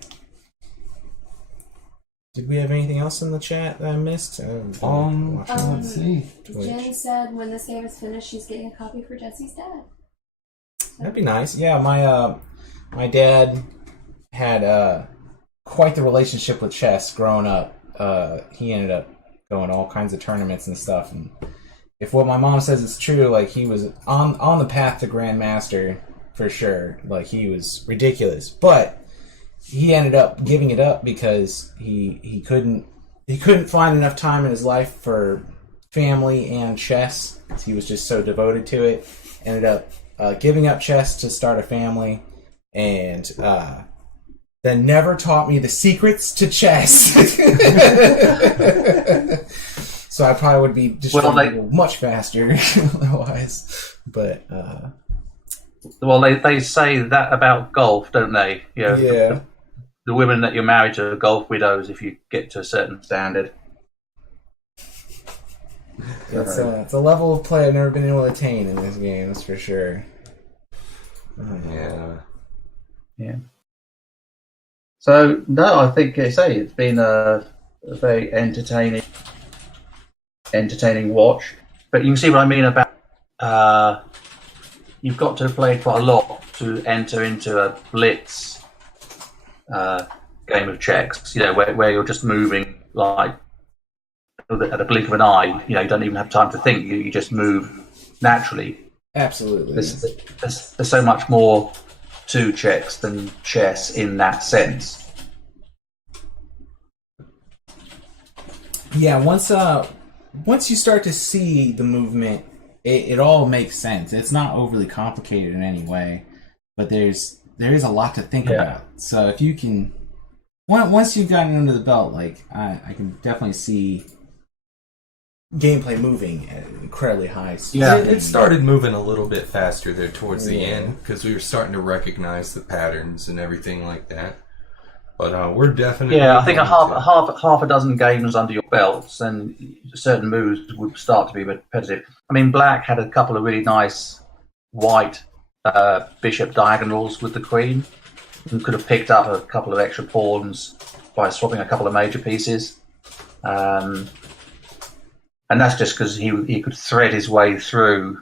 Did we have anything else in the chat that I missed? Let's see. Jen said when this game is finished, she's getting a copy for Jesse's dad. That'd be nice. Yeah, my dad had quite the relationship with chess growing up. He ended up going to all kinds of tournaments and stuff. And if what my mom says is true, like he was on the path to Grandmaster for sure. Like he was ridiculous, but he ended up giving it up because he couldn't find enough time in his life for family and chess. He was just so devoted to it. Ended up giving up chess to start a family, and then never taught me the secrets to chess. So I probably would be destroying much faster otherwise. But well, they say that about golf, don't they? You know, yeah. The women that you're married to are golf widows if you get to a certain standard. It's a level of play I've never been able to attain in this game, that's for sure. Yeah. So no, I think it's been a very entertaining watch. But you can see what I mean about you've got to play quite a lot to enter into a blitz game of CHEX. You know, where you're just moving like at a blink of an eye. You know, you don't even have time to think. You just move naturally. Absolutely. There's so much more to CHEX than chess in that sense. Yeah, once you start to see the movement, it all makes sense. It's not overly complicated in any way, but there is a lot to think about. So if you can, once you've gotten under the belt, like I can definitely see gameplay moving at an incredibly high speed. Yeah, it started moving a little bit faster there towards the end because we were starting to recognize the patterns and everything like that. But we're definitely I think half a dozen games under your belts, and certain moves would start to be repetitive. I mean, Black had a couple of really nice white bishop diagonals with the queen, and could have picked up a couple of extra pawns by swapping a couple of major pieces. And that's just because he could thread his way through,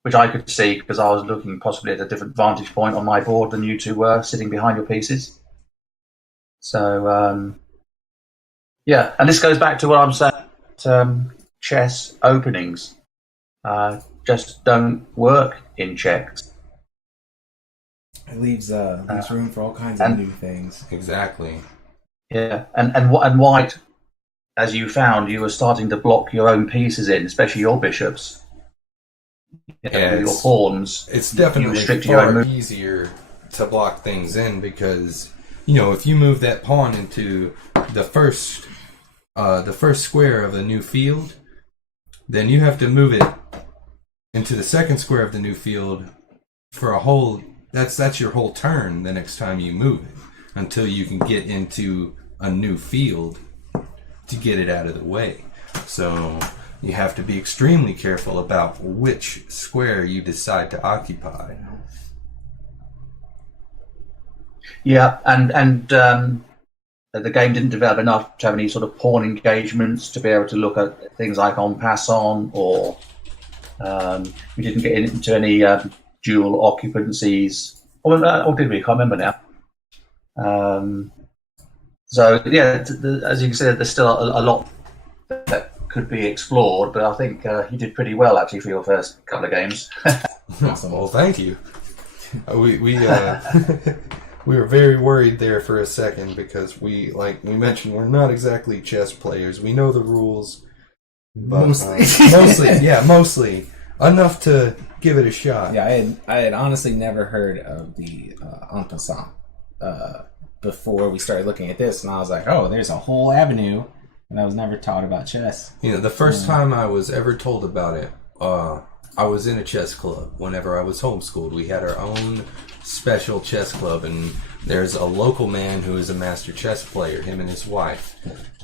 which I could see because I was looking possibly at a different vantage point on my board than you two were, sitting behind your pieces. So, and this goes back to what I'm saying, chess openings just don't work in CHEX. It leaves room for all kinds of new things. Exactly. Yeah, and white, as you found, you were starting to block your own pieces in, especially your bishops. Your pawns. It's definitely far easier to block things in because, you know, if you move that pawn into the first square of a new field, then you have to move it into the second square of the new field for a whole. That's your whole turn the next time you move it until you can get into a new field to get it out of the way. So you have to be extremely careful about which square you decide to occupy. Yeah, and the game didn't develop enough to have any sort of pawn engagements to be able to look at things like en passant, or we didn't get into any dual occupancies. Or did we? I can't remember now. So yeah, as you can see, there's still a lot that could be explored, but I think you did pretty well actually for your first couple of games. Awesome. Well, thank you. We we were very worried there for a second because like we mentioned, we're not exactly chess players. We know the rules, but mostly enough to give it a shot. Yeah, I had honestly never heard of the en passant before we started looking at this, and I was like, oh, there's a whole avenue, and I was never taught about chess. The first time I was ever told about it, I was in a chess club whenever I was homeschooled. We had our own special chess club, and there's a local man who is a master chess player, him and his wife.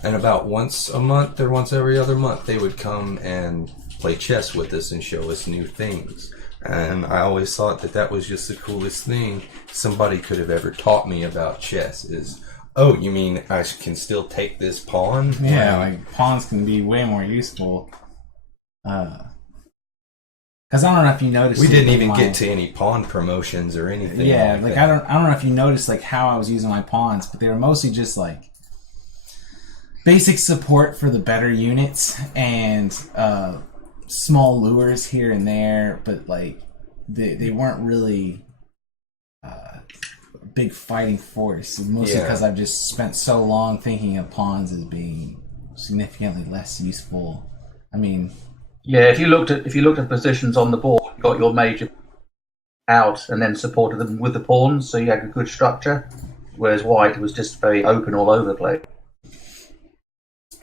And about once a month or once every other month, they would come and play chess with us and show us new things. And I always thought that was just the coolest thing somebody could have ever taught me about chess is, oh, you mean I can still take this pawn? Yeah, like pawns can be way more useful. Because I don't know if you noticed. We didn't even get to any pawn promotions or anything. Yeah, like I don't know if you noticed like how I was using my pawns, but they were mostly just like basic support for the better units and small lures here and there, but like they weren't really a big fighting force. Mostly because I've just spent so long thinking of pawns as being significantly less useful. I mean. Yeah, if you looked at positions on the board, you got your major out and then supported them with the pawns, so you had a good structure. Whereas white was just very open all over the place.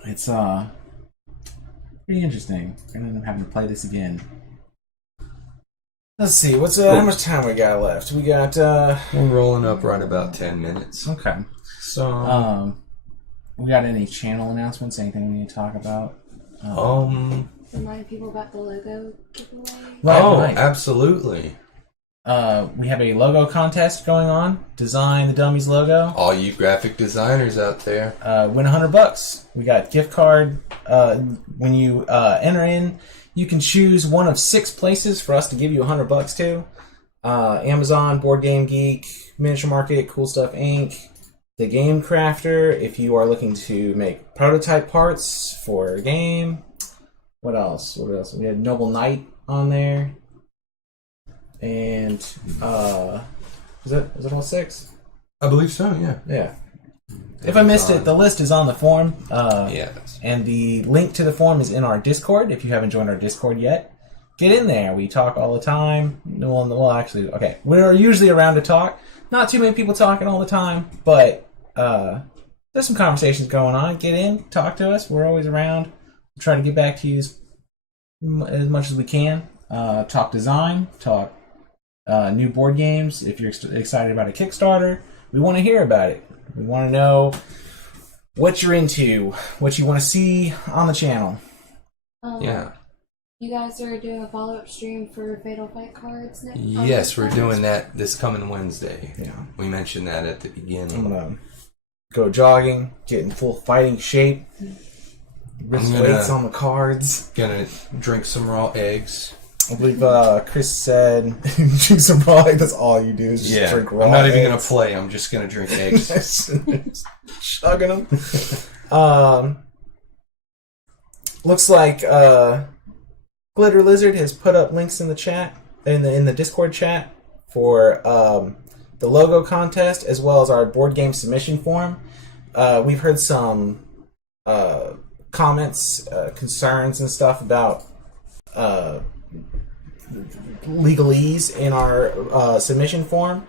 It's pretty interesting. I'm gonna end up having to play this again. Let's see, how much time we got left? We got we're rolling up right about 10 minutes. Okay. So we got any channel announcements? Anything we need to talk about? Remind people about the logo giveaway. Right. Absolutely. We have a logo contest going on. Design the Dummies logo. All you graphic designers out there. Win $100. We got gift card. When you enter in, you can choose one of 6 places for us to give you $100 to. Amazon, Board Game Geek, Miniature Market, Cool Stuff Inc., The Game Crafter, if you are looking to make prototype parts for a game. What else? We had Noble Knight on there. And is it all 6? I believe so, yeah. Yeah. If I missed it, the list is on the forum. Yes. And the link to the forum is in our Discord. If you haven't joined our Discord yet, get in there. We talk all the time. We're usually around to talk. Not too many people talking all the time, but there's some conversations going on. Get in, talk to us. We're always around. We'll try to get back to you as much as we can. Talk design, talk new board games. If you're excited about a Kickstarter, we want to hear about it. We want to know what you're into, what you want to see on the channel. Yeah. You guys are doing a follow-up stream for Fatal Fight cards next? Yes, we're doing that this coming Wednesday. Yeah. We mentioned that at the beginning. I'm going to go jogging, get in full fighting shape, wrist weights on the cards. Gonna drink some raw eggs. I believe Chris said drink some raw eggs. That's all you do is just drink raw eggs. I'm not even going to play. I'm just going to drink eggs. Chugging them. Looks like Glitter Lizard has put up links in the chat, in the Discord chat, for the logo contest as well as our board game submission form. We've heard some comments, concerns, and stuff about legalese in our submission form.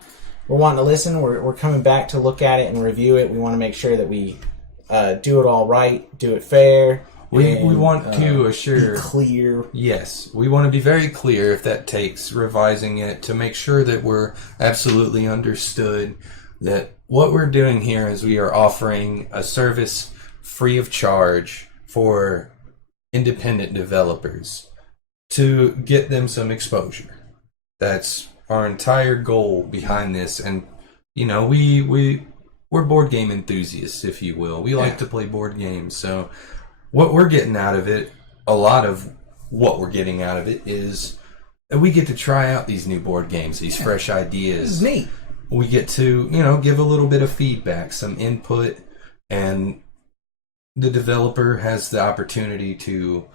We're wanting to listen. We're coming back to look at it and review it. We want to make sure that we do it all right, do it fair. We and, want to assure. be clear. Yes, we want to be very clear if that takes revising it to make sure that we're absolutely understood that what we're doing here is we are offering a service free of charge for independent developers to get them some exposure. That's our entire goal behind this. And, you know, we're board game enthusiasts, if you will. We like to play board games. So what we're getting out of it, a lot of what we're getting out of it is that we get to try out these new board games, these fresh ideas. This is neat. We get to, you know, give a little bit of feedback, some input, and the developer has the opportunity to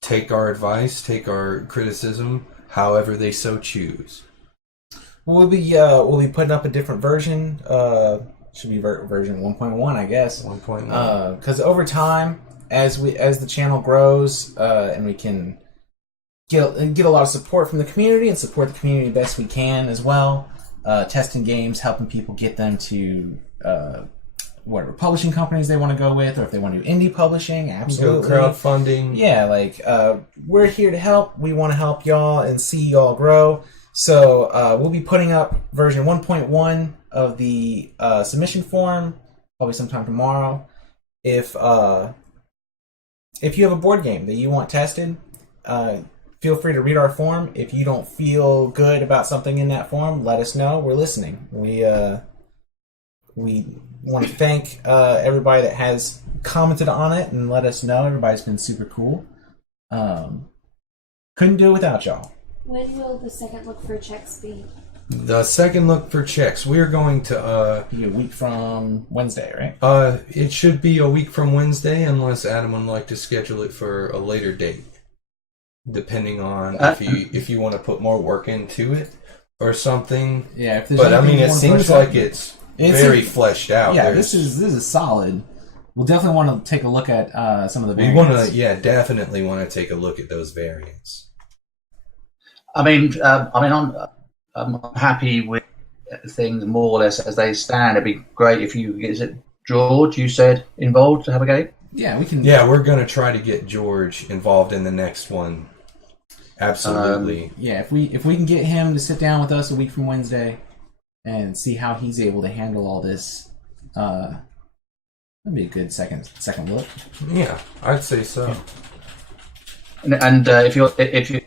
take our advice, take our criticism, however they so choose. We'll be putting up a different version. Should be version 1.1, I guess. 1.1. Because over time, as the channel grows, and we can get a lot of support from the community and support the community the best we can as well. Testing games, helping people get them to whatever publishing companies they want to go with, or if they want to do indie publishing, absolutely. Crowdfunding. Yeah, like we're here to help. We want to help y'all and see y'all grow. So we'll be putting up version 1.1 of the submission form probably sometime tomorrow. If you have a board game that you want tested, feel free to read our form. If you don't feel good about something in that form, let us know. We're listening. We want to thank everybody that has commented on it and let us know. Everybody's been super cool. Couldn't do it without y'all. When will the second look for CHEX be? The second look for CHEX, we're going to... Be a week from Wednesday, right? it should be a week from Wednesday, unless Adam would like to schedule it for a later date. Depending on if you want to put more work into it or something. Yeah, if there's but I anything mean, you it wanna seems push like up, it's very fleshed out. Yeah, this is solid. We'll definitely want to take a look at some of the We variants. want to, definitely want to take a look at those variants. I mean, I'm happy with things more or less as they stand. It'd be great if you, is it George, you said, involved to have a game? Yeah, we can. Yeah, we're going to try to get George involved in the next one. Absolutely. Yeah, if we can get him to sit down with us a week from Wednesday and see how he's able to handle all this, that'd be a good second look. Yeah, I'd say so. And if you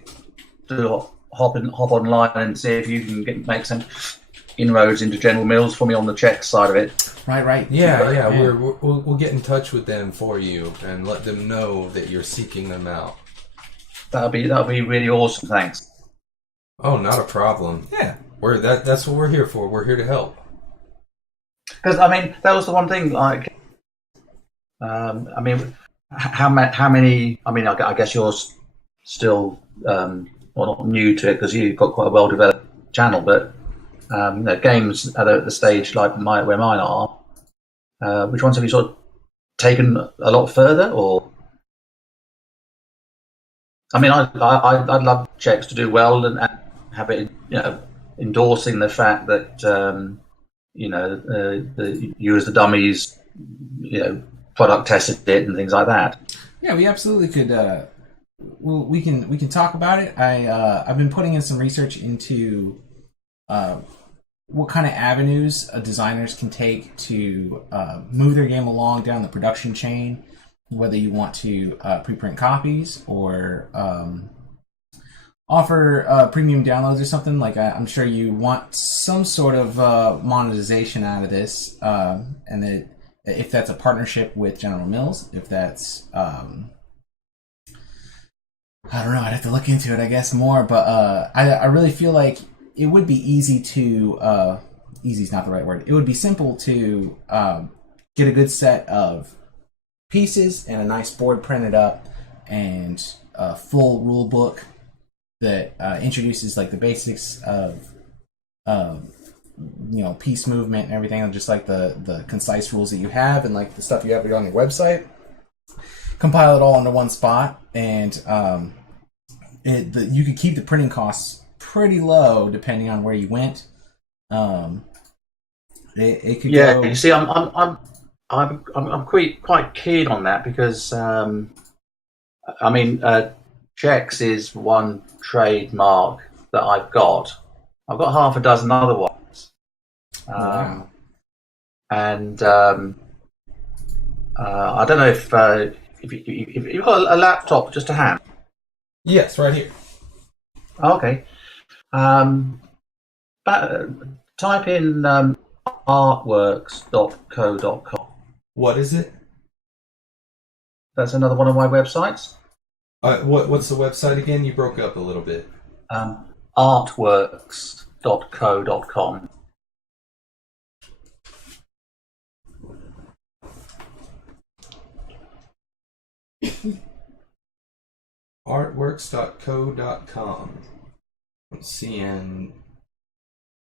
do hop online and see if you can make some inroads into General Mills for me on the CHEX side of it. Right. Yeah. We'll get in touch with them for you and let them know that you're seeking them out. That'll be really awesome. Thanks. Oh, not a problem. Yeah. That's what we're here for. We're here to help. Because I mean, that was the one thing. Like, I mean, how many? I mean, I guess you're still well, not new to it because you've got quite a well-developed channel, but games at the stage like where mine are. Which ones have you sort of taken a lot further, or? I mean, I'd love CHEX to do well and have it, endorsing the fact that you as the Dummies, product tested it and things like that. Yeah, we absolutely could. We can talk about it. I've been putting in some research into what kind of avenues designers can take to move their game along down the production chain. Whether you want to preprint copies or offer premium downloads or something, like I'm sure you want some sort of monetization out of this, and that if that's a partnership with General Mills, if that's I don't know, I'd have to look into it, I guess, more, but I really feel like it would be easy to easy's not the right word. It would be simple to get a good set of pieces and a nice board printed up and a full rule book that introduces like the basics of piece movement and everything, and just like the concise rules that you have and like the stuff you have on your website. Compile it all into one spot, and you could keep the printing costs pretty low depending on where you went. It could go. You see, I'm quite keen on that because I mean, CHEX is one trademark that I've got. I've got half a dozen other ones. Wow. And I don't know if you've got a laptop just to hand. Yes, right here. Okay. Type in artworks.co.com. What is it? That's another one of my websites. What's the website again? You broke up a little bit. Artworks.co.com. Artworks.co.com. Let's see, and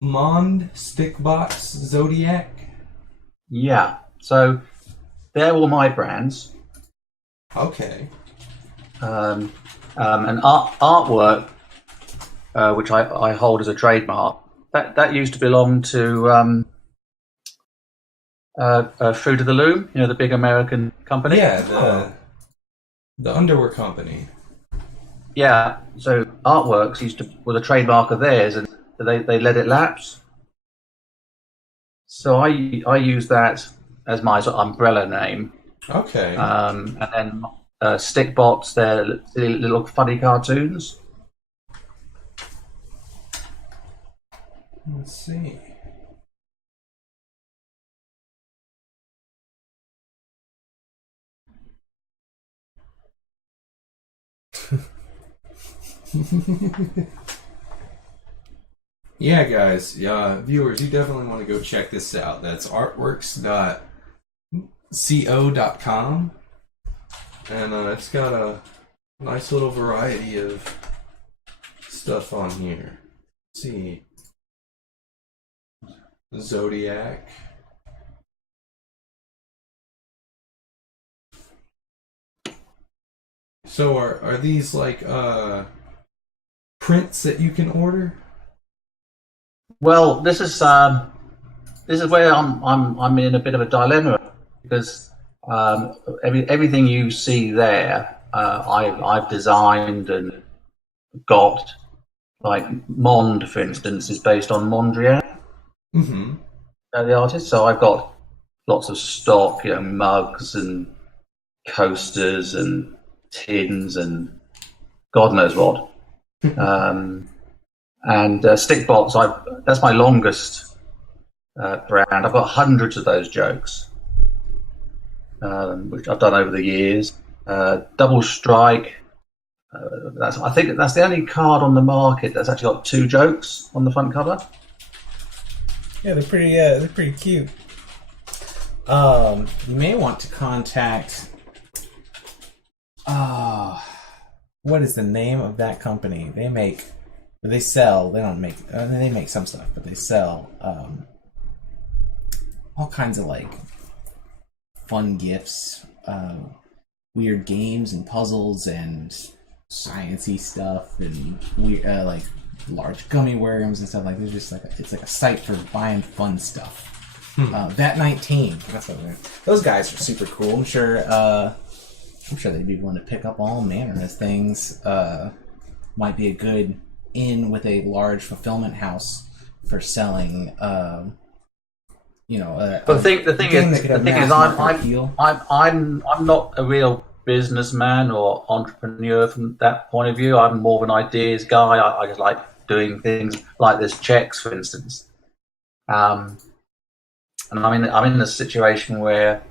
Mond, Stickbox, Zodiac. Yeah. So they're all my brands. Okay. And artwork, which I hold as a trademark, that used to belong to Fruit of the Loom, the big American company. Yeah, the underwear company. Yeah, so Artworks was a trademark of theirs, and they let it lapse. So I use that as my sort of umbrella name. Okay. And then Stickbots, they're little funny cartoons. Let's see. Yeah, guys, viewers, you definitely want to go check this out. That's artworks.co.com, and it's got a nice little variety of stuff on here. Let's see, Zodiac. So are these like prints that you can order? Well, this is where I'm in a bit of a dilemma, because everything you see there, I've designed and got. Like Mond, for instance, is based on Mondrian, the artist. So I've got lots of stock, mugs and coasters and tins and God knows what. And Stickbots, that's my longest brand. I've got hundreds of those jokes, which I've done over the years. Double Strike. I think that's the only card on the market that's actually got 2 jokes on the front cover. Yeah, they're pretty cute. You may want to contact. What is the name of that company? They make some stuff, but they sell all kinds of like fun gifts, weird games and puzzles and sciencey stuff, and like large gummy worms and stuff. Like there's just like it's like a site for buying fun stuff. That 19. That's what those guys are super cool. I'm sure they'd be willing to pick up all manner of things. Might be a good in with a large fulfillment house for selling. But the thing is, I'm not a real businessman or entrepreneur from that point of view. I'm more of an ideas guy. I just like doing things like this CHEX, for instance. And I'm in a situation where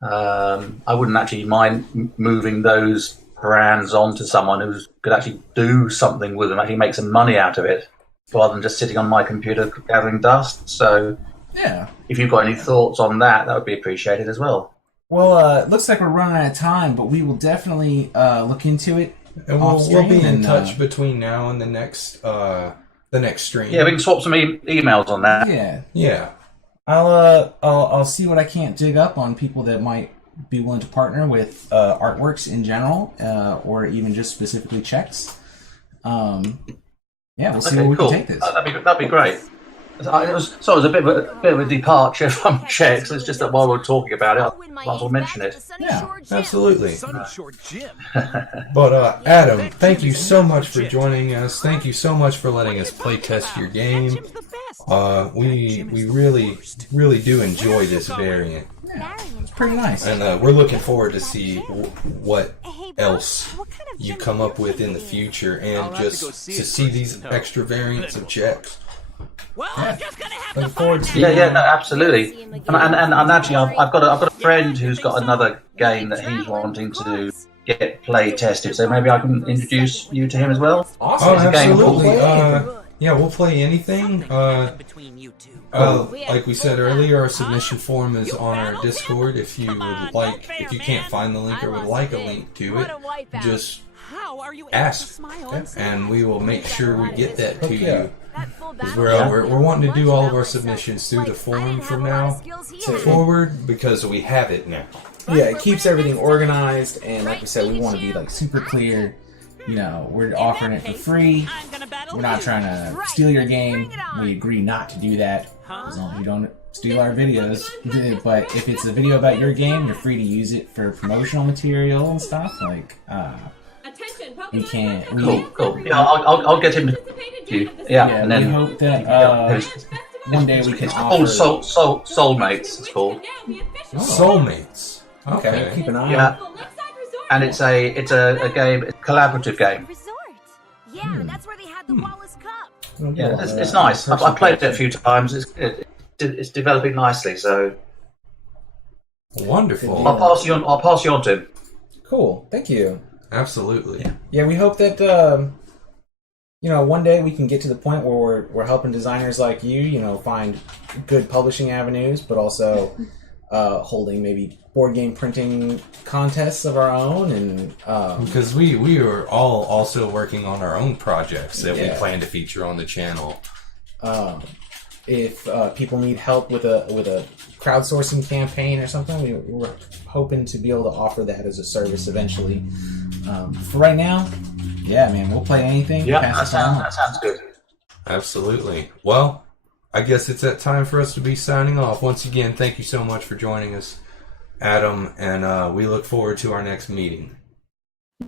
I wouldn't actually mind moving those brands onto someone who could actually do something with them, actually make some money out of it, rather than just sitting on my computer gathering dust. So, yeah, if you've got any thoughts on that, that would be appreciated as well. Well, it looks like we're running out of time, but we will definitely look into it. And we'll be in touch between now and the next stream. Yeah, we can swap some emails on that. Yeah. I'll see what I can't dig up on people that might be willing to partner with Artworks in general, or even just specifically CHEX. We'll see where we can take this. That'd be great. It was a bit of a departure from CHEX. It's just that while we're talking about it, I might as well mention it. Yeah, absolutely. Sunny Shore Gym. But Adam, thank you so much for joining us. Thank you so much for letting us play test your game. We really do enjoy this variant, It's pretty nice. and we're looking forward to see what else you come up with in the future, and just to see these extra variants of checks. Looking forward to No, absolutely. And actually, I've got a friend who's got another game that he's wanting to get play tested. So maybe I can introduce you to him as well. Awesome. Oh, It's a game called- absolutely. Yeah, we'll play anything. Like we said earlier, our submission form is on our Discord. If you can't find the link or would like a link to it, just ask, and we will make sure we get that to you. Because we're wanting to do all of our submissions through the forum from now forward, because we have it now. Yeah, it keeps everything organized, and like we said, we want to be like super clear. You know, we're offering it for free. We're not trying to steal your game. We agree not to do that, as long as you don't steal our videos. But if it's a video about your game, you're free to use it for promotional material and stuff. Like, we can't. Cool. Yeah, I'll get him to you. Yeah, Yeah, and then we hope that one day we can it's called offer. Soulmates. It's called. Soulmates. Okay, keep an eye. Yeah, and it's a game, it's a collaborative game. Yeah, that's where they had the Wallace Cup. Yeah, it's nice. I've played it a few times. It's developing nicely. So Wonderful. I'll pass you on to him. Cool. Thank you. Absolutely. Yeah, we hope that one day we can get to the point where we're helping designers like you, find good publishing avenues, but also holding maybe board game printing contests of our own, and Because we are all also working on our own projects that we Yeah. plan to feature on the channel. if people need help with a crowdsourcing campaign or something, we're hoping to be able to offer that as a service eventually. For right now, yeah, man, we'll play anything. Yeah, pass that it on. sounds good. Absolutely. Well, I guess it's that time for us to be signing off. Once again, thank you so much for joining us, Adam, and we look forward to our next meeting.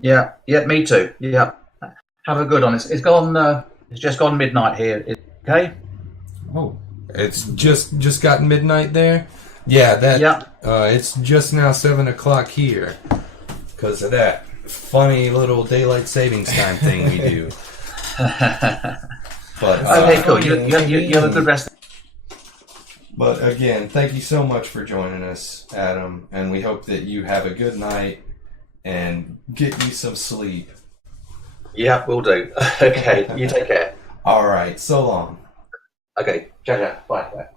Yeah, me too. Yeah, have a good one. It's gone. It's just gone midnight here. Okay. Oh, It's just gotten midnight there. Yeah, that. Yeah. It's just now 7 o'clock here because of that funny little daylight savings time thing we do. But Okay, cool. You have a good rest. But again, thank you so much for joining us, Adam, and we hope that you have a good night and get you some sleep. Yeah, we'll do. Okay, you take care. All right, so long. Okay, ciao. Bye.